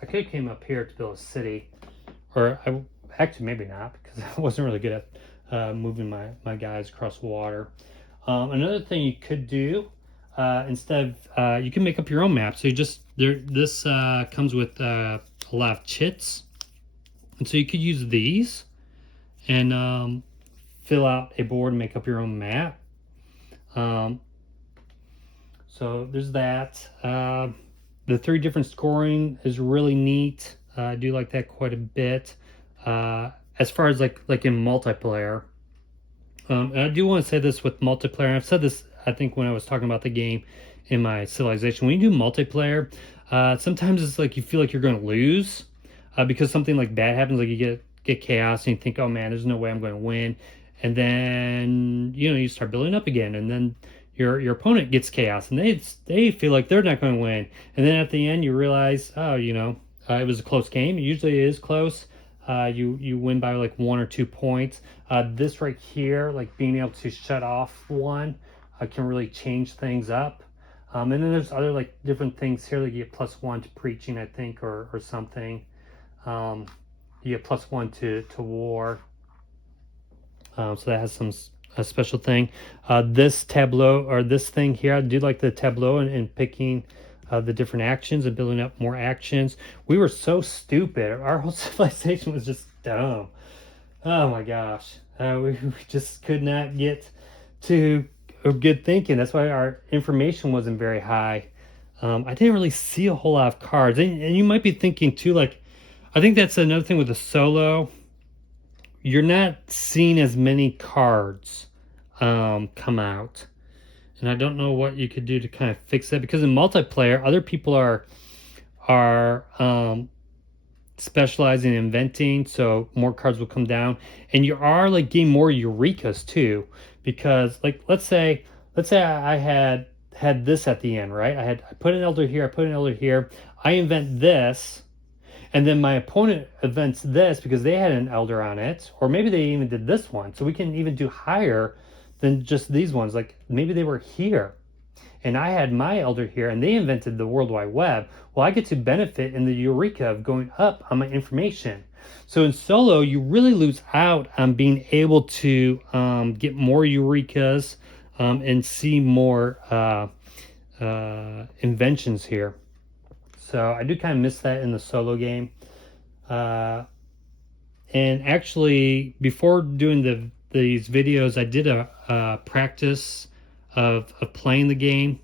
I could have came up here to build a city, or actually maybe not, because I wasn't really good at moving my guys across the water. Another thing you could do, instead of, you can make up your own map. So this comes with a lot of chits, and so you could use these and fill out a board and make up your own map. So there's that. the 3 different scoring is really neat. I do like that quite a bit. As far as like in multiplayer, and I do want to say this with multiplayer. And I've said this, I think, when I was talking about the game in my Civilization. When you do multiplayer, sometimes it's like you feel like you're going to lose because something like bad happens. Like you get chaos and you think, oh man, there's no way I'm going to win, and then you start building up again, and then your opponent gets chaos and they feel like they're not going to win, and then at the end you realize, oh, it was a close game. Usually it is close. You win by like 1 or 2 points. This right here, like being able to shut off one, can really change things up. And then there's other like different things here. Like you get +1 to preaching, I think, or something. You get +1 to war. So that has a special thing. This tableau, or this thing here, I do like the tableau and picking the different actions and building up more actions. We were so stupid. Our whole civilization was just dumb. Oh my gosh. We just could not get to good thinking. That's why our information wasn't very high. I didn't really see a whole lot of cards. And you might be thinking too, like, I think that's another thing with the solo. You're not seeing as many cards come out. And I don't know what you could do to kind of fix that, because in multiplayer, other people are specializing in inventing, so more cards will come down, and you are like getting more Eurekas too, because like let's say I had this at the end, right? I put an elder here, I put an elder here, I invent this, and then my opponent invents this because they had an elder on it, or maybe they even did this one, so we can even do higher than just these ones. Like maybe they were here and I had my elder here and they invented the World Wide Web. Well, I get to benefit in the Eureka of going up on my information. So in solo, you really lose out on being able to get more Eurekas and see more inventions here. So I do kind of miss that in the solo game. And actually, before doing these videos, I did a practice of playing the game,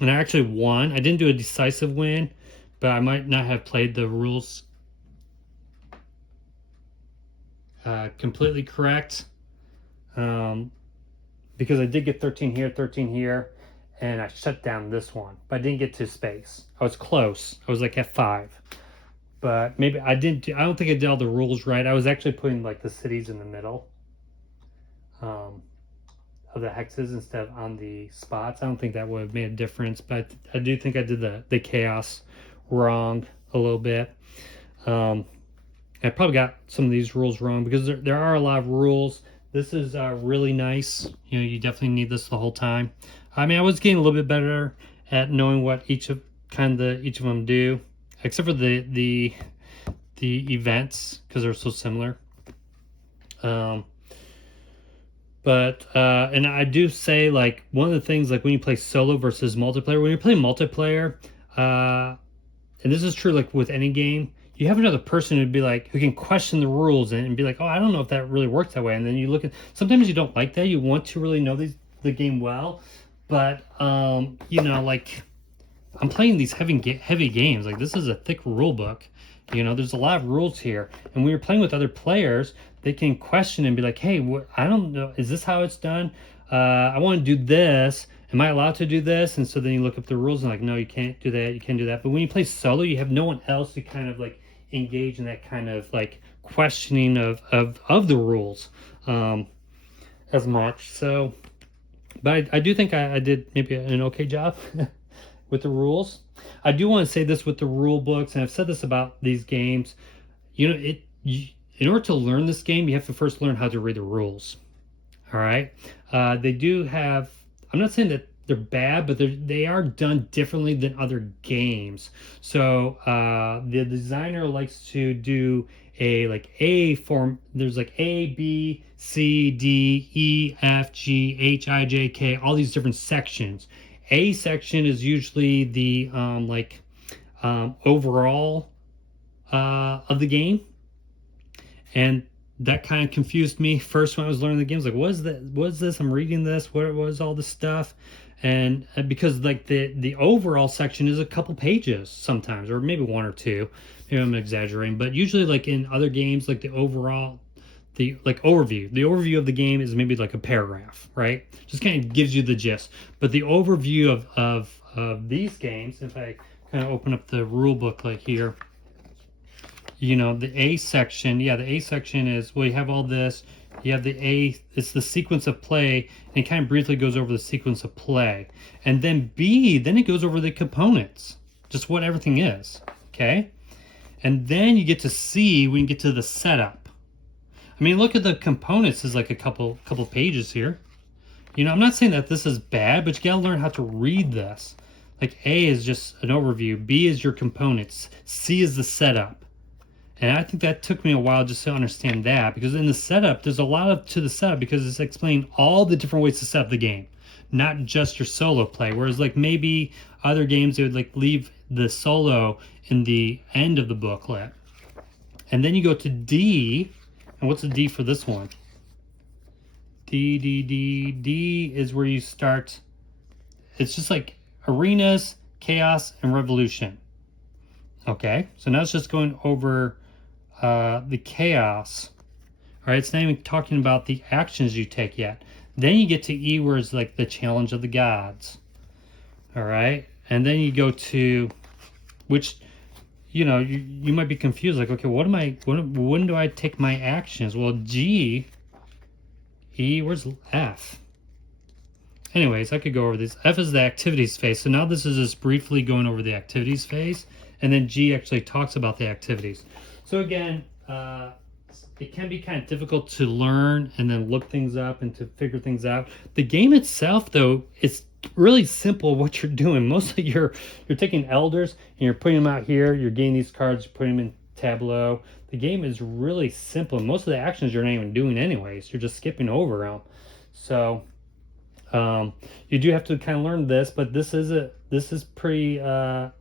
and I actually won. I didn't do a decisive win, but I might not have played the rules completely correct, because I did get 13 here, 13 here, and I shut down this one, but I didn't get to space. I was close. I was like at 5. But maybe I didn't. I don't think I did all the rules right. I was actually putting like the cities in the middle of the hexes instead of on the spots. I don't think that would have made a difference, but I do think I did the chaos wrong a little bit. I probably got some of these rules wrong because there are a lot of rules. This is really nice. You definitely need this the whole time. I mean, I was getting a little bit better at knowing what each of them do, except for the events, because they're so similar. But and I do say, like, one of the things, like when you play solo versus multiplayer, when you play multiplayer, and this is true like with any game, you have another person who can question the rules and be like, oh, I don't know if that really works that way. And then you look at, sometimes you don't like that. You want to really know the game well, but like, I'm playing these heavy games. Like, this is a thick rule book. There's a lot of rules here. And when you're playing with other players, they can question and be like, hey, I don't know. Is this how it's done? I want to do this. Am I allowed to do this? And so then you look up the rules and like, no, you can't do that. You can't do that. But when you play solo, you have no one else to kind of like engage in that kind of like questioning of the rules as much. So, but I do think I did maybe an okay job with the rules. I do want to say this with the rule books, and I've said this about these games. In order to learn this game, you have to first learn how to read the rules. All right. They do have, I'm not saying that they're bad, but they are done differently than other games. So the designer likes to do a form. There's like A, B, C, D, E, F, G, H, I, J, K, all these different sections. A section is usually the overall of the game, and that kind of confused me first when I was learning the games. Like, what is that? What is this? I'm reading this. What was all this stuff? And because like the overall section is a couple pages sometimes, or maybe one or two. Maybe I'm exaggerating, but usually like in other games, like the like overview. The overview of the game is maybe like a paragraph, right? Just kind of gives you the gist. But the overview of these games, if I kind of open up the rule booklet here, you know, the A section, yeah, the A section is, well, you have all this, you have the A, it's the sequence of play, and it kind of briefly goes over the sequence of play. And then B, then it goes over the components, just what everything is, okay? And then you get to C, we can get to the setup. I mean, look at the components, is like a couple pages here. You know, I'm not saying that this is bad, but you gotta learn how to read this. Like A is just an overview, B is your components, C is the setup. And I think that took me a while just to understand that, because in the setup, there's a lot to the setup, because it's explaining all the different ways to set up the game, not just your solo play. Whereas like maybe other games, they would like leave the solo in the end of the booklet. And then you go to D, and what's the D for this one? D is where you start. It's just like arenas, chaos, and revolution. Okay, so now it's just going over the chaos. All right, it's not even talking about the actions you take yet. Then you get to E, where it's like the challenge of the gods. All right, and then you go to, which, you know, you might be confused, like, okay, when do I take my actions? Well, G, E, where's F? Anyways, I could go over this. F is the activities phase. So now this is just briefly going over the activities phase, and then G actually talks about the activities. So again, it can be kind of difficult to learn and then look things up and to figure things out. The game itself, though, it's really simple what you're doing. Mostly you're taking elders and you're putting them out here. You're getting these cards, you're putting them in tableau. The game is really simple. Most of the actions you're not even doing anyways. You're just skipping over them. So you do have to kind of learn this, but this is pretty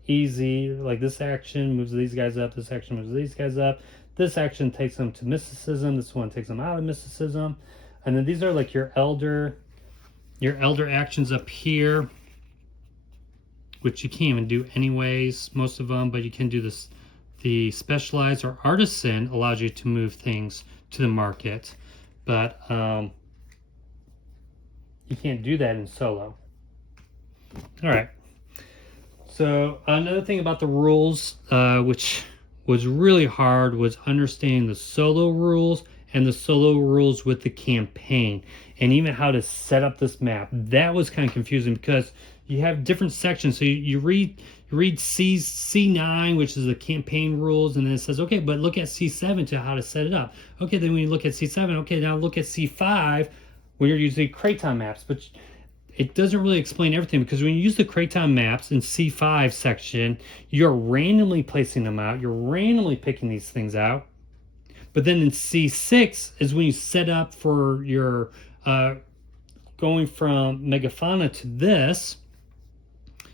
easy. Like this action moves these guys up, this action moves these guys up, this action takes them to mysticism, this one takes them out of mysticism, and then these are like your elder actions up here, which you can't even do anyways, most of them, but you can do this. The specialized or artisan allows you to move things to the market, but you can't do that in solo. All right. So another thing about the rules, which was really hard, was understanding the solo rules and the solo rules with the campaign, and even how to set up this map. That was kind of confusing because you have different sections. So you read C9, which is the campaign rules, and then it says, okay, but look at C7 to how to set it up. Okay, then when you look at C7, okay, now look at C5 when you're using Craton maps, but it doesn't really explain everything, because when you use the Craton maps in C5 section, you're randomly placing them out, you're randomly picking these things out. But then in C6 is when you set up for your going from Megafauna to this.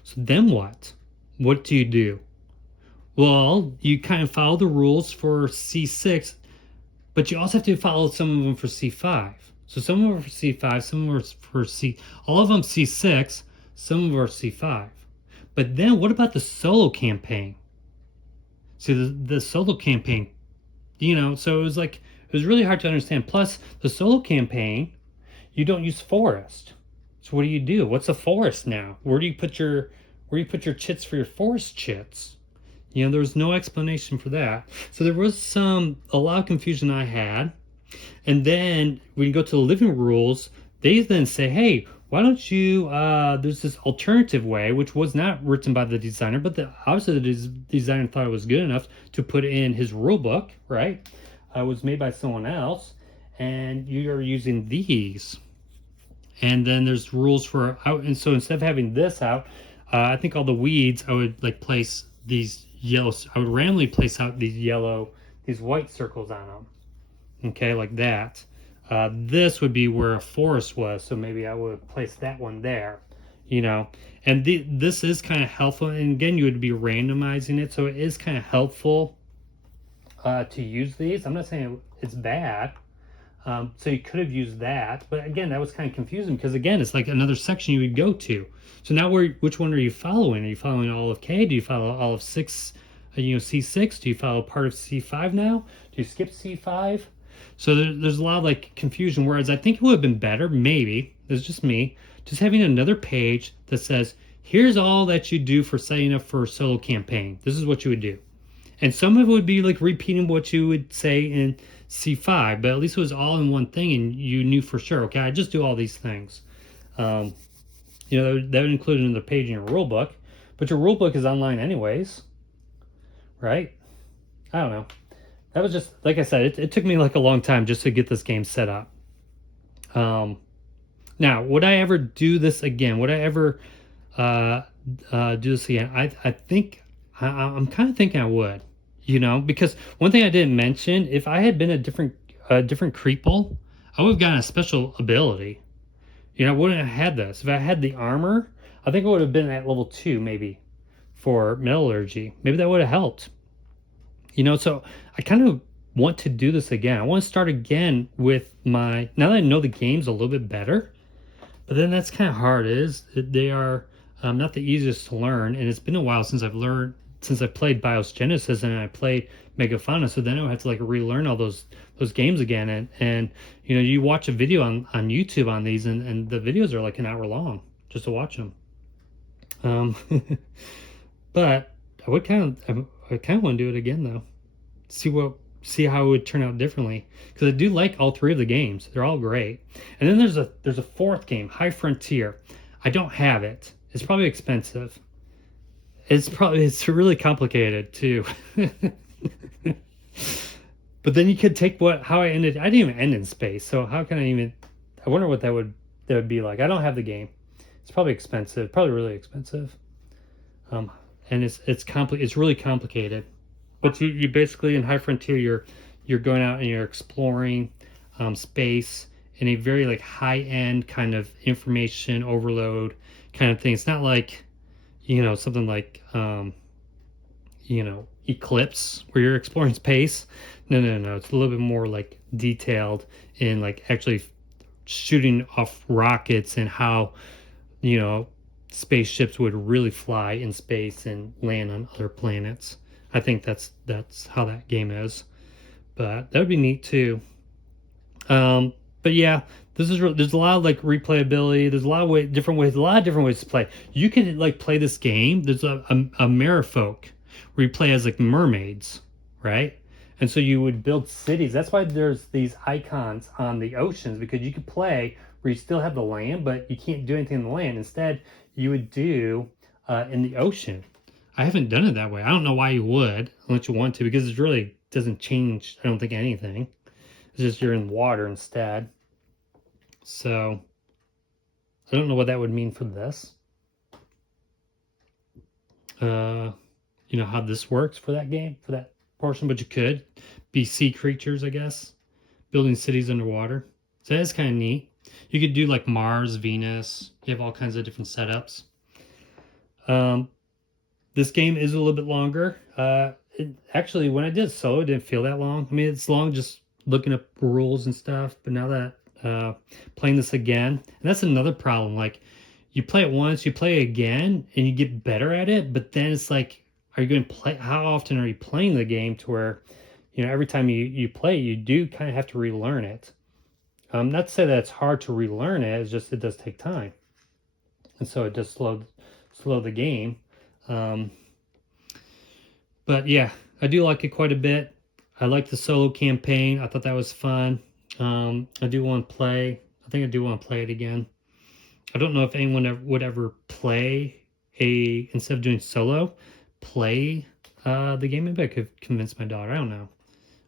So then what? What do you do? Well, you kind of follow the rules for C6, but you also have to follow some of them for C5. So some of them are for C5, some of them are for C, all of them C6, some of them are C5. But then what about the solo campaign? See, the solo campaign, you know, so it was really hard to understand. Plus, the solo campaign, you don't use forest. So what do you do? What's a forest now? Where do you put your chits for your forest chits? You know, there was no explanation for that. So there was a lot of confusion I had. And then when you go to the living rules, they then say, hey, why don't you, there's this alternative way, which was not written by the designer, but obviously the designer thought it was good enough to put in his rule book, right? It was made by someone else, and you are using these. And then there's rules for out, and so instead of having this out, I think all the weeds, I would like place these yellows, I would randomly place out these white circles on them. Okay, like that. This would be where a forest was, so maybe I would place that one there, you know. And this is kind of helpful, and again, you would be randomizing it, so it is kind of helpful to use these. I'm not saying it's bad. So you could have used that, but again, that was kind of confusing because again, it's like another section you would go to. So now, which one are you following? Are you following all of K? Do you follow all of six? C6. Do you follow part of C5 now? Do you skip C5? So there's a lot of like confusion. Whereas I think it would have been better, maybe, it's just me, just having another page that says, here's all that you do for setting up for a solo campaign. This is what you would do. And some of it would be like repeating what you would say in C5, but at least it was all in one thing and you knew for sure, okay, I just do all these things. That would include another page in your rule book, but your rule book is online anyways, right? I don't know. That was just, like I said, it took me like a long time just to get this game set up. Now, would I ever do this again? Would I ever do this again? I think, I'm kind of thinking I would, because one thing I didn't mention, if I had been a different creeple, I would have gotten a special ability. I wouldn't have had this. If I had the armor, I think I would have been at level 2 maybe for metallurgy. Maybe that would have helped. So I kind of want to do this again. I want to start again with now that I know the games a little bit better, but then that's kind of hard. They are not the easiest to learn, and it's been a while since I've played BIOS Genesis and I played Megafauna, so then I would have to like relearn all those games again. And you watch a video on YouTube on these, and the videos are like an hour long just to watch them. But I kind of want to do it again though. See how it would turn out differently, because I do like all 3 of the games. They're all great. And then there's a 4th game, High Frontier. I don't have it. It's probably expensive. It's really complicated too. But then you could take how I ended. I didn't even end in space, so how can I even? I wonder what that would be like. I don't have the game. It's probably expensive, probably really expensive. And it's really complicated. But you basically, in High Frontier, you're going out and you're exploring space in a very like high-end kind of information overload kind of thing. It's not like something like Eclipse, where you're exploring space. No, it's a little bit more like detailed in like actually shooting off rockets and how spaceships would really fly in space and land on other planets. I think that's how that game is, but that would be neat too. But yeah, there's a lot of like replayability. There's a lot of different ways to play. You can like play this game. There's a merfolk where you play as like mermaids, right? And so you would build cities. That's why there's these icons on the oceans, because you could play where you still have the land, but you can't do anything in the land. Instead, you would do in the ocean. I haven't done it that way. I don't know why you would, unless you want to, because it really doesn't change, I don't think, anything. It's just you're in water instead. So I don't know what that would mean for this. How this works for that game, for that portion, but you could be sea creatures, I guess, building cities underwater. So that's kind of neat. You could do like Mars, Venus. You have all kinds of different setups. This game is a little bit longer. Actually, when I did solo, it didn't feel that long. I mean, it's long just looking up rules and stuff, but now that playing this again, and that's another problem. Like, you play it once, you play it again, and you get better at it, but then it's like, are you going to play? How often are you playing the game to where, every time you play, you do kind of have to relearn it. Not to say that it's hard to relearn it. It's just it does take time, and so it does slow the game. But yeah, I do like it quite a bit. I like the solo campaign. I thought that was fun. I do want to play. I think I do want to play it again. I don't know if anyone would ever play instead of doing solo, play the game. Maybe I could convince my daughter. I don't know.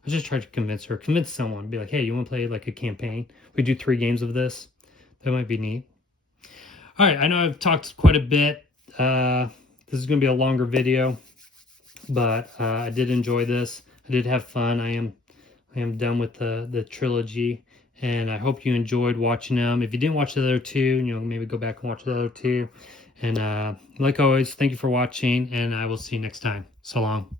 I just tried to convince someone. Be like, hey, you want to play like a campaign? We do 3 games of this. That might be neat. All right, I know I've talked quite a bit. This is going to be a longer video, but I did enjoy this. I did have fun. I am done with the trilogy, and I hope you enjoyed watching them. If you didn't watch the other 2, maybe go back and watch the other 2. And like always, thank you for watching, and I will see you next time. So long.